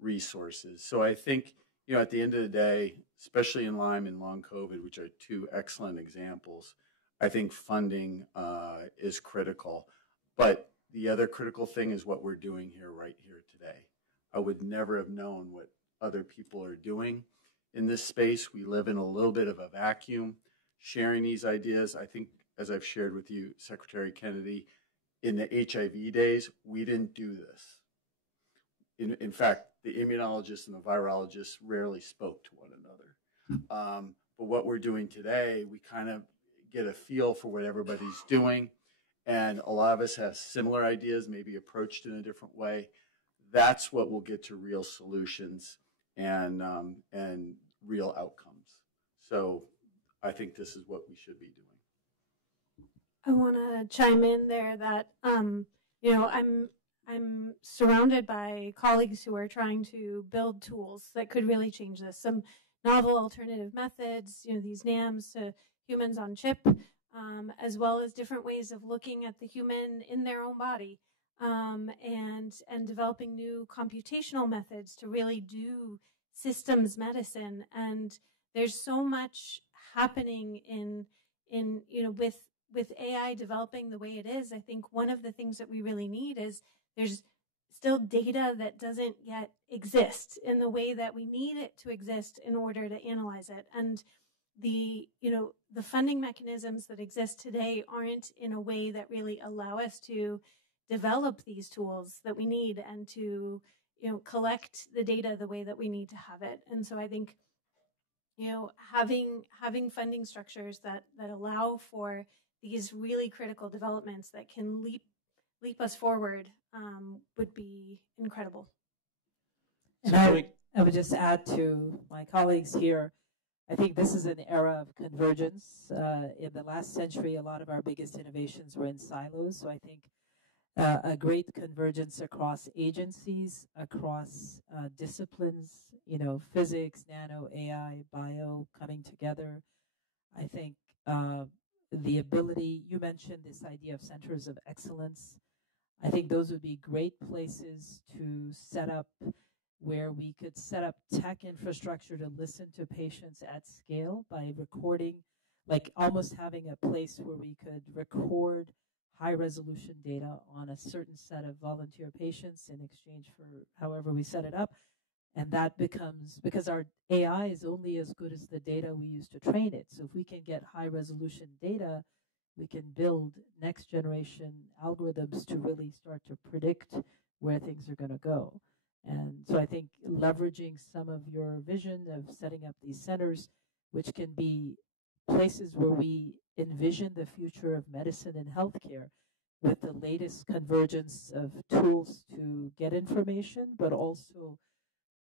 resources. So I think, at the end of the day, especially in Lyme and long COVID, which are two excellent examples, I think funding is critical. But the other critical thing is what we're doing right here today. I would never have known what other people are doing in this space. We live in a little bit of a vacuum. Sharing these ideas, I think, as I've shared with you, Secretary Kennedy, in the HIV days, we didn't do this. In fact, the immunologists and the virologists rarely spoke to one another. But what we're doing today, we kind of get a feel for what everybody's doing. And a lot of us have similar ideas, maybe approached in a different way. That's what will get to real solutions and real outcomes. So I think this is what we should be doing. I want to chime in there that, I'm surrounded by colleagues who are trying to build tools that could really change this. Some novel alternative methods, these NAMs to humans on chip, as well as different ways of looking at the human in their own body, and developing new computational methods to really do systems medicine. And there's so much happening with AI developing the way it is. I think one of the things that we really need is there's still data that doesn't yet exist in the way that we need it to exist in order to analyze it. And the funding mechanisms that exist today aren't in a way that really allow us to develop these tools that we need and to, collect the data the way that we need to have it. And so I think, having funding structures that allow for these really critical developments that can leap us forward would be incredible. And I would just add to my colleagues here, I think this is an era of convergence. In the last century, a lot of our biggest innovations were in silos. So I think a great convergence across agencies, across disciplines, physics, nano, AI, bio coming together. I think the ability, you mentioned this idea of centers of excellence. I think those would be great places to set up where we could set up tech infrastructure to listen to patients at scale by recording, like almost having a place where we could record high resolution data on a certain set of volunteer patients in exchange for however we set it up. And that becomes, because our AI is only as good as the data we use to train it. So if we can get high resolution data, we can build next generation algorithms to really start to predict where things are going to go. And so I think leveraging some of your vision of setting up these centers, which can be places where we envision the future of medicine and healthcare with the latest convergence of tools to get information, but also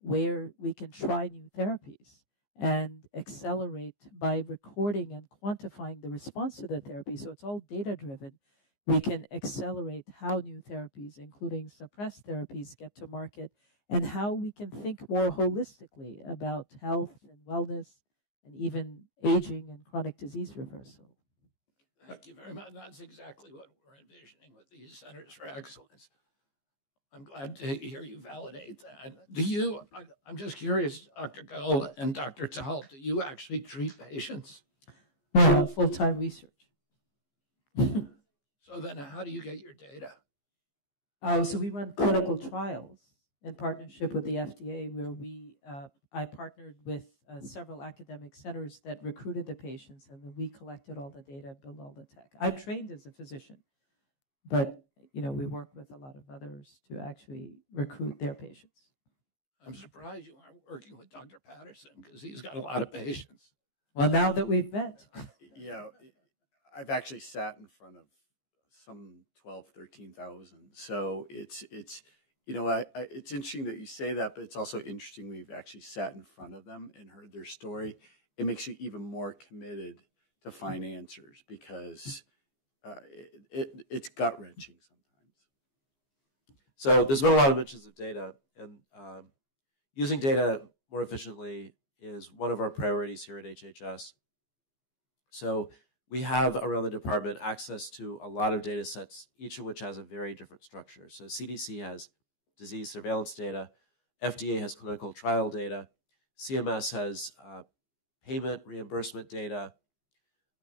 where we can try new therapies and accelerate by recording and quantifying the response to the therapy. So it's all data driven. We can accelerate how new therapies, including suppressed therapies, get to market, and how we can think more holistically about health and wellness and even aging and chronic disease reversal. Thank you very much. That's exactly what we're envisioning with these centers for excellence. I'm glad to hear you validate that. I'm just curious, Dr. Gull and Dr. Tal, do you actually treat patients? Full-time research. So then how do you get your data? So we run clinical trials in partnership with the FDA where I partnered with several academic centers that recruited the patients, and then we collected all the data, built all the tech. I'm trained as a physician, but we work with a lot of others to actually recruit their patients. I'm surprised you aren't working with Dr. Patterson because he's got a lot of patients. Well, now that we've met. I've actually sat in front of some 12, 13,000. So it's interesting that you say that, but it's also interesting we've actually sat in front of them and heard their story. It makes you even more committed to find answers because it's gut wrenching sometimes. So there's been a lot of mentions of data, and using data more efficiently is one of our priorities here at HHS. So we have around the department access to a lot of data sets, each of which has a very different structure. So CDC has disease surveillance data, FDA has clinical trial data, CMS has payment reimbursement data,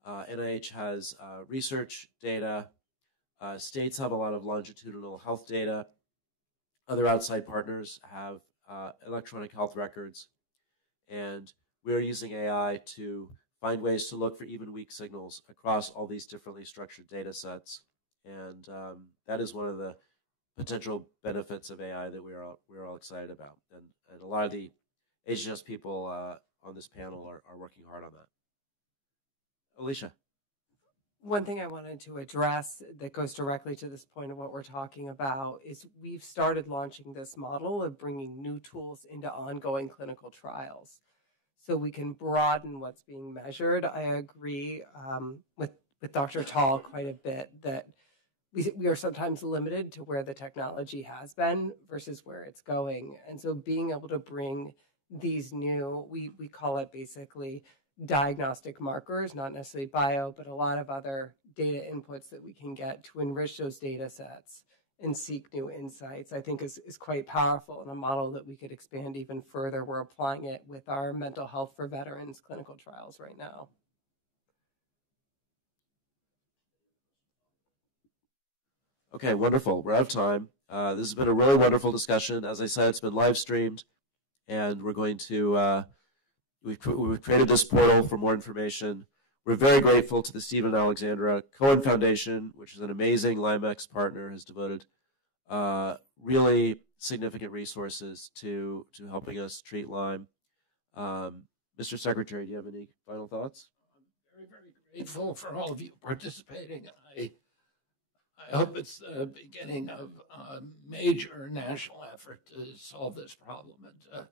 NIH has research data, states have a lot of longitudinal health data, other outside partners have electronic health records, and we're using AI to find ways to look for even weak signals across all these differently structured data sets. And that is one of the potential benefits of AI that we're all excited about. And a lot of the HHS people on this panel are working hard on that. Alicia. One thing I wanted to address that goes directly to this point of what we're talking about is we've started launching this model of bringing new tools into ongoing clinical trials so we can broaden what's being measured. I agree with Dr. Tall quite a bit that we are sometimes limited to where the technology has been versus where it's going. And so being able to bring these new, we call it basically diagnostic markers, not necessarily bio, but a lot of other data inputs that we can get to enrich those data sets and seek new insights, I think is quite powerful and a model that we could expand even further. We're applying it with our mental health for veterans clinical trials right now. Okay, wonderful. We're out of time. This has been a really wonderful discussion. As I said, it's been live streamed, and we're going to, we've created this portal for more information. We're very grateful to the Stephen and Alexandra Cohen Foundation, which is an amazing LymeX partner, has devoted really significant resources to helping us treat Lyme. Mr. Secretary, do you have any final thoughts? I'm very, very grateful for all of you participating. I hope it's the beginning of a major national effort to solve this problem and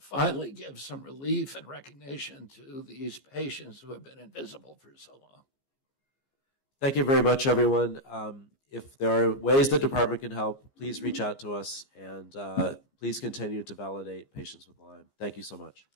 finally give some relief and recognition to these patients who have been invisible for so long. Thank you very much, everyone. If there are ways the department can help, please reach out to us, and please continue to validate patients with Lyme. Thank you so much.